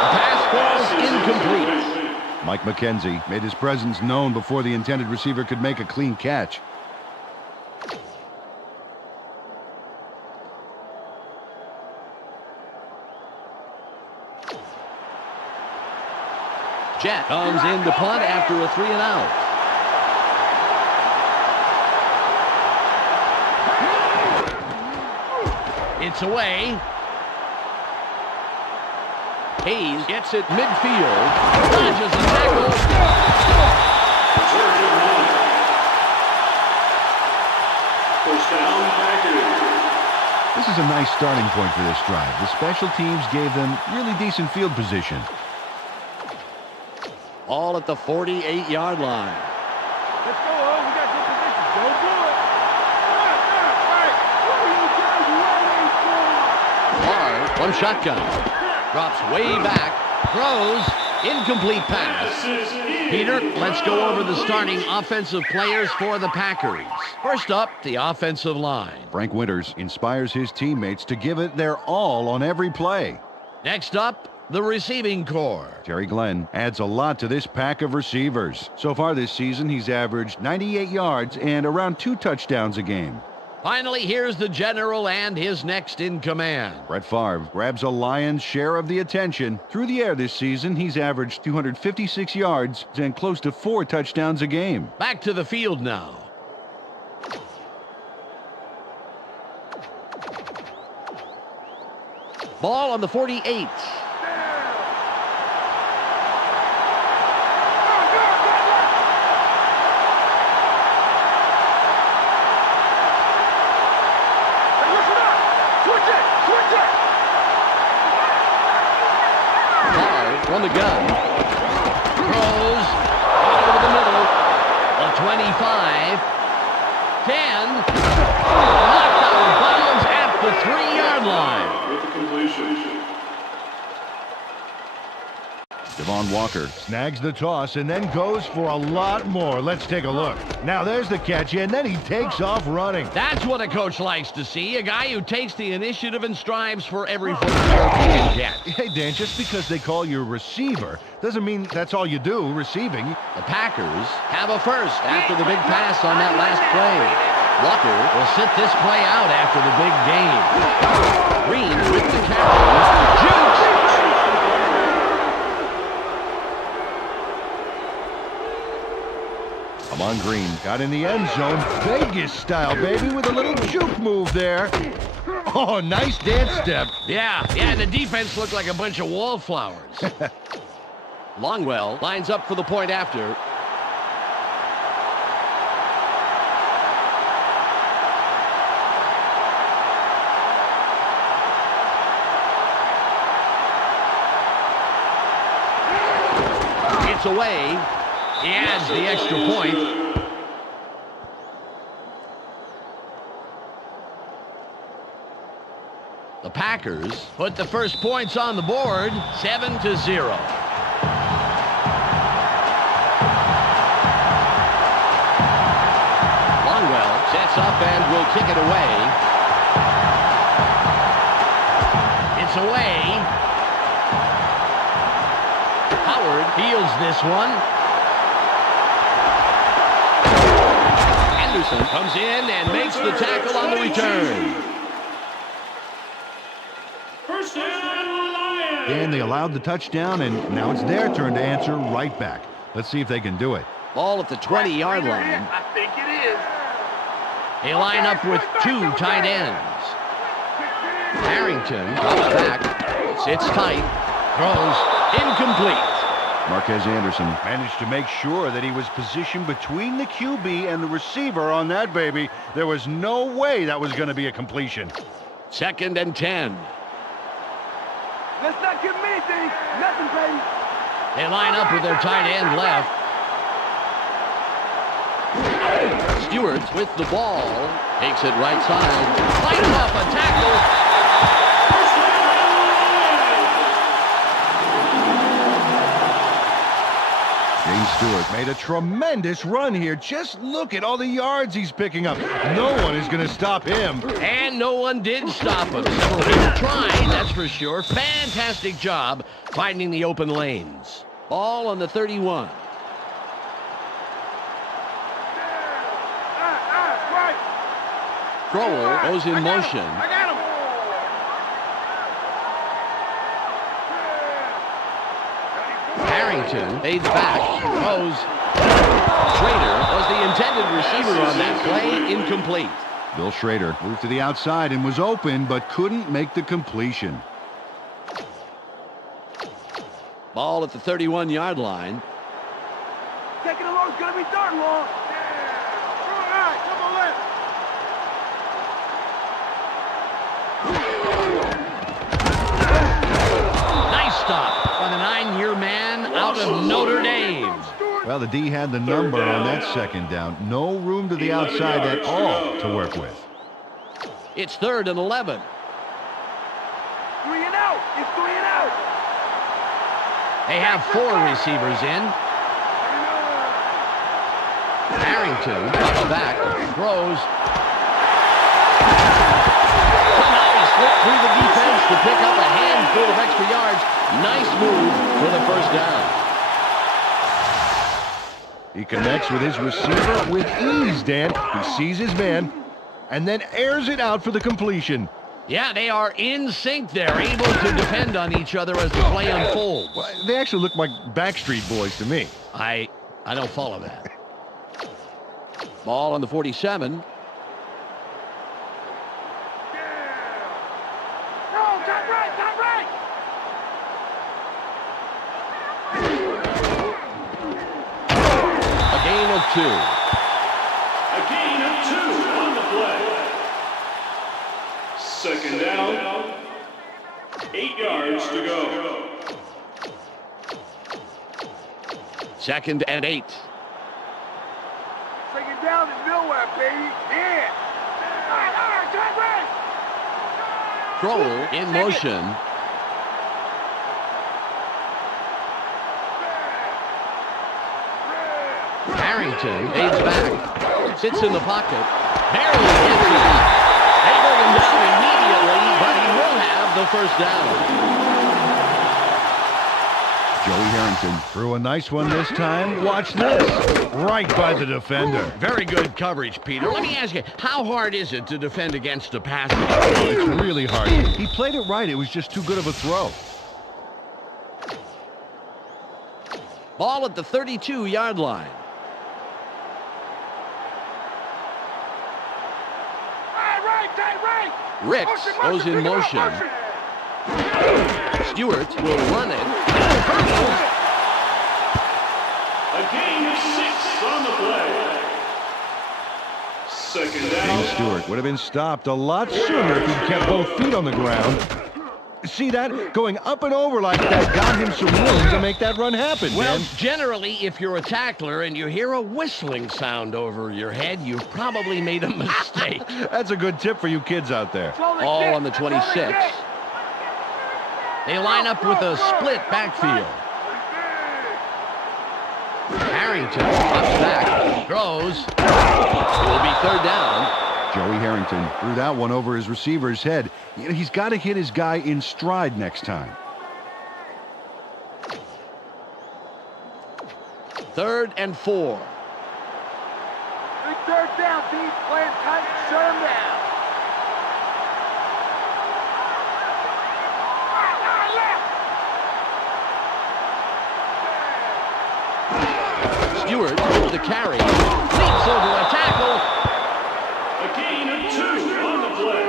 The pass falls incomplete. Mike McKenzie made his presence known before the intended receiver could make a clean catch. Jet comes in to punt after a 3 and out. It's away. Hayes gets it midfield. Dodges a tackle. Return of 1. First down, Packers. This is a nice starting point for this drive. The special teams gave them really decent field position. All at the 48-yard line. Let's go, we got good position. Don't do it. Hard from shotgun. Drops way back. Throws. Incomplete pass. Peter, let's go over the starting offensive players for the Packers. First up, the offensive line. Frank Winters inspires his teammates to give it their all on every play. Next up, the receiving corps. Terry Glenn adds a lot to this pack of receivers. So far this season, he's averaged 98 yards and around 2 touchdowns a game. Finally, here's the general and his next in command. Brett Favre grabs a lion's share of the attention. Through the air this season, he's averaged 256 yards and close to 4 touchdowns a game. Back to the field now. Ball on the 48. From the gun. Throws over the middle. A 25. 10. Knocked out of bounds at the 3-yard line. With the completion. Devon Walker snags the toss and then goes for a lot more. Let's take a look. Now there's the catch, and then he takes off running. That's what a coach likes to see. A guy who takes the initiative and strives for every football he can get. Hey, Dan, just because they call you a receiver doesn't mean that's all you do, receiving. The Packers have a first after the big pass on that last play. Walker will sit this play out after the big game. Green with the carry. Jukes. Amon Green got in the end zone. Vegas style, baby, with a little juke move there. Oh, nice dance step. Yeah, the defense looked like a bunch of wallflowers. Longwell lines up for the point after. It's away. He adds the extra point. The Packers put the first points on the board, 7-0. Longwell sets up and will kick it away. It's away. Howard fields this one. Anderson comes in and makes the tackle on the return. First down, Lions. Dan, they allowed the touchdown, and now it's their turn to answer right back. Let's see if they can do it. Ball at the 20-yard line. I think it is. They line up with 2 tight ends. Harrington comes back, sits tight, throws incomplete. Marquez Anderson managed to make sure that he was positioned between the QB and the receiver on that baby. There was no way that was going to be a completion. 2nd and 10. Let's not give them anything. Nothing, baby. They line up with their tight end left. Stewart with the ball. Takes it right side. Fights off a tackle. James Stewart made a tremendous run here. Just look at all the yards he's picking up. No one is going to stop him. And no one did stop him. Several people tried, that's for sure. Fantastic job finding the open lanes. Ball on the 31. Crowell goes in motion. I got him. Harrington fades back, throws. Schrader was the intended receiver on that play, incomplete. Bill Schrader moved to the outside and was open, but couldn't make the completion. Ball at the 31-yard line. Taking it long is going to be darn long. All right, come on left. Nice stop by the 9-year man out of Notre Dame. Well, the D had the number on that second down. No room to the outside at all to work with. It's 3rd and 11. 3 and out. It's 3 and out. They have 4 receivers in. Harrington comes back, throws. Somehow he slipped through the defense to pick up a handful of extra yards. Nice move for the first down. He connects with his receiver with ease, Dan. He sees his man and then airs it out for the completion. Yeah, they are in sync there, able to depend on each other as the play unfolds. Well, they actually look like Backstreet Boys to me. I don't follow that. Ball on the 47. No, top right, top 2. A gain of 2 on the play. Second down. 8 yards to go. Second and 8. Second down is nowhere, baby. Yeah. All right, Kroll in motion. Harrington aids back. Sits in the pocket. Barely gets it. They bring him down immediately, but he will have the first down. Joey Harrington threw a nice one this time. Watch this. Right by the defender. Very good coverage, Peter. Let me ask you, how hard is it to defend against a pass? Oh, it's really hard. He played it right. It was just too good of a throw. Ball at the 32-yard line. Ricks goes in motion. Stewart will run it. A gain of 6 on the play. Second down. James Stewart would have been stopped a lot sooner if he'd kept both feet on the ground. See that? Going up and over like that got him some room to make that run happen, Well, man. generally, if you're a tackler and you hear a whistling sound over your head, you've probably made a mistake. That's a good tip for you kids out there. All on the 26. They line up with a split backfield. Harrington drops back, throws. It will be third down. Joey Harrington threw that one over his receiver's head. You know, he's got to hit his guy in stride next time. Third and 4. Big third down, D. Playing tight, shut him down. Stewart with the carry. Leaps over a tackle. A gain of 2 on the play.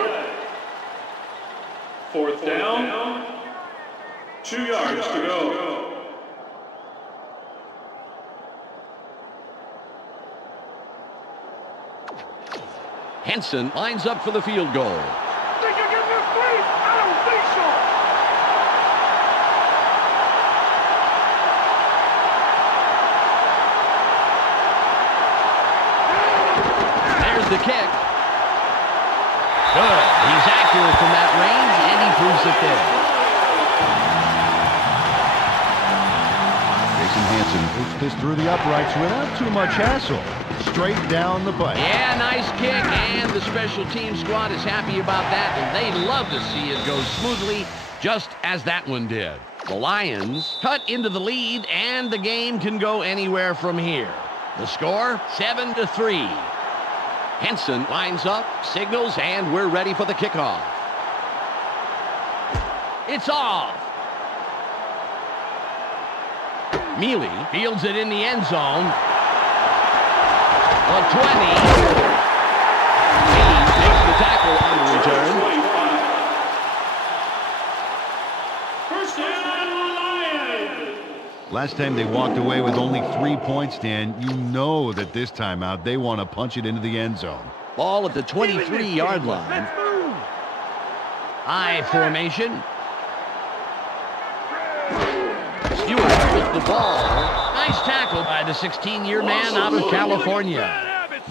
Fourth down. 2 yards to go. Henson lines up for the field goal. Think you get this three? I don't think so. There's the kick. Good. He's accurate from that range, and he proves it there. Jason Hansen puts this through the uprights without too much hassle. Straight down the pipe. Yeah, nice kick, and the special team squad is happy about that, and they love to see it go smoothly, just as that one did. The Lions cut into the lead, and the game can go anywhere from here. The score, 7-3. Henson lines up, signals, and we're ready for the kickoff. It's off. Mealy fields it in the end zone. The 20. He makes the tackle on the return. First down, Lions. Last time they walked away with only 3 points, Dan. You know that this time out they want to punch it into the end zone. Ball at the 23-yard line. Let's move. High formation. Stewart with the ball. Nice tackle by the 16-year man out of California.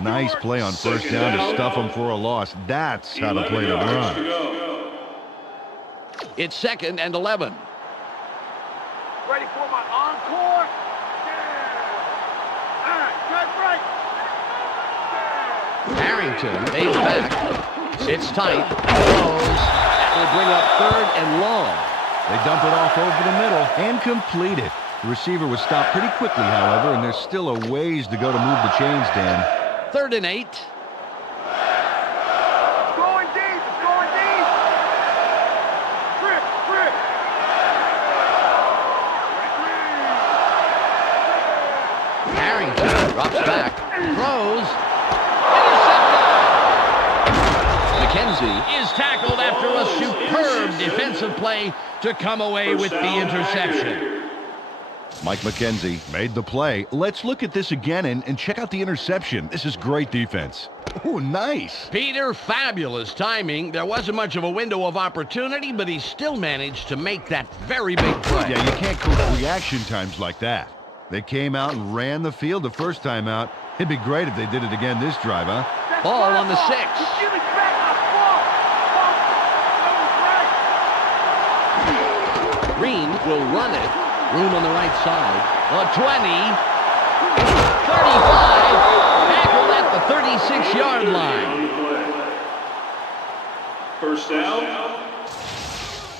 Nice play on first down to stuff him for a loss. That's how to play the run. It's 2nd and 11. Ready for my encore? Yeah. All right, cut right. Harrington fades back. Sits tight. Throws. That will bring up 3rd and long. They dump it off over the middle and complete it. The receiver was stopped pretty quickly, however, and there's still a ways to go to move the chains, Dan. 3rd and 8. It's going deep. It's going deep. Trip, trip. Harrington drops back. Throws. Intercepted. McKenzie is tackled after a superb defensive play to come away with the interception. Mike McKenzie made the play. Let's look at this again and check out the interception. This is great defense. Oh, nice. Peter, fabulous timing. There wasn't much of a window of opportunity, but he still managed to make that very big play. Yeah, you can't coach reaction times like that. They came out and ran the field the first time out. It'd be great if they did it again this drive, huh? Ball on the 6. Give it back, my ball. That was right. Green will run it. Room on the right side. A 20. 35. Tackled at the 36-yard line. First down.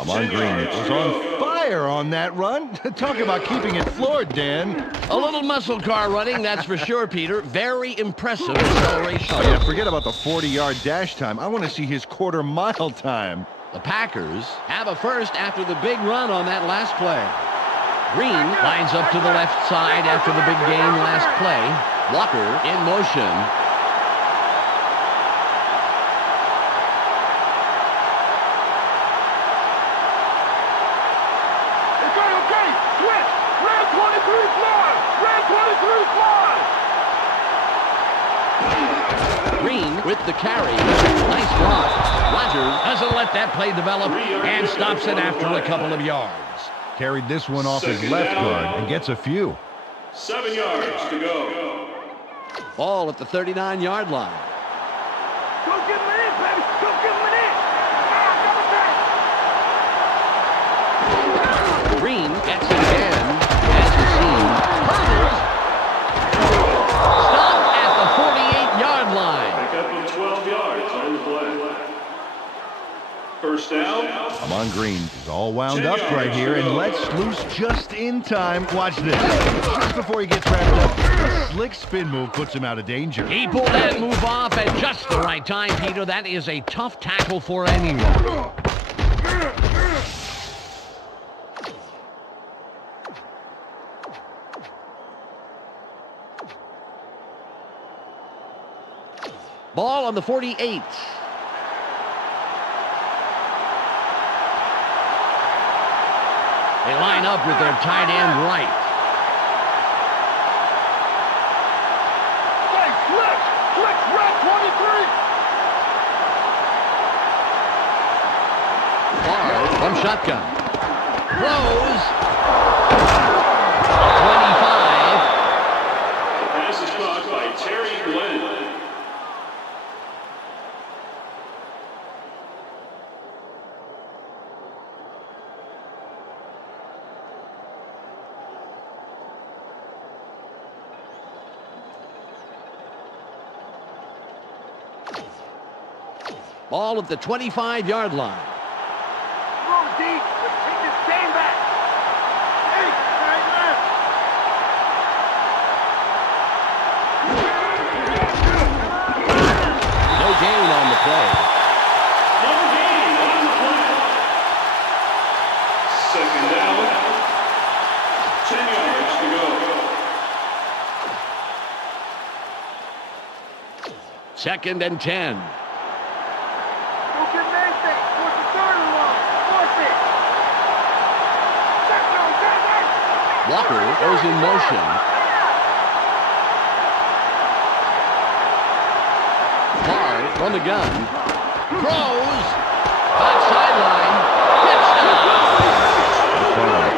Amon Green was on fire on that run. Talk about keeping it floored, Dan. A little muscle car running, that's for sure, Peter. Very impressive acceleration. Oh, yeah, forget about the 40-yard dash time. I want to see his quarter-mile time. The Packers have a first after the big run on that last play. Green lines up to the left side after the big gain last play. Walker in motion. Okay, switch. Red 23 fly. Red 23 fly. Green with the carry. Nice block. Rodgers doesn't let that play develop and stops it after a couple of yards. Carried this one off his left guard and gets a few. 7 yards to go. Ball at the 39-yard line. Go give him an inch, baby. Go give him an inch. Green gets it again. As the seam. Hurdles. Stop at the 48-yard line. Pick up of 12 yards on the play. First down. Amon Green is all wound up right here and lets loose just in time. Watch this. Just before he gets wrapped up, a slick spin move puts him out of danger. He pulled that move off at just the right time, Peter. That is a tough tackle for anyone. Ball on the 48. They line up with their tight end right. Hey, flex, red 23. Barr from shotgun. Throws. 25. The pass is caught by Terry Glenn. Ball at the 25-yard line. Come on, D. Let's take this game back. Hey, right left. No gain on the play. No gain on the play. Second down. 10 yards to go. Second and 10. Go get Mason. Force the third and long. Force it. Walker goes in motion. Barr from the gun. Throws. Hot sideline. Touchdown.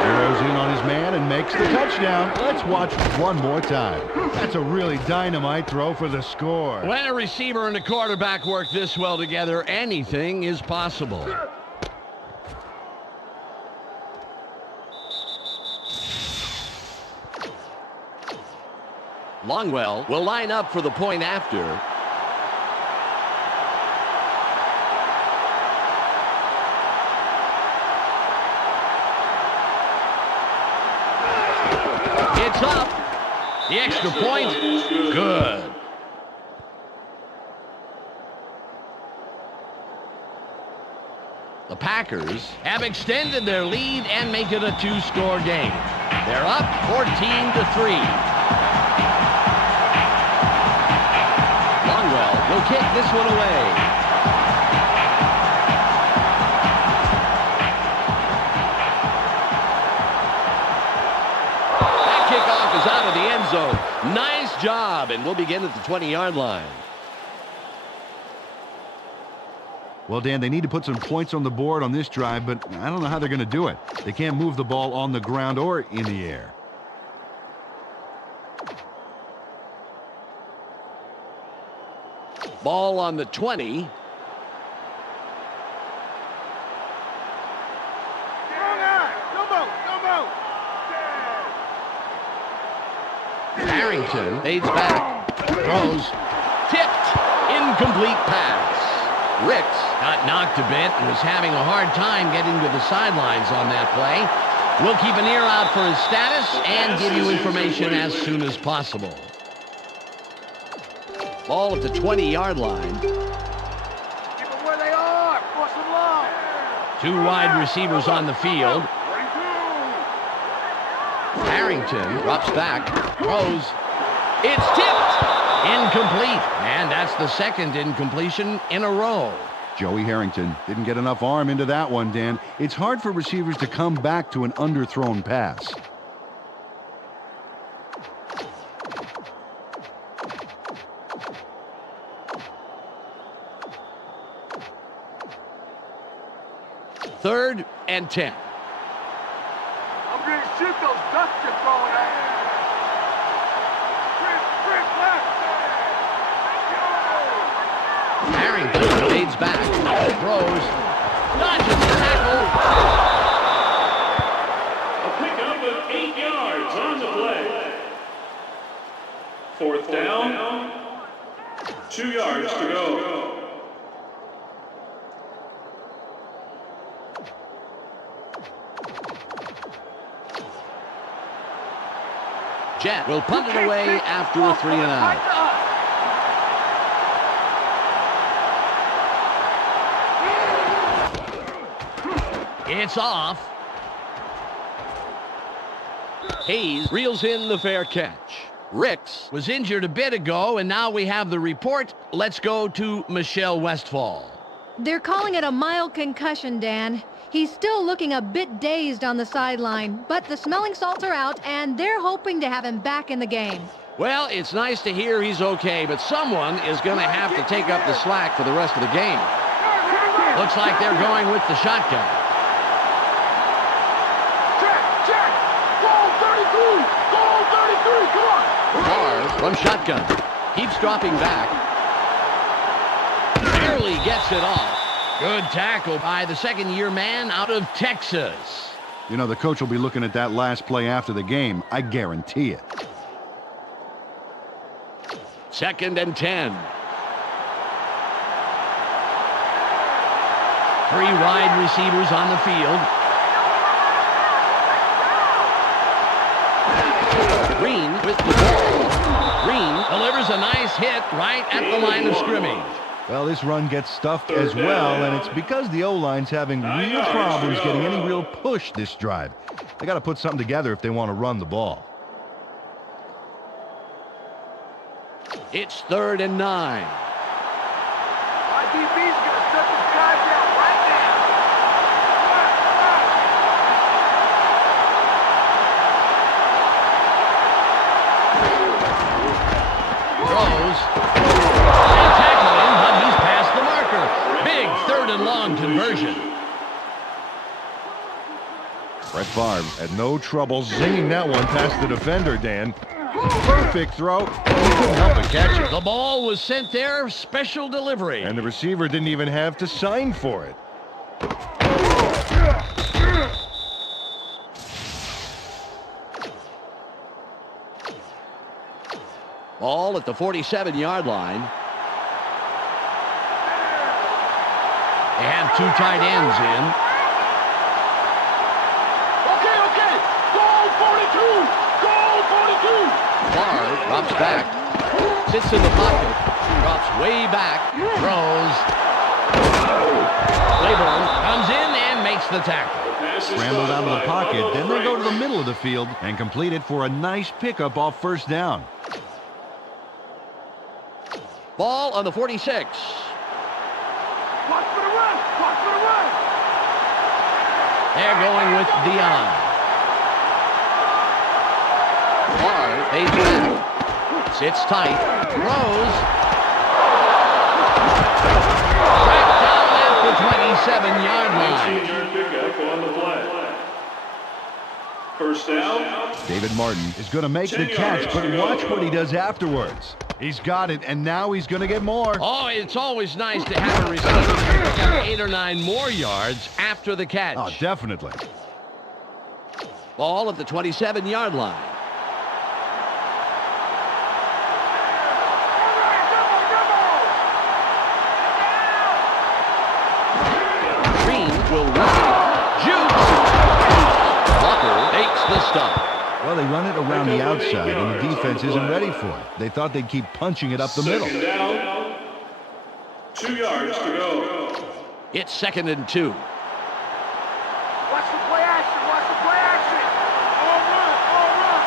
Arrows in on his man and makes the touchdown. Let's watch one more time. That's a really dynamite throw for the score. When a receiver and a quarterback work this well together, anything is possible. Longwell will line up for the point after. It's up. The extra point, good. The Packers have extended their lead and make it a two-score game. They're up 14-3. Longwell will kick this one away. end zone. Nice job, and we'll begin at the 20-yard line. Well, Dan, they need to put some points on the board on this drive, but I don't know how they're going to do it. They can't move the ball on the ground or in the air. Ball on the 20. Harrington fades back, throws, tipped, incomplete pass. Ricks got knocked a bit and was having a hard time getting to the sidelines on that play. We'll keep an ear out for his status and give you information as soon as possible. Ball at the 20-yard line. Keep them where they are. Force them long. Two wide receivers on the field. Harrington drops back, throws. It's tipped. Incomplete. And that's the second incompletion in a row. Joey Harrington didn't get enough arm into that one, Dan. It's hard for receivers to come back to an underthrown pass. Third and 10. I'm going to shoot those ducks you're throwing at me. Chris, left. Harrington fades back, throws, dodges the tackle. A pickup of 8 yards on the play. Fourth down. 2 yards to go. Jet will punt it away after a 3 and out. It's off. Hayes reels in the fair catch. Ricks was injured a bit ago, and now we have the report. Let's go to Michelle Westfall. They're calling it a mild concussion, Dan. He's still looking a bit dazed on the sideline, but the smelling salts are out, and they're hoping to have him back in the game. Well, it's nice to hear he's okay, but someone is going to have to take up the slack for the rest of the game. Looks like they're going with the shotgun. Check. Goal 33. Goal 33. Come on. Bars from shotgun. Keeps dropping back. Barely gets it off. Good tackle by the second-year man out of Texas. You know, the coach will be looking at that last play after the game. I guarantee it. Second and 10. 3 wide receivers on the field. Green with the ball. Green delivers a nice hit right at the line of scrimmage. Well, this run gets stuffed as well, and it's because the O-line's having real problems getting any real push this drive. They got to put something together if they want to run the ball. It's 3rd and 9. My DB's going to shut this guy down right now. Throws. They tackle him, but he's past the marker. Big 3rd and long conversion. Brett Favre had no trouble zinging that one past the defender, Dan. Perfect throw. He couldn't help but catch it. The ball was sent there, special delivery. And the receiver didn't even have to sign for it. Ball at the 47-yard line. They have 2 tight ends in. Okay. Goal 42. Goal 42. Barr drops back. Sits in the pocket. Drops way back. Throws. Claiborne comes in and makes the tackle. Scrambled out of the pocket, then they go to the middle of the field and complete it for a nice pickup off first down. Ball on the 46. Watch for the run. They're going with Dion. Barr fades it in. Sits tight. Throws. Tracked down at the 27-yard line. 19-yard pickup on the play. First down. David Martin is going to make the 10 catch, yards but to go. watch what he does afterwards. He's got it, and now he's going to get more. Oh, it's always nice to have a receiver pick up 8 or 9 more yards after the catch. Oh, definitely. Ball at the 27-yard line. Green will run. Jukes. Walker takes the stop. Well, they run it around the outside, and the defense isn't ready for it. They thought they'd keep punching it up the middle. Second down. 2 yards to go. It's 2nd and 2. Watch the play action. Watch the play action. All run. All run.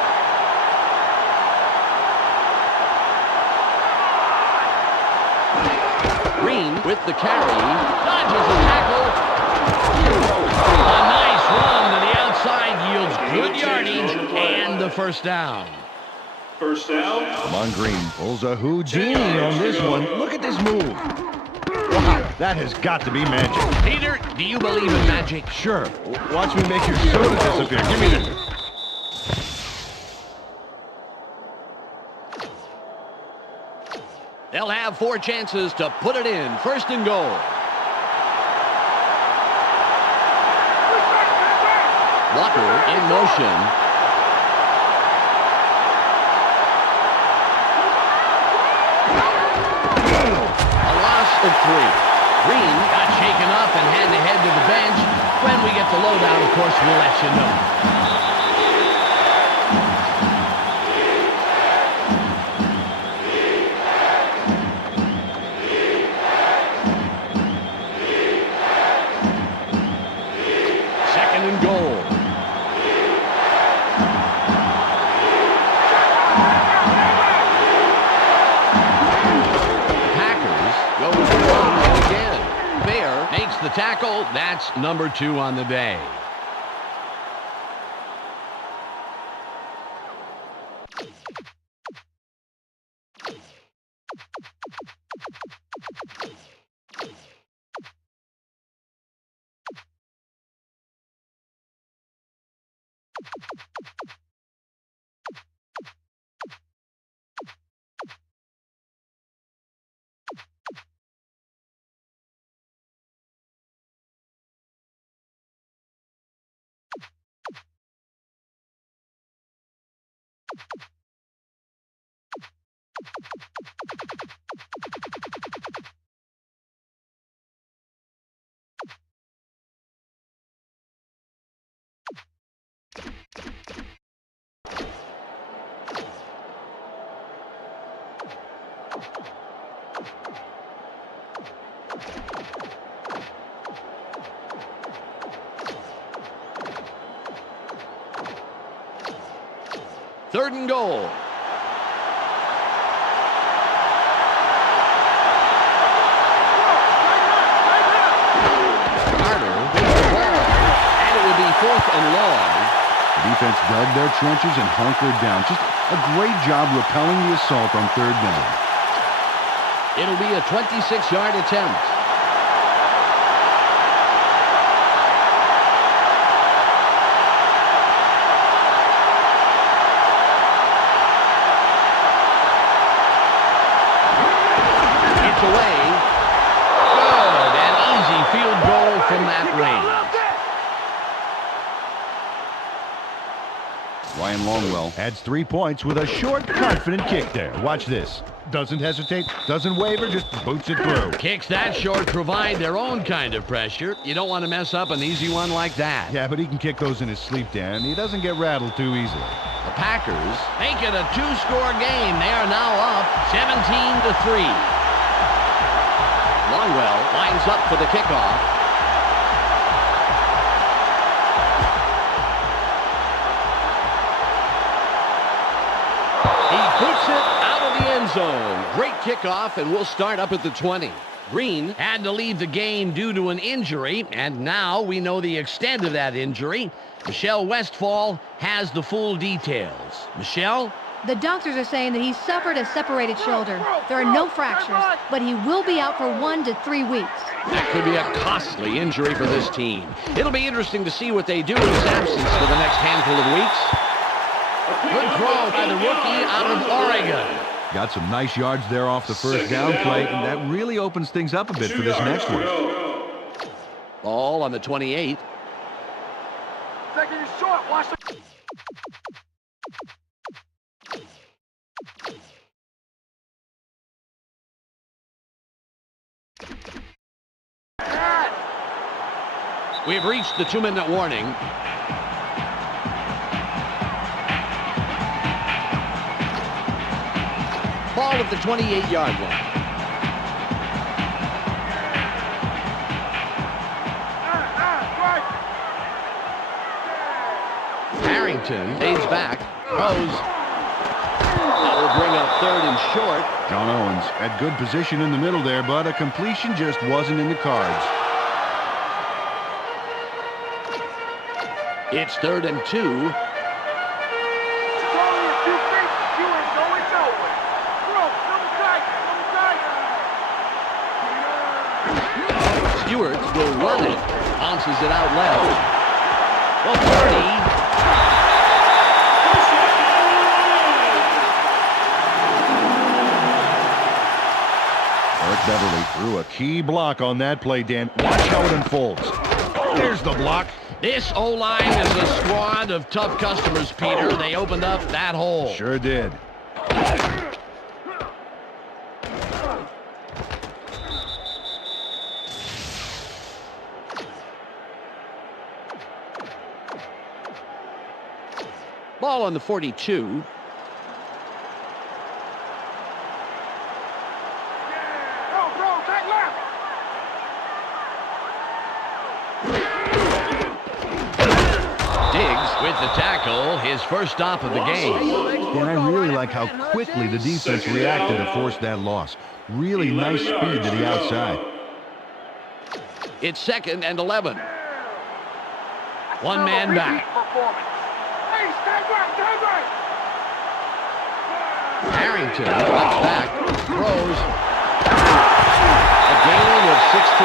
Green with the carry. Dodges the tackle. A nice run to the outside yields good yardage and the first down. First down. Come on, Green pulls a Houdini on this one. Look at this move. Wow, that has got to be magic. Peter, do you believe in magic? Sure. Watch me make your soda disappear. Give me this. They'll have 4 chances to put it in. 1st and goal. Walker in motion. A loss of 3. Green got shaken up and had to head to the bench. When we get the lowdown, of course, we'll let you know. The tackle, that's number 2 on the day. Third and goal. Carter with the ball, and it would be 4th and long. The defense dug their trenches and hunkered down. Just a great job repelling the assault on 3rd down. It'll be a 26-yard attempt. It's away. Good. An easy field goal from that range. Ryan Longwell adds 3 points with a short, confident kick there. Watch this. Doesn't hesitate, doesn't waver, just boots it through. Kicks that short provide their own kind of pressure. You don't want to mess up an easy one like that. Yeah, but he can kick those in his sleep, Dan. He doesn't get rattled too easily. The Packers make it a 2-score game. They are now up 17-3. Longwell lines up for the kickoff. He puts it out of the end zone. Great kickoff, and we'll start up at the 20. Green had to leave the game due to an injury, and now we know the extent of that injury. Michelle Westfall has the full details. Michelle? The doctors are saying that he suffered a separated shoulder. There are no fractures, but he will be out for 1 to 3 weeks. That could be a costly injury for this team. It'll be interesting to see what they do in his absence for the next handful of weeks. Good throw by the rookie out of Oregon. Got some nice yards there off the first down play, and that really opens things up a bit for this next one. Ball on the 28. Second is short. Watch the... We've reached the 2-minute warning. Ball at the 28-yard line. Harrington fades back, throws. That will bring up 3rd and short. John Owens had good position in the middle there, but a completion just wasn't in the cards. It's 3rd and 2. It's only a few feet. You ain't going nowhere. Throw tight. Stewart will run it. Bounces it out left. Well, 30. Eric Beverly threw a key block on that play, Dan. Watch how it unfolds. There's the block. This O-line is a squad of tough customers, Peter. They opened up that hole. Sure did. Ball on the 42. With the tackle, his first stop of the game. Dan, I really like how quickly the defense reacted to force that loss. Really nice speed to the outside. It's 2nd and 11. One man back. Harrington drops back, throws. A gain of 16.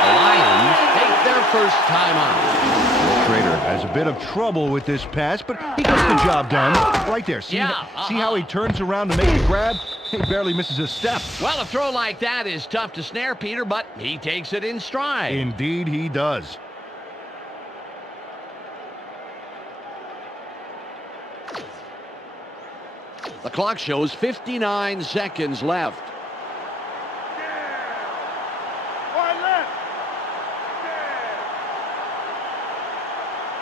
The Lions take their first timeout. Trader has a bit of trouble with this pass, but he gets the job done. Right there. See how he turns around to make the grab? He barely misses a step. Well, a throw like that is tough to snare, Peter, but he takes it in stride. Indeed, he does. The clock shows 59 seconds left.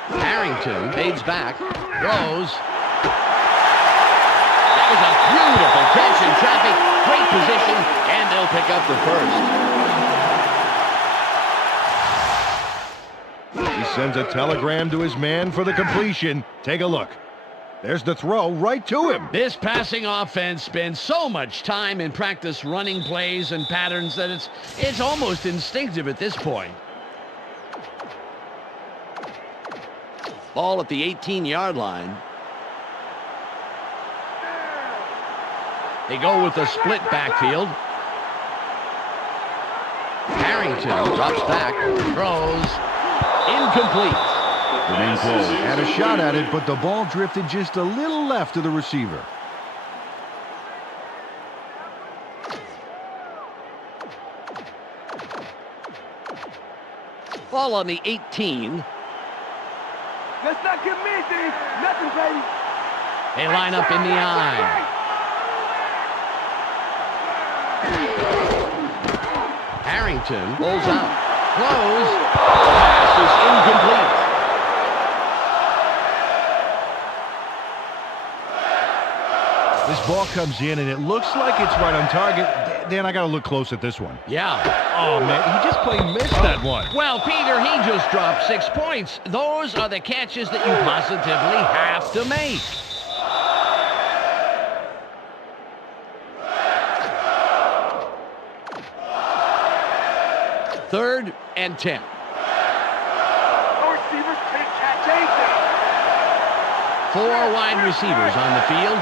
Harrington fades back, throws. That was a beautiful catch in traffic. Great position, and they'll pick up the first. He sends a telegram to his man for the completion. Take a look. There's the throw right to him. This passing offense spends so much time in practice running plays and patterns that it's almost instinctive at this point. Ball at the 18-yard line. They go with a split backfield. Harrington drops back, throws, incomplete. Remain close. Had a shot at it, but the ball drifted just a little left of the receiver. Ball on the 18. Let's not get messy. Nothing, baby. They line up in the eye. Harrington pulls out. Throws. Pass is incomplete. This ball comes in, and it looks like it's right on target. Dan, I got to look close at this one. Yeah. Oh, man, he just plain missed that one. Well, Peter, he just dropped 6 points. Those are the catches that you positively have to make. Third and 10. Our receivers can't catch anything. 4 wide receivers on the field.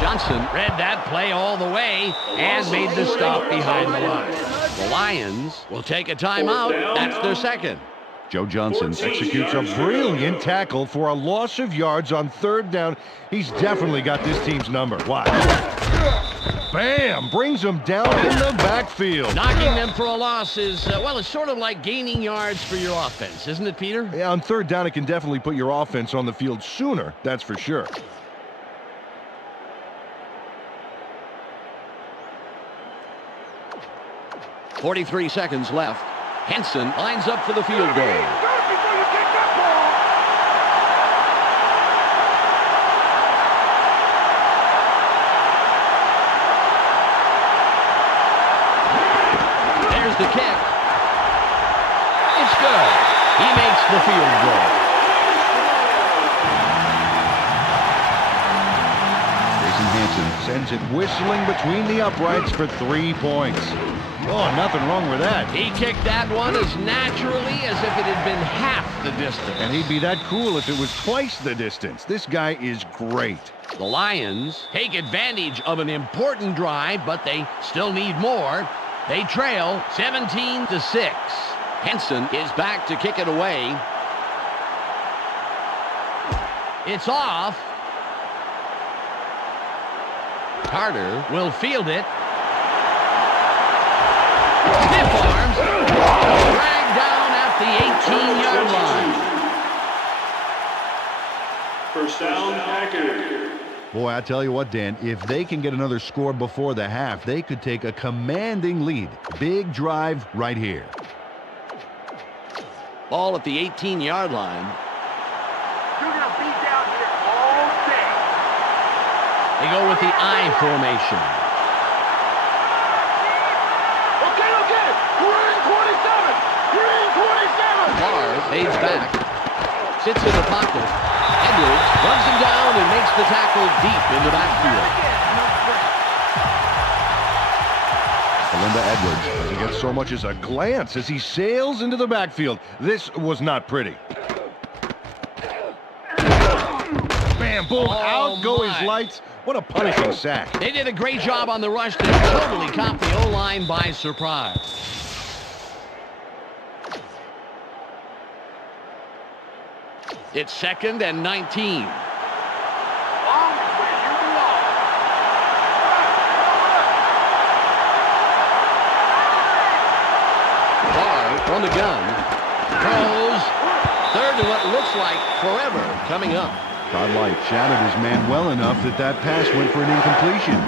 Johnson read that play all the way and made the stop behind the line. The Lions will take a timeout. That's their second. Joe Johnson executes a brilliant tackle for a loss of yards on 3rd down. He's definitely got this team's number. Watch. Bam! Brings them down in the backfield. Knocking them for a loss is, well, it's sort of like gaining yards for your offense, isn't it, Peter? Yeah, on 3rd down, it can definitely put your offense on the field sooner, that's for sure. .43 seconds left. Henson lines up for the field goal. There's the kick. It's good. He makes the field goal. Jason Hanson sends it whistling between the uprights for 3 points. Oh, nothing wrong with that. He kicked that one as naturally as if it had been half the distance. And he'd be that cool if it was twice the distance. This guy is great. The Lions take advantage of an important drive, but they still need more. They trail 17-6. Henson is back to kick it away. It's off. Carter will field it. Stiff arms. Dragged down at the 18-yard line. First down, Packers. Boy, I tell you what, Dan, if they can get another score before the half, they could take a commanding lead. Big drive right here. Ball at the 18-yard line. You're going to be down here all day. They go with the I formation. Barr fades back, sits in the pocket. Edwards runs him down and makes the tackle deep in the backfield. Belinda Edwards doesn't get so much as a glance as he sails into the backfield. This was not pretty. Bam, boom, out go his lights. What a punishing sack. They did a great job on the rush. They totally caught the O-line by surprise. It's 2nd and 19. Barr from the gun. Throws. 3rd and what looks like forever coming up. Todd Light shadowed his man well enough that that pass went for an incompletion.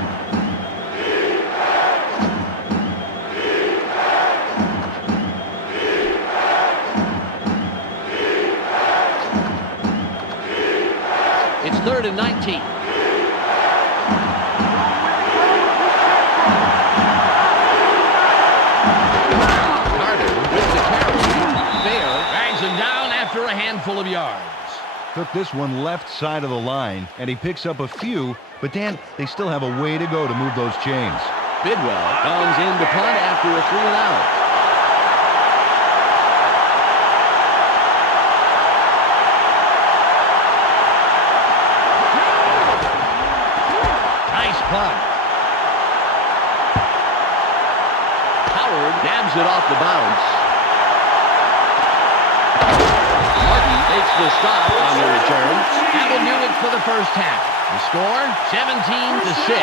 It's 3rd and 19. Carter with the carry. Fair drags him down after a handful of yards. Took this one left side of the line, and he picks up a few, but Dan, they still have a way to go to move those chains. Bidwell comes in to punt after a 3-and-out. Nice punt. Howard nabs it off the bounce. Martin takes the stop on the return. That will do it for the first half. The score, 17-6.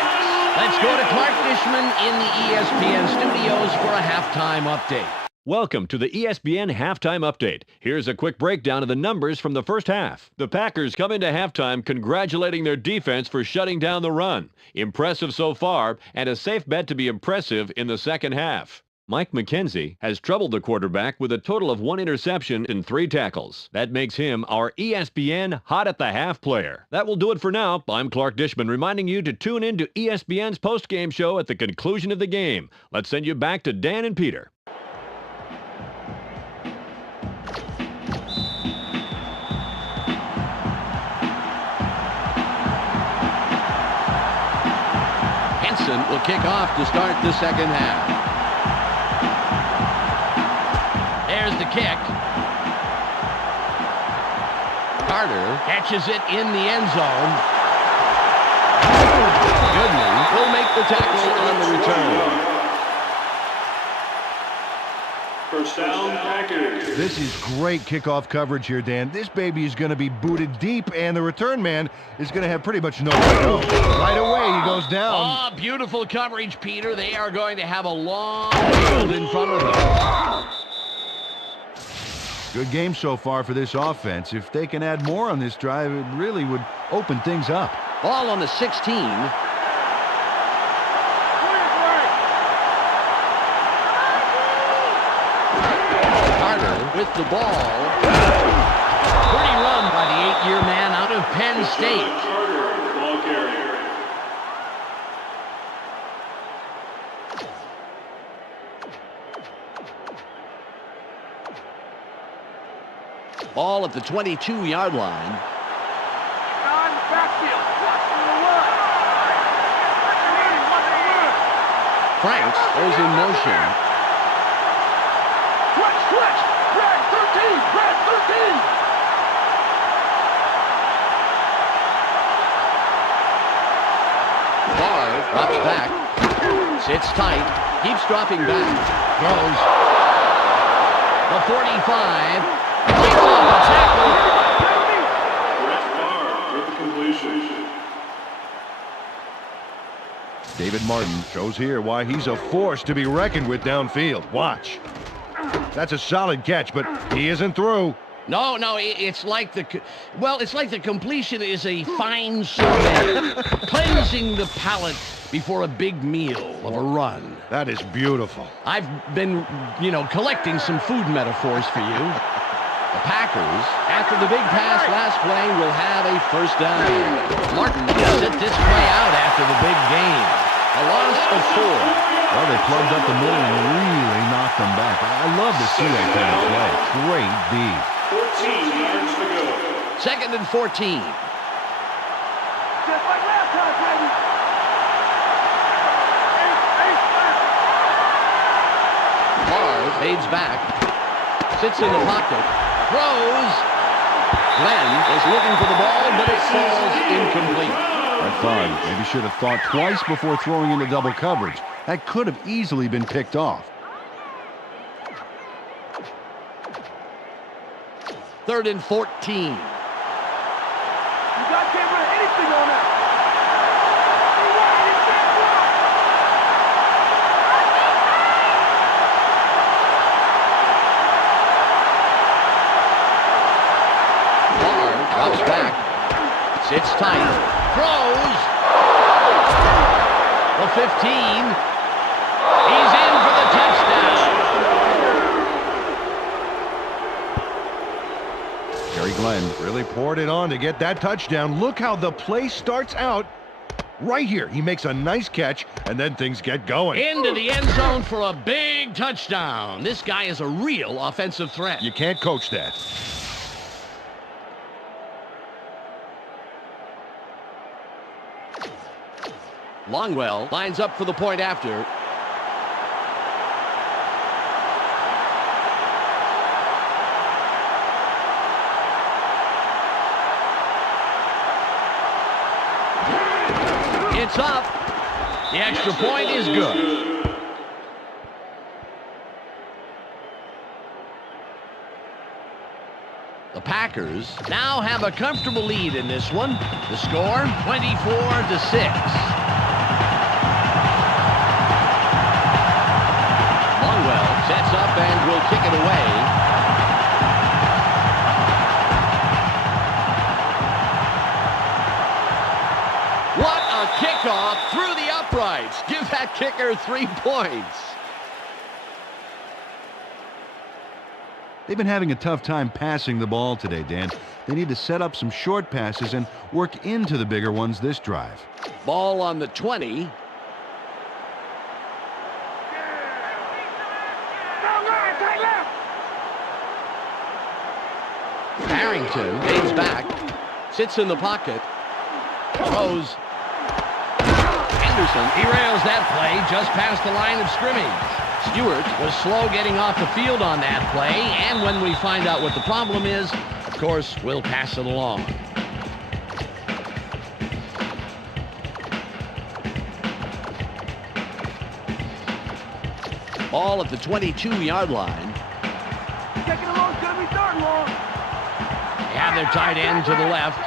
Let's go to Clark Dishman in the ESPN studios for a halftime update. Welcome to the ESPN Halftime Update. Here's a quick breakdown of the numbers from the first half. The Packers come into halftime congratulating their defense for shutting down the run. Impressive so far, and a safe bet to be impressive in the second half. Mike McKenzie has troubled the quarterback with a total of 1 interception and 3 tackles. That makes him our ESPN Hot at the Half player. That will do it for now. I'm Clark Dishman reminding you to tune in to ESPN's post-game show at the conclusion of the game. Let's send you back to Dan and Peter. Henson will kick off to start the second half. There's the kick. Carter catches it in the end zone. Goodman will make the tackle on the return. First down, Packers. This is great kickoff coverage here, Dan. This baby is going to be booted deep, and the return man is going to have pretty much nowhere to go. Right away, he goes down. Oh, beautiful coverage, Peter. They are going to have a long field in front of them. Good game so far for this offense. If they can add more on this drive, it really would open things up. Ball on the 16. With the ball. Pretty run by the 8-year man out of Penn State. Ball carrier. Ball at the 22-yard line. On the backfield. Watch for the run. Franks goes in motion. Switch. Red 13. Red 13. Barr drops back. Sits tight. Keeps dropping back. Throws. The 45. Breaks off a tackle. Brett Favre with the completion. David Martin shows here why he's a force to be reckoned with downfield. Watch. That's a solid catch, but he isn't through. No, it's like the completion is a fine sorbet, cleansing the palate before a big meal of a run. That is beautiful. I've been, collecting some food metaphors for you. The Packers, after the big pass last play, will have a first down. Martin sit this play out after the big game. A loss of 4. Well, they plugged up the middle and really knocked them back. I love to see that kind of play. Great D. 14 yards to go. 2nd and 14. Just like last time, baby. Barr fades back. Sits in the pocket. Throws. Glenn is looking for the ball, but it falls incomplete. That Favre maybe should have thought twice before throwing into double coverage. That could have easily been picked off. 3rd and 14. You guys can't run anything on that. Barr drops back. Sits tight. Throws. The 15. He's in for the touchdown. Jerry Glenn really poured it on to get that touchdown. Look how the play starts out right here. He makes a nice catch, and then things get going. Into the end zone for a big touchdown. This guy is a real offensive threat. You can't coach that. Longwell lines up for the point after. It's up. The extra point is good. The Packers now have a comfortable lead in this one. The score, 24-6. Sets up and will kick it away. What a kickoff through the uprights. Give that kicker 3 points. They've been having a tough time passing the ball today, Dan. They need to set up some short passes and work into the bigger ones this drive. Ball on the 20. Harrington fades back, sits in the pocket, throws, Anderson derails that play just past the line of scrimmage. Stewart was slow getting off the field on that play, and when we find out what the problem is, of course, we'll pass it along. Ball at the 22-yard line. Taking a long, gonna be third long. They have their tight end to the left.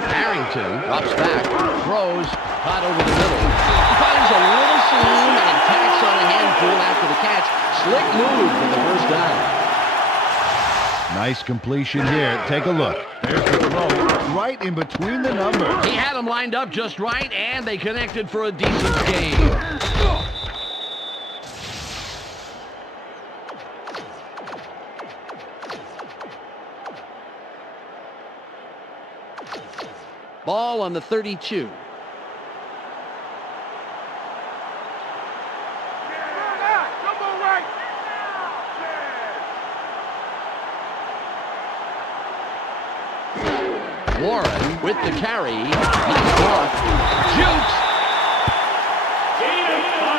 Harrington drops back, throws, caught over the middle. He finds a little seam and tacks on a handful after the catch. Slick move for the first down. Nice completion here. Take a look. There's the throw right in between the numbers. He had them lined up just right, and they connected for a decent gain. Ball on the 32. Warren with the carry. He's blocked. Jukes. Gain of 5.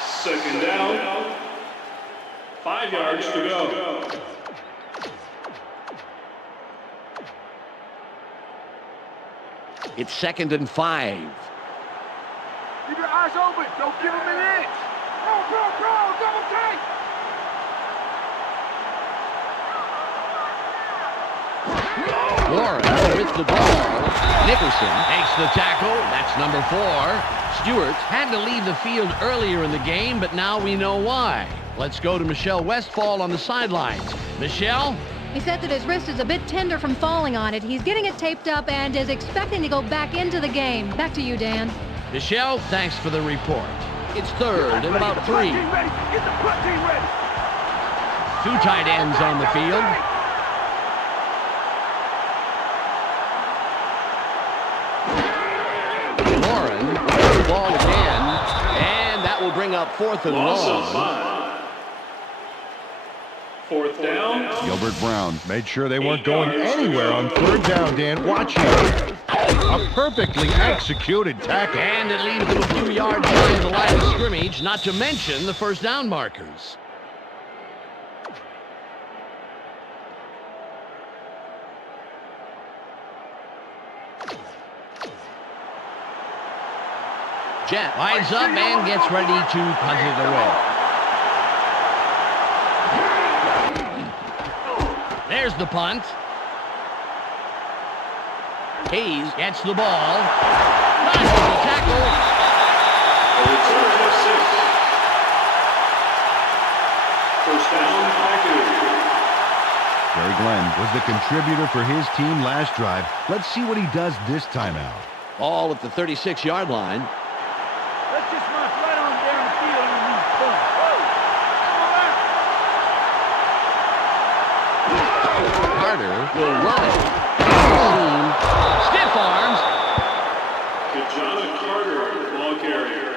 Second down. 5 yards to go. It's 2nd and 5. Keep your eyes open. Don't give him an inch. Bro, double tight. Warren with the ball. Nickerson takes the tackle. That's number 4. Stewart had to leave the field earlier in the game, but now we know why. Let's go to Michelle Westfall on the sidelines. Michelle? He said that his wrist is a bit tender from falling on it. He's getting it taped up and is expecting to go back into the game. Back to you, Dan. Michelle, thanks for the report. It's 3rd and about 3. Get the punt team ready. 2 tight ends on the field. Warren with the ball again, and that will bring up 4th and long. 4th down. Gilbert Brown made sure they weren't going anywhere on 3rd down, Dan. Watch here. A perfectly executed tackle. And it leaves them a few yards behind the line of scrimmage, not to mention the first down markers. Jet lines up and gets ready to punt it away. There's the punt. Hayes gets the ball. Dodges the tackle. A return of 6. First down, Packers. Jerry Glenn was the contributor for his team last drive. Let's see what he does this time out. Ball at the 36-yard line. Let's just march right on down the field and move forward. Carter will run it. Stiff arms. Kajana Carter, ball carrier.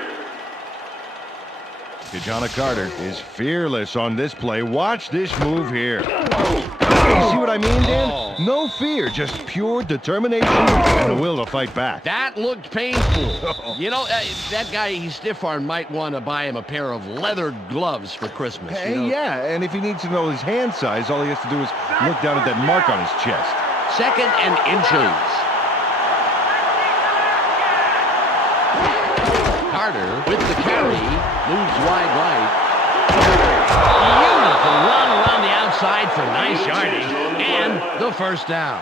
Kajana Carter is fearless on this play. Watch this move here. You see what I mean, Dan? No fear, just pure determination and the will to fight back. That looked painful. You know, that guy, he's stiff-armed, might want to buy him a pair of leather gloves for Christmas. Hey, you know? yeah, and if he needs to know his hand size, all he has to do is look down at that mark on his chest. 2nd and inches. Carter with the carry, moves wide right. Beautiful run around the outside for nice yardage and the first down.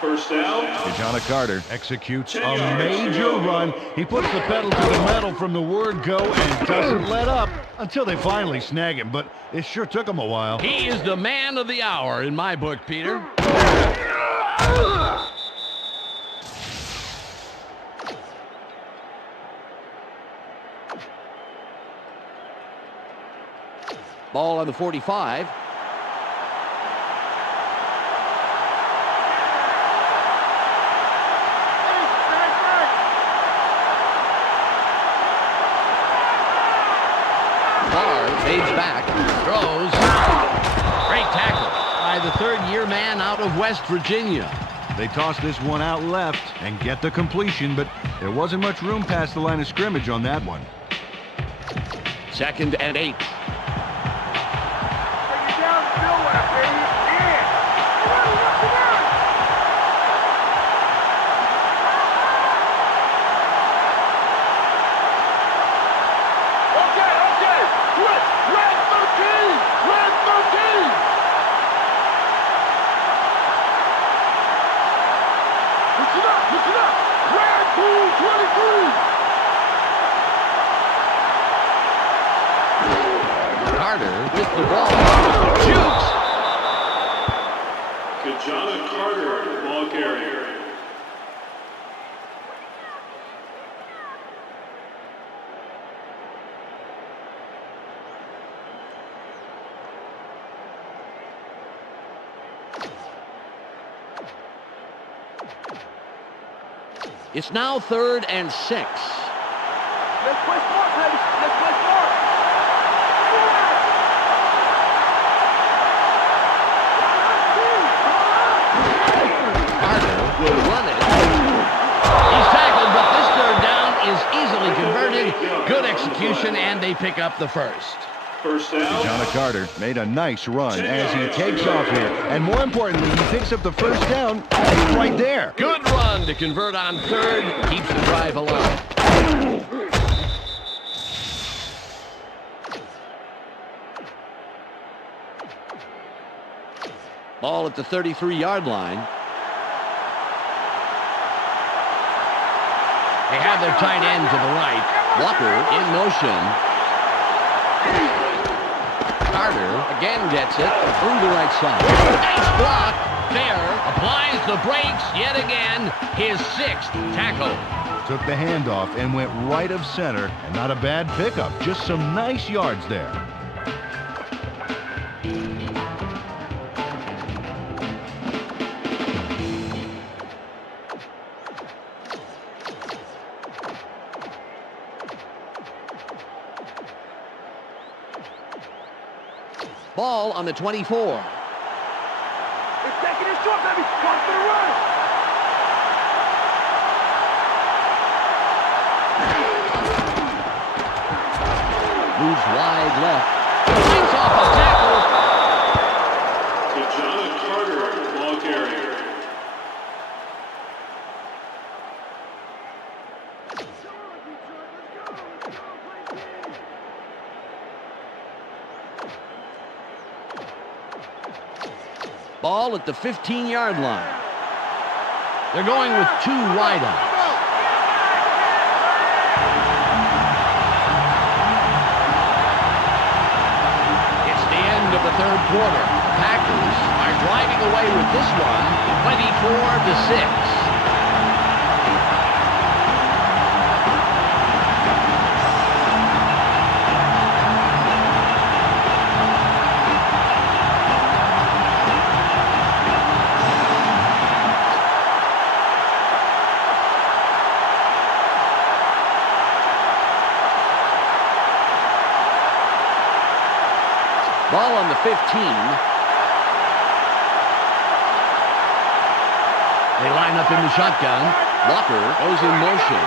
First down. Kajana Carter executes a major run. He puts the pedal to the metal from the word go and doesn't let up until they finally snag him, but it sure took him a while. He is the man of the hour in my book, Peter. Ball on the 45. Fades back, throws. Great tackle by the 3rd-year man out of West Virginia. They toss this one out left and get the completion, but there wasn't much room past the line of scrimmage on that one. 2nd and 8. Bring it down the field, baby. Yeah. Come on, come on. Okay. Red 13. Red 13. Listen up. Red 223. Carter with the ball. Shoots! Kajana Carter, ball carrier. It's now 3rd and 6. Let's play smart, baby. Let's play smart. Carter will run it. He's tackled, but this 3rd down is easily converted. Good execution, and they pick up the first. First down. John Carter made a nice run as he takes off here. And more importantly, he picks up the first down right there. Good run to convert on 3rd. Keeps the drive alive. Ball at the 33-yard line. They have their tight end to the right. Walker in motion. Carter again gets it through the right side. Nice block. Fair applies the brakes yet again. His 6th tackle. Took the handoff and went right of center. And not a bad pickup. Just some nice yards there. Ball on the 24. It's taking it short, baby. Come for the run. Moves wide left. Swings off a tackle. Kajana Carter, ball carrier. Ball at the 15-yard line. They're going with 2 wideouts. It's the end of the 3rd quarter. The Packers are driving away with this one, 24-6. Ball on the 15. They line up in the shotgun. Walker goes in motion.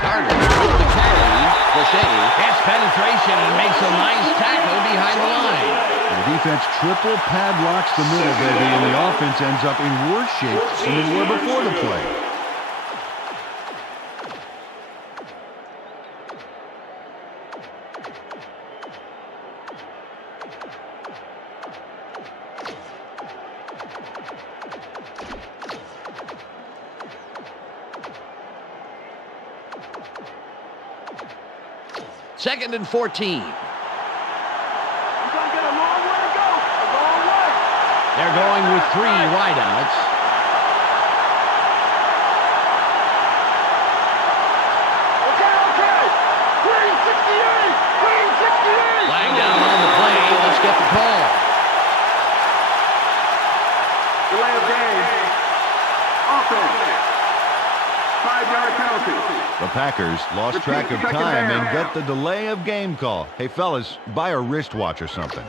Carter with the carry. Crochet gets penetration and makes a nice tackle behind the line. The defense triple padlocks the middle, baby, and the offense ends up in worse shape than they were before the play. Second and 14. You're gonna get a long way to go. A long way. They're going with 3 wideouts. Okay. Green 68. Green 68. Flag down on the play. Let's get the call. Delay of game. Offense. 5-yard penalty. The Packers lost track of time and get the delay of game call. Hey, fellas, buy a wristwatch or something.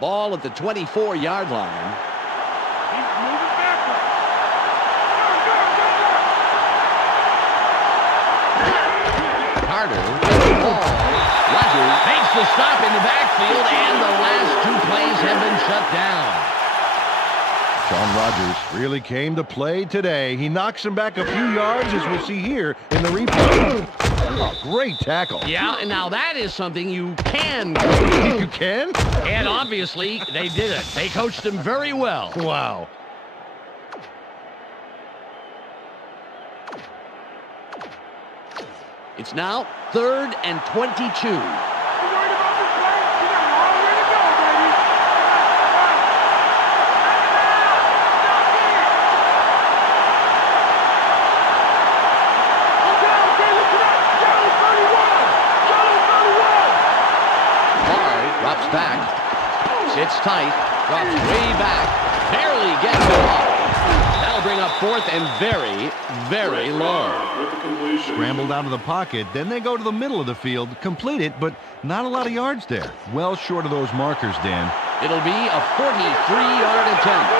Ball at the 24-yard line. He's moving backwards. Carter with the ball. Rodgers makes the stop in the backfield, and the last 2 plays have been shut down. Sean Rodgers really came to play today. He knocks him back a few yards, as we'll see here in the replay. Oh, great tackle. Yeah, and now that is something you can. You can? And obviously, they did it. They coached him very well. Wow. It's now 3rd and 22. You worried about this play? You got a long way to go, baby. Look out, okay, look at that. Yellow 31. Yellow 31. Bard drops back. Sits tight. Drops way back. Barely gets it off. That'll bring up 4th and very, very long. With the completion. Scrambled out of the pocket, then they go to the middle of the field, complete it, but not a lot of yards there. Well short of those markers, Dan. It'll be a 43-yard attempt.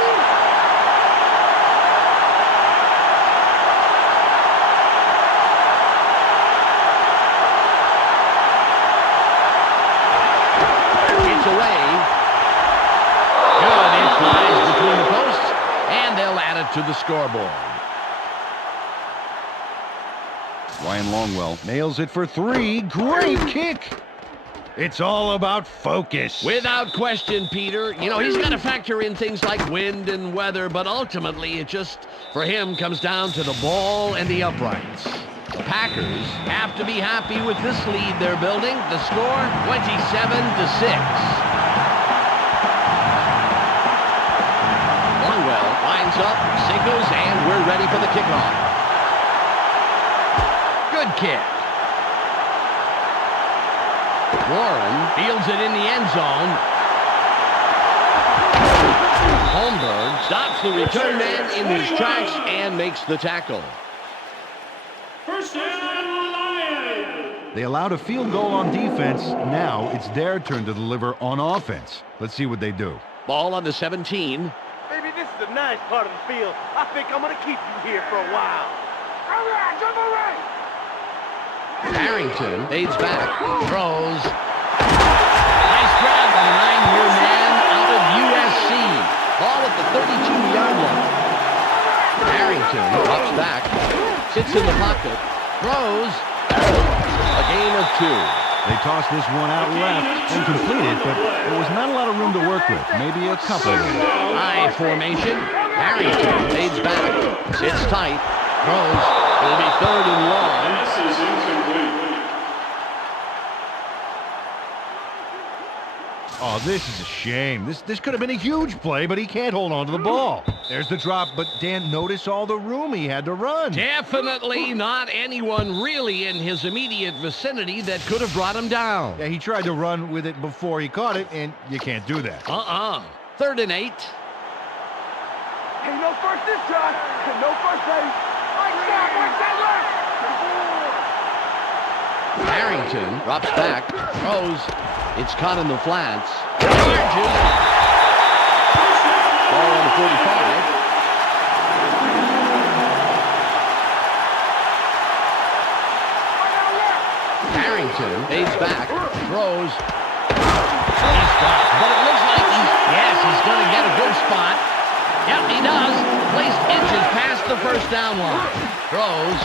It's away. Good. It flies between the posts, and they'll add it to the scoreboard. Ryan Longwell nails it for 3. Great kick. It's all about focus. Without question, Peter. You know, he's got to factor in things like wind and weather, but ultimately it just, for him, comes down to the ball and the uprights. The Packers have to be happy with this lead they're building. The score, 27-6. Longwell lines up, signals, and we're ready for the kickoff. Good kick. Warren fields it in the end zone. Holmberg stops the return man in his tracks and makes the tackle. First down, Lions. They allowed a field goal on defense. Now it's their turn to deliver on offense. Let's see what they do. Ball on the 17. Maybe this is the nice part of the field. I think I'm going to keep you here for a while. All right, jump away. Harrington fades back, throws. Nice grab by the 9-year man out of USC. Ball at the 32-yard line. Harrington drops back, sits in the pocket, throws. A gain of 2. They tossed this one out left and completed, but there was not a lot of room to work with. Maybe a couple. I formation. Harrington fades back, sits tight, throws. It'll be 3rd and long. This is incomplete. Oh, this is a shame. This could have been a huge play, but he can't hold on to the ball. There's the drop, but Dan, notice all the room he had to run. Definitely not anyone really in his immediate vicinity that could have brought him down. Yeah, he tried to run with it before he caught it, and you can't do that. 3rd and 8. Hey, no first this time. No first, baby. Watch that left. Harrington drops back, throws. It's caught in the flats. Charges. Ball on the 45. Harrington fades back, throws. He's stopped, but it looks like he's going to get a good spot. Yep, he does. Placed inches past the first down line. Throws.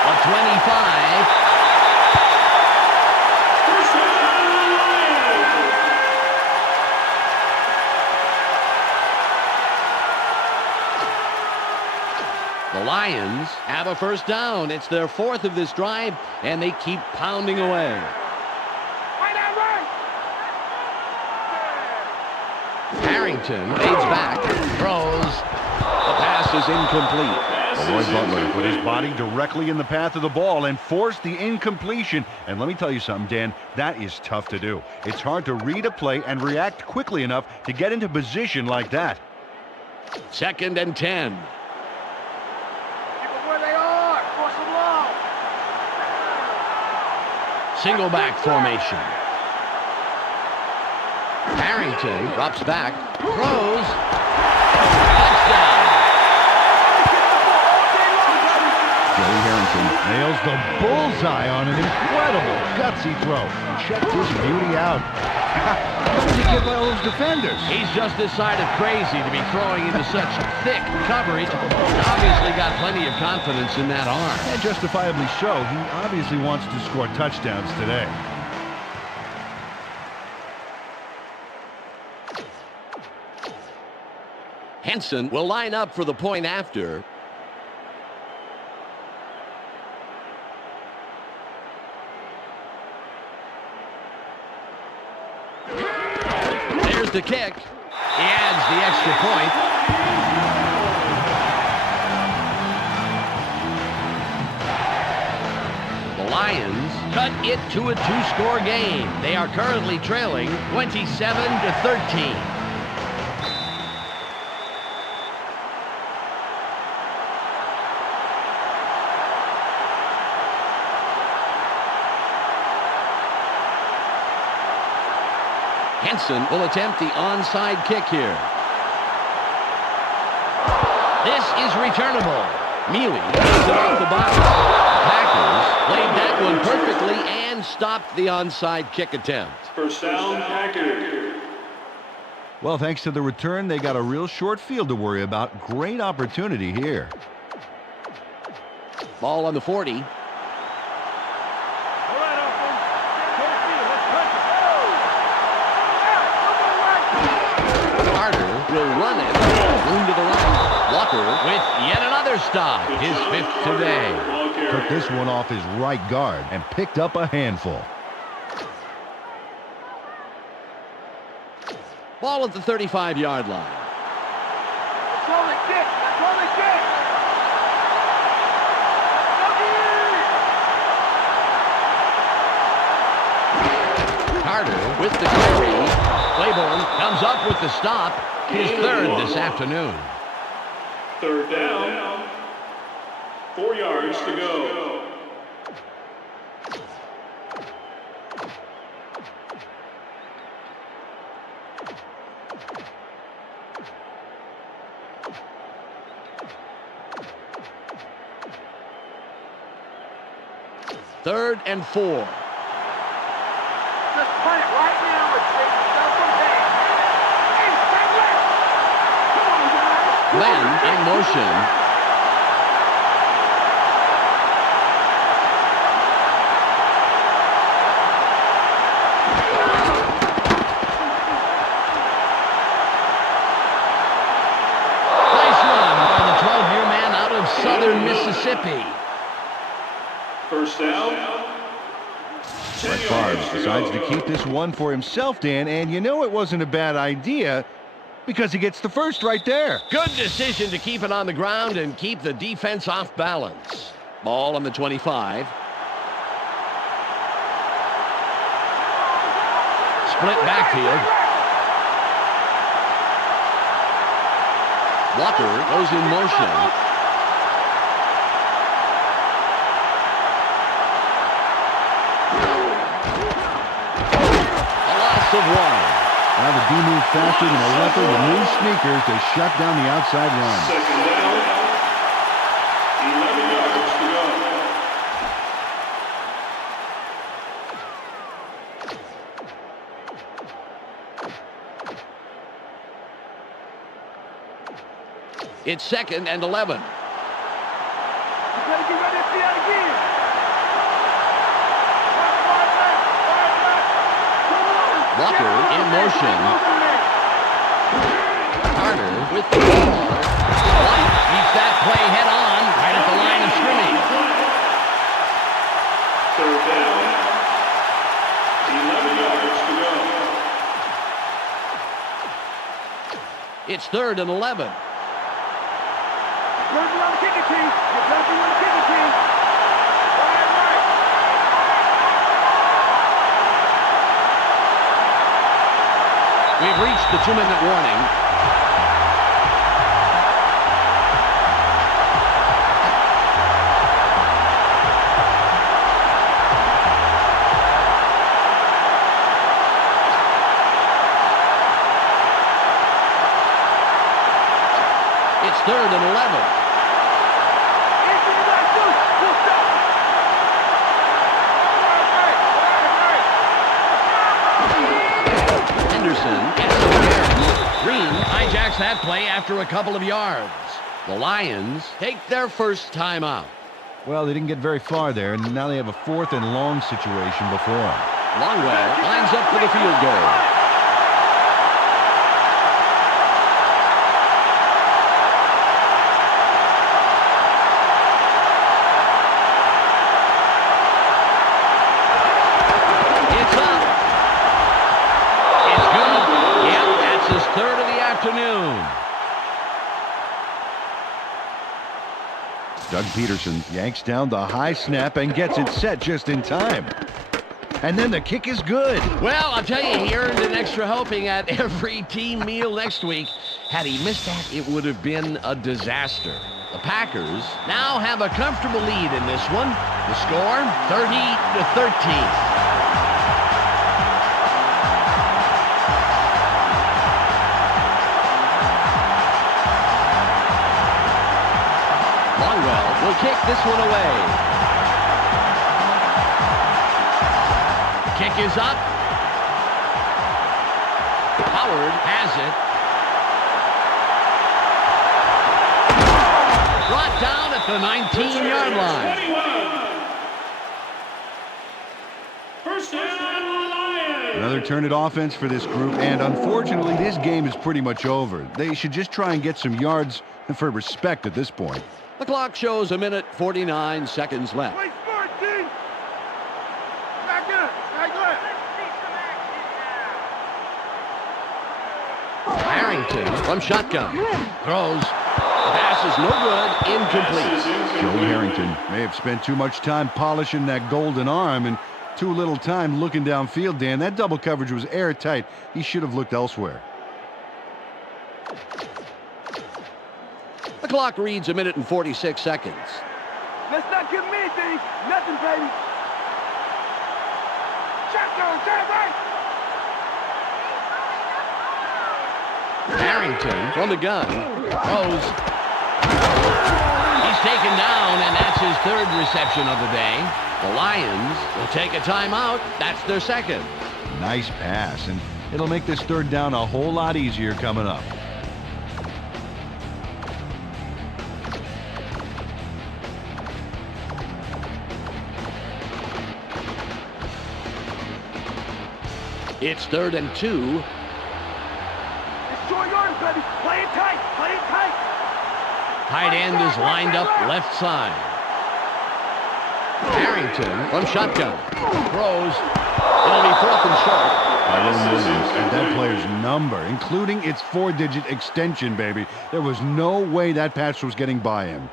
A 25. The Lions have a first down. It's their 4th of this drive, and they keep pounding away. Harrington fades back, throws. The pass is incomplete. Roy Butler put his body directly in the path of the ball and forced the incompletion. And let me tell you something, Dan, that is tough to do. It's hard to read a play and react quickly enough to get into position like that. 2nd and 10. Single back formation. Harrington drops back, throws, touchdown. Joey Harrington nails the bullseye on an incredible gutsy throw. Check this beauty out. How did he get by all those defenders? He's just this side of crazy to be throwing into such thick coverage. He's obviously got plenty of confidence in that arm. And justifiably so. He obviously wants to score touchdowns today. Henson will line up for the point after. There's the kick. He adds the extra point. The Lions cut it to a two-score game. They are currently trailing 27-13. Henson will attempt the onside kick here. This is returnable. Mealy gets it off the box. Packers played that one perfectly and stopped the onside kick attempt. First down, Packers. Well, thanks to the return, they got a real short field to worry about. Great opportunity here. Ball on the 40. Will run it. Room to the right. Walker with yet another stop. His fifth today. Took this one off his right guard and picked up a handful. Ball at the 35-yard line. That's all it gets. That's all it gets. Carter with the carry. Claiborne comes up with the stop. His third this afternoon. Third down. 4 yards to go. Third and 4. Just punt it right now and take yourself from there. Hey, stay left. Come on, guys. Glenn in motion. Nice run by the 12-year man out of southern Mississippi. First down. Brett Favre decides to keep this one for himself, Dan, and you know it wasn't a bad idea because he gets the first right there. Good decision to keep it on the ground and keep the defense off balance. Ball on the 25. Split backfield. Walker goes in motion. Of one. Now the D moved faster than a leopard with new sneakers to shut down the outside run. Second down. 11 yards to go. It's second and 11. You gotta get ready to see that again. Walker in motion. Carter with the ball. White keeps that play head on right at the line of scrimmage. Third down. 11 yards to go. It's third and 11. You're gonna be on the kicking team. You're gonna be on the kicking team. Right. We've reached the 2-minute warning. third and 11. Henderson gets the carry. Green hijacks that play after a couple of yards. The Lions take their first timeout. Well, they didn't get very far there, and now they have a 4th and long situation before them. Longwell lines up for the field goal. It's up. It's good. Yep, that's his third of the afternoon. Doug Peterson yanks down the high snap and gets it set just in time. And then the kick is good. Well, I'll tell you, he earned an extra helping at every team meal next week. Had he missed that, it would have been a disaster. The Packers now have a comfortable lead in this one. The score, 30-13. Longwell will kick this one away. Kick is up. Howard has it. Brought down at the 19-yard line. 21. First down, Lions. Another turn at offense for this group, and unfortunately, this game is pretty mumuch over. They should just try and get some yards for respect at this point. The clock shows 1:49 seconds left. Play smart, team. Back up. Back left. Harrington from shotgun. Throws. The pass is no good. Incomplete. Joe Harrington may have spent too much time polishing that golden arm and too little time looking downfield, Dan. That double coverage was airtight. He should have looked elsewhere. The clock reads 1:46 seconds. Let's not give them anything. Nothing, baby. Shotgun, turn right. Harrington from the gun. Throws. He's taken down, and that's his third reception of the day. The Lions will take a timeout. That's their second. Nice pass, and it'll make this third down a whole lot easier coming up. It's 3rd and 2. It's short yards, baby. Play it tight. Play it tight. Tight end is lined up left side. Harrington from shotgun. Throws. It'll be 4th and short. Tyrone Williams and that player's number, including its 4-digit extension, baby. There was no way that pass was getting by him.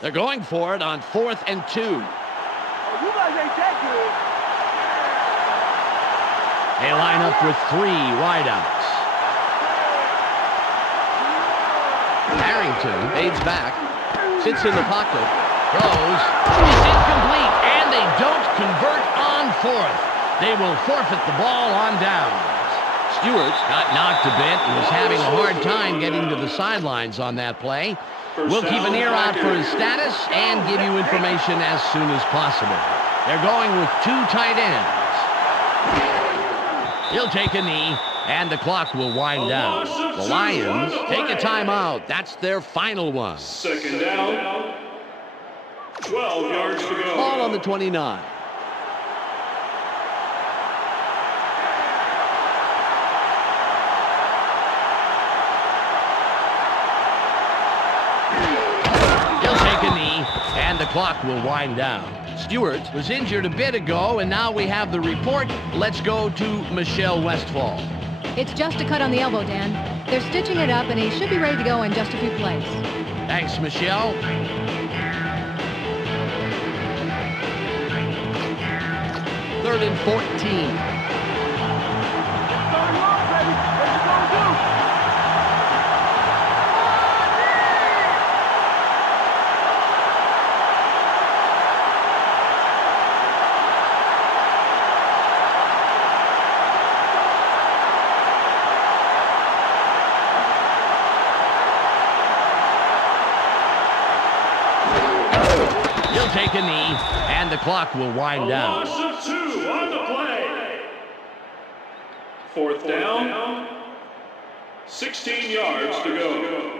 They're going for it on 4th and 2. Oh, you guys ain't that good. They line up with 3 wideouts. Harrington fades back, sits in the pocket, throws. It's incomplete, and they don't convert on 4th. They will forfeit the ball on downs. Stewart got knocked a bit and was having a hard time getting to the sidelines on that play. We'll keep an ear out for his status and give you information as soon as possible. They're going with 2 tight ends. He'll take a knee, and the clock will wind down. The Lions take a timeout. That's their final one. Second down. 12 yards to go. Ball on the 29. And the clock will wind down. Stewart was injured a bit ago, and now we have the report. Let's go to Michelle Westfall. It's just a cut on the elbow, Dan. They're stitching it up, and he should be ready to go in just a few plays. Thanks, Michelle. Third and 14. Going long, baby. What's you gonna do? clock will A wind down. loss of 2 on the play. Fourth down. 16 yards to go.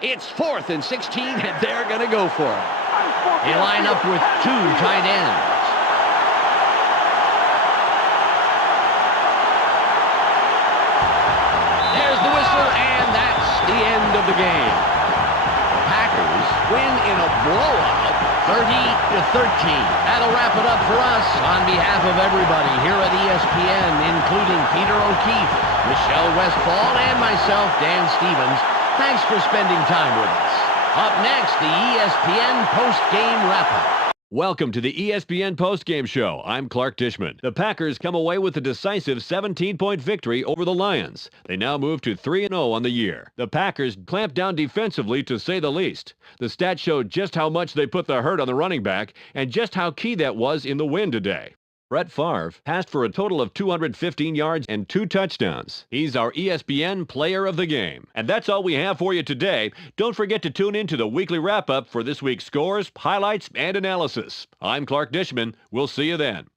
It's 4th and 16, and they're going to go for it. They line up with 2 tight ends. There's the whistle, and that's the end of the game. The Packers win in a blowout, 30-13. That'll wrap it up for us on behalf of everybody here at ESPN, including Peter O'Keefe, Michelle Westfall, and myself, Dan Stevens. Thanks for spending time with us. Up next, the ESPN post-game wrap-up. Welcome to the ESPN postgame show. I'm Clark Tishman. The Packers come away with a decisive 17-point victory over the Lions. They now move to 3-0 on the year. The Packers clamped down defensively, to say the least. The stats showed just how much they put the hurt on the running back and just how key that was in the win today. Brett Favre passed for a total of 215 yards and 2 touchdowns. He's our ESPN player of the game. And that's all we have for you today. Don't forget to tune in to the weekly wrap-up for this week's scores, highlights, and analysis. I'm Clark Dishman. We'll see you then.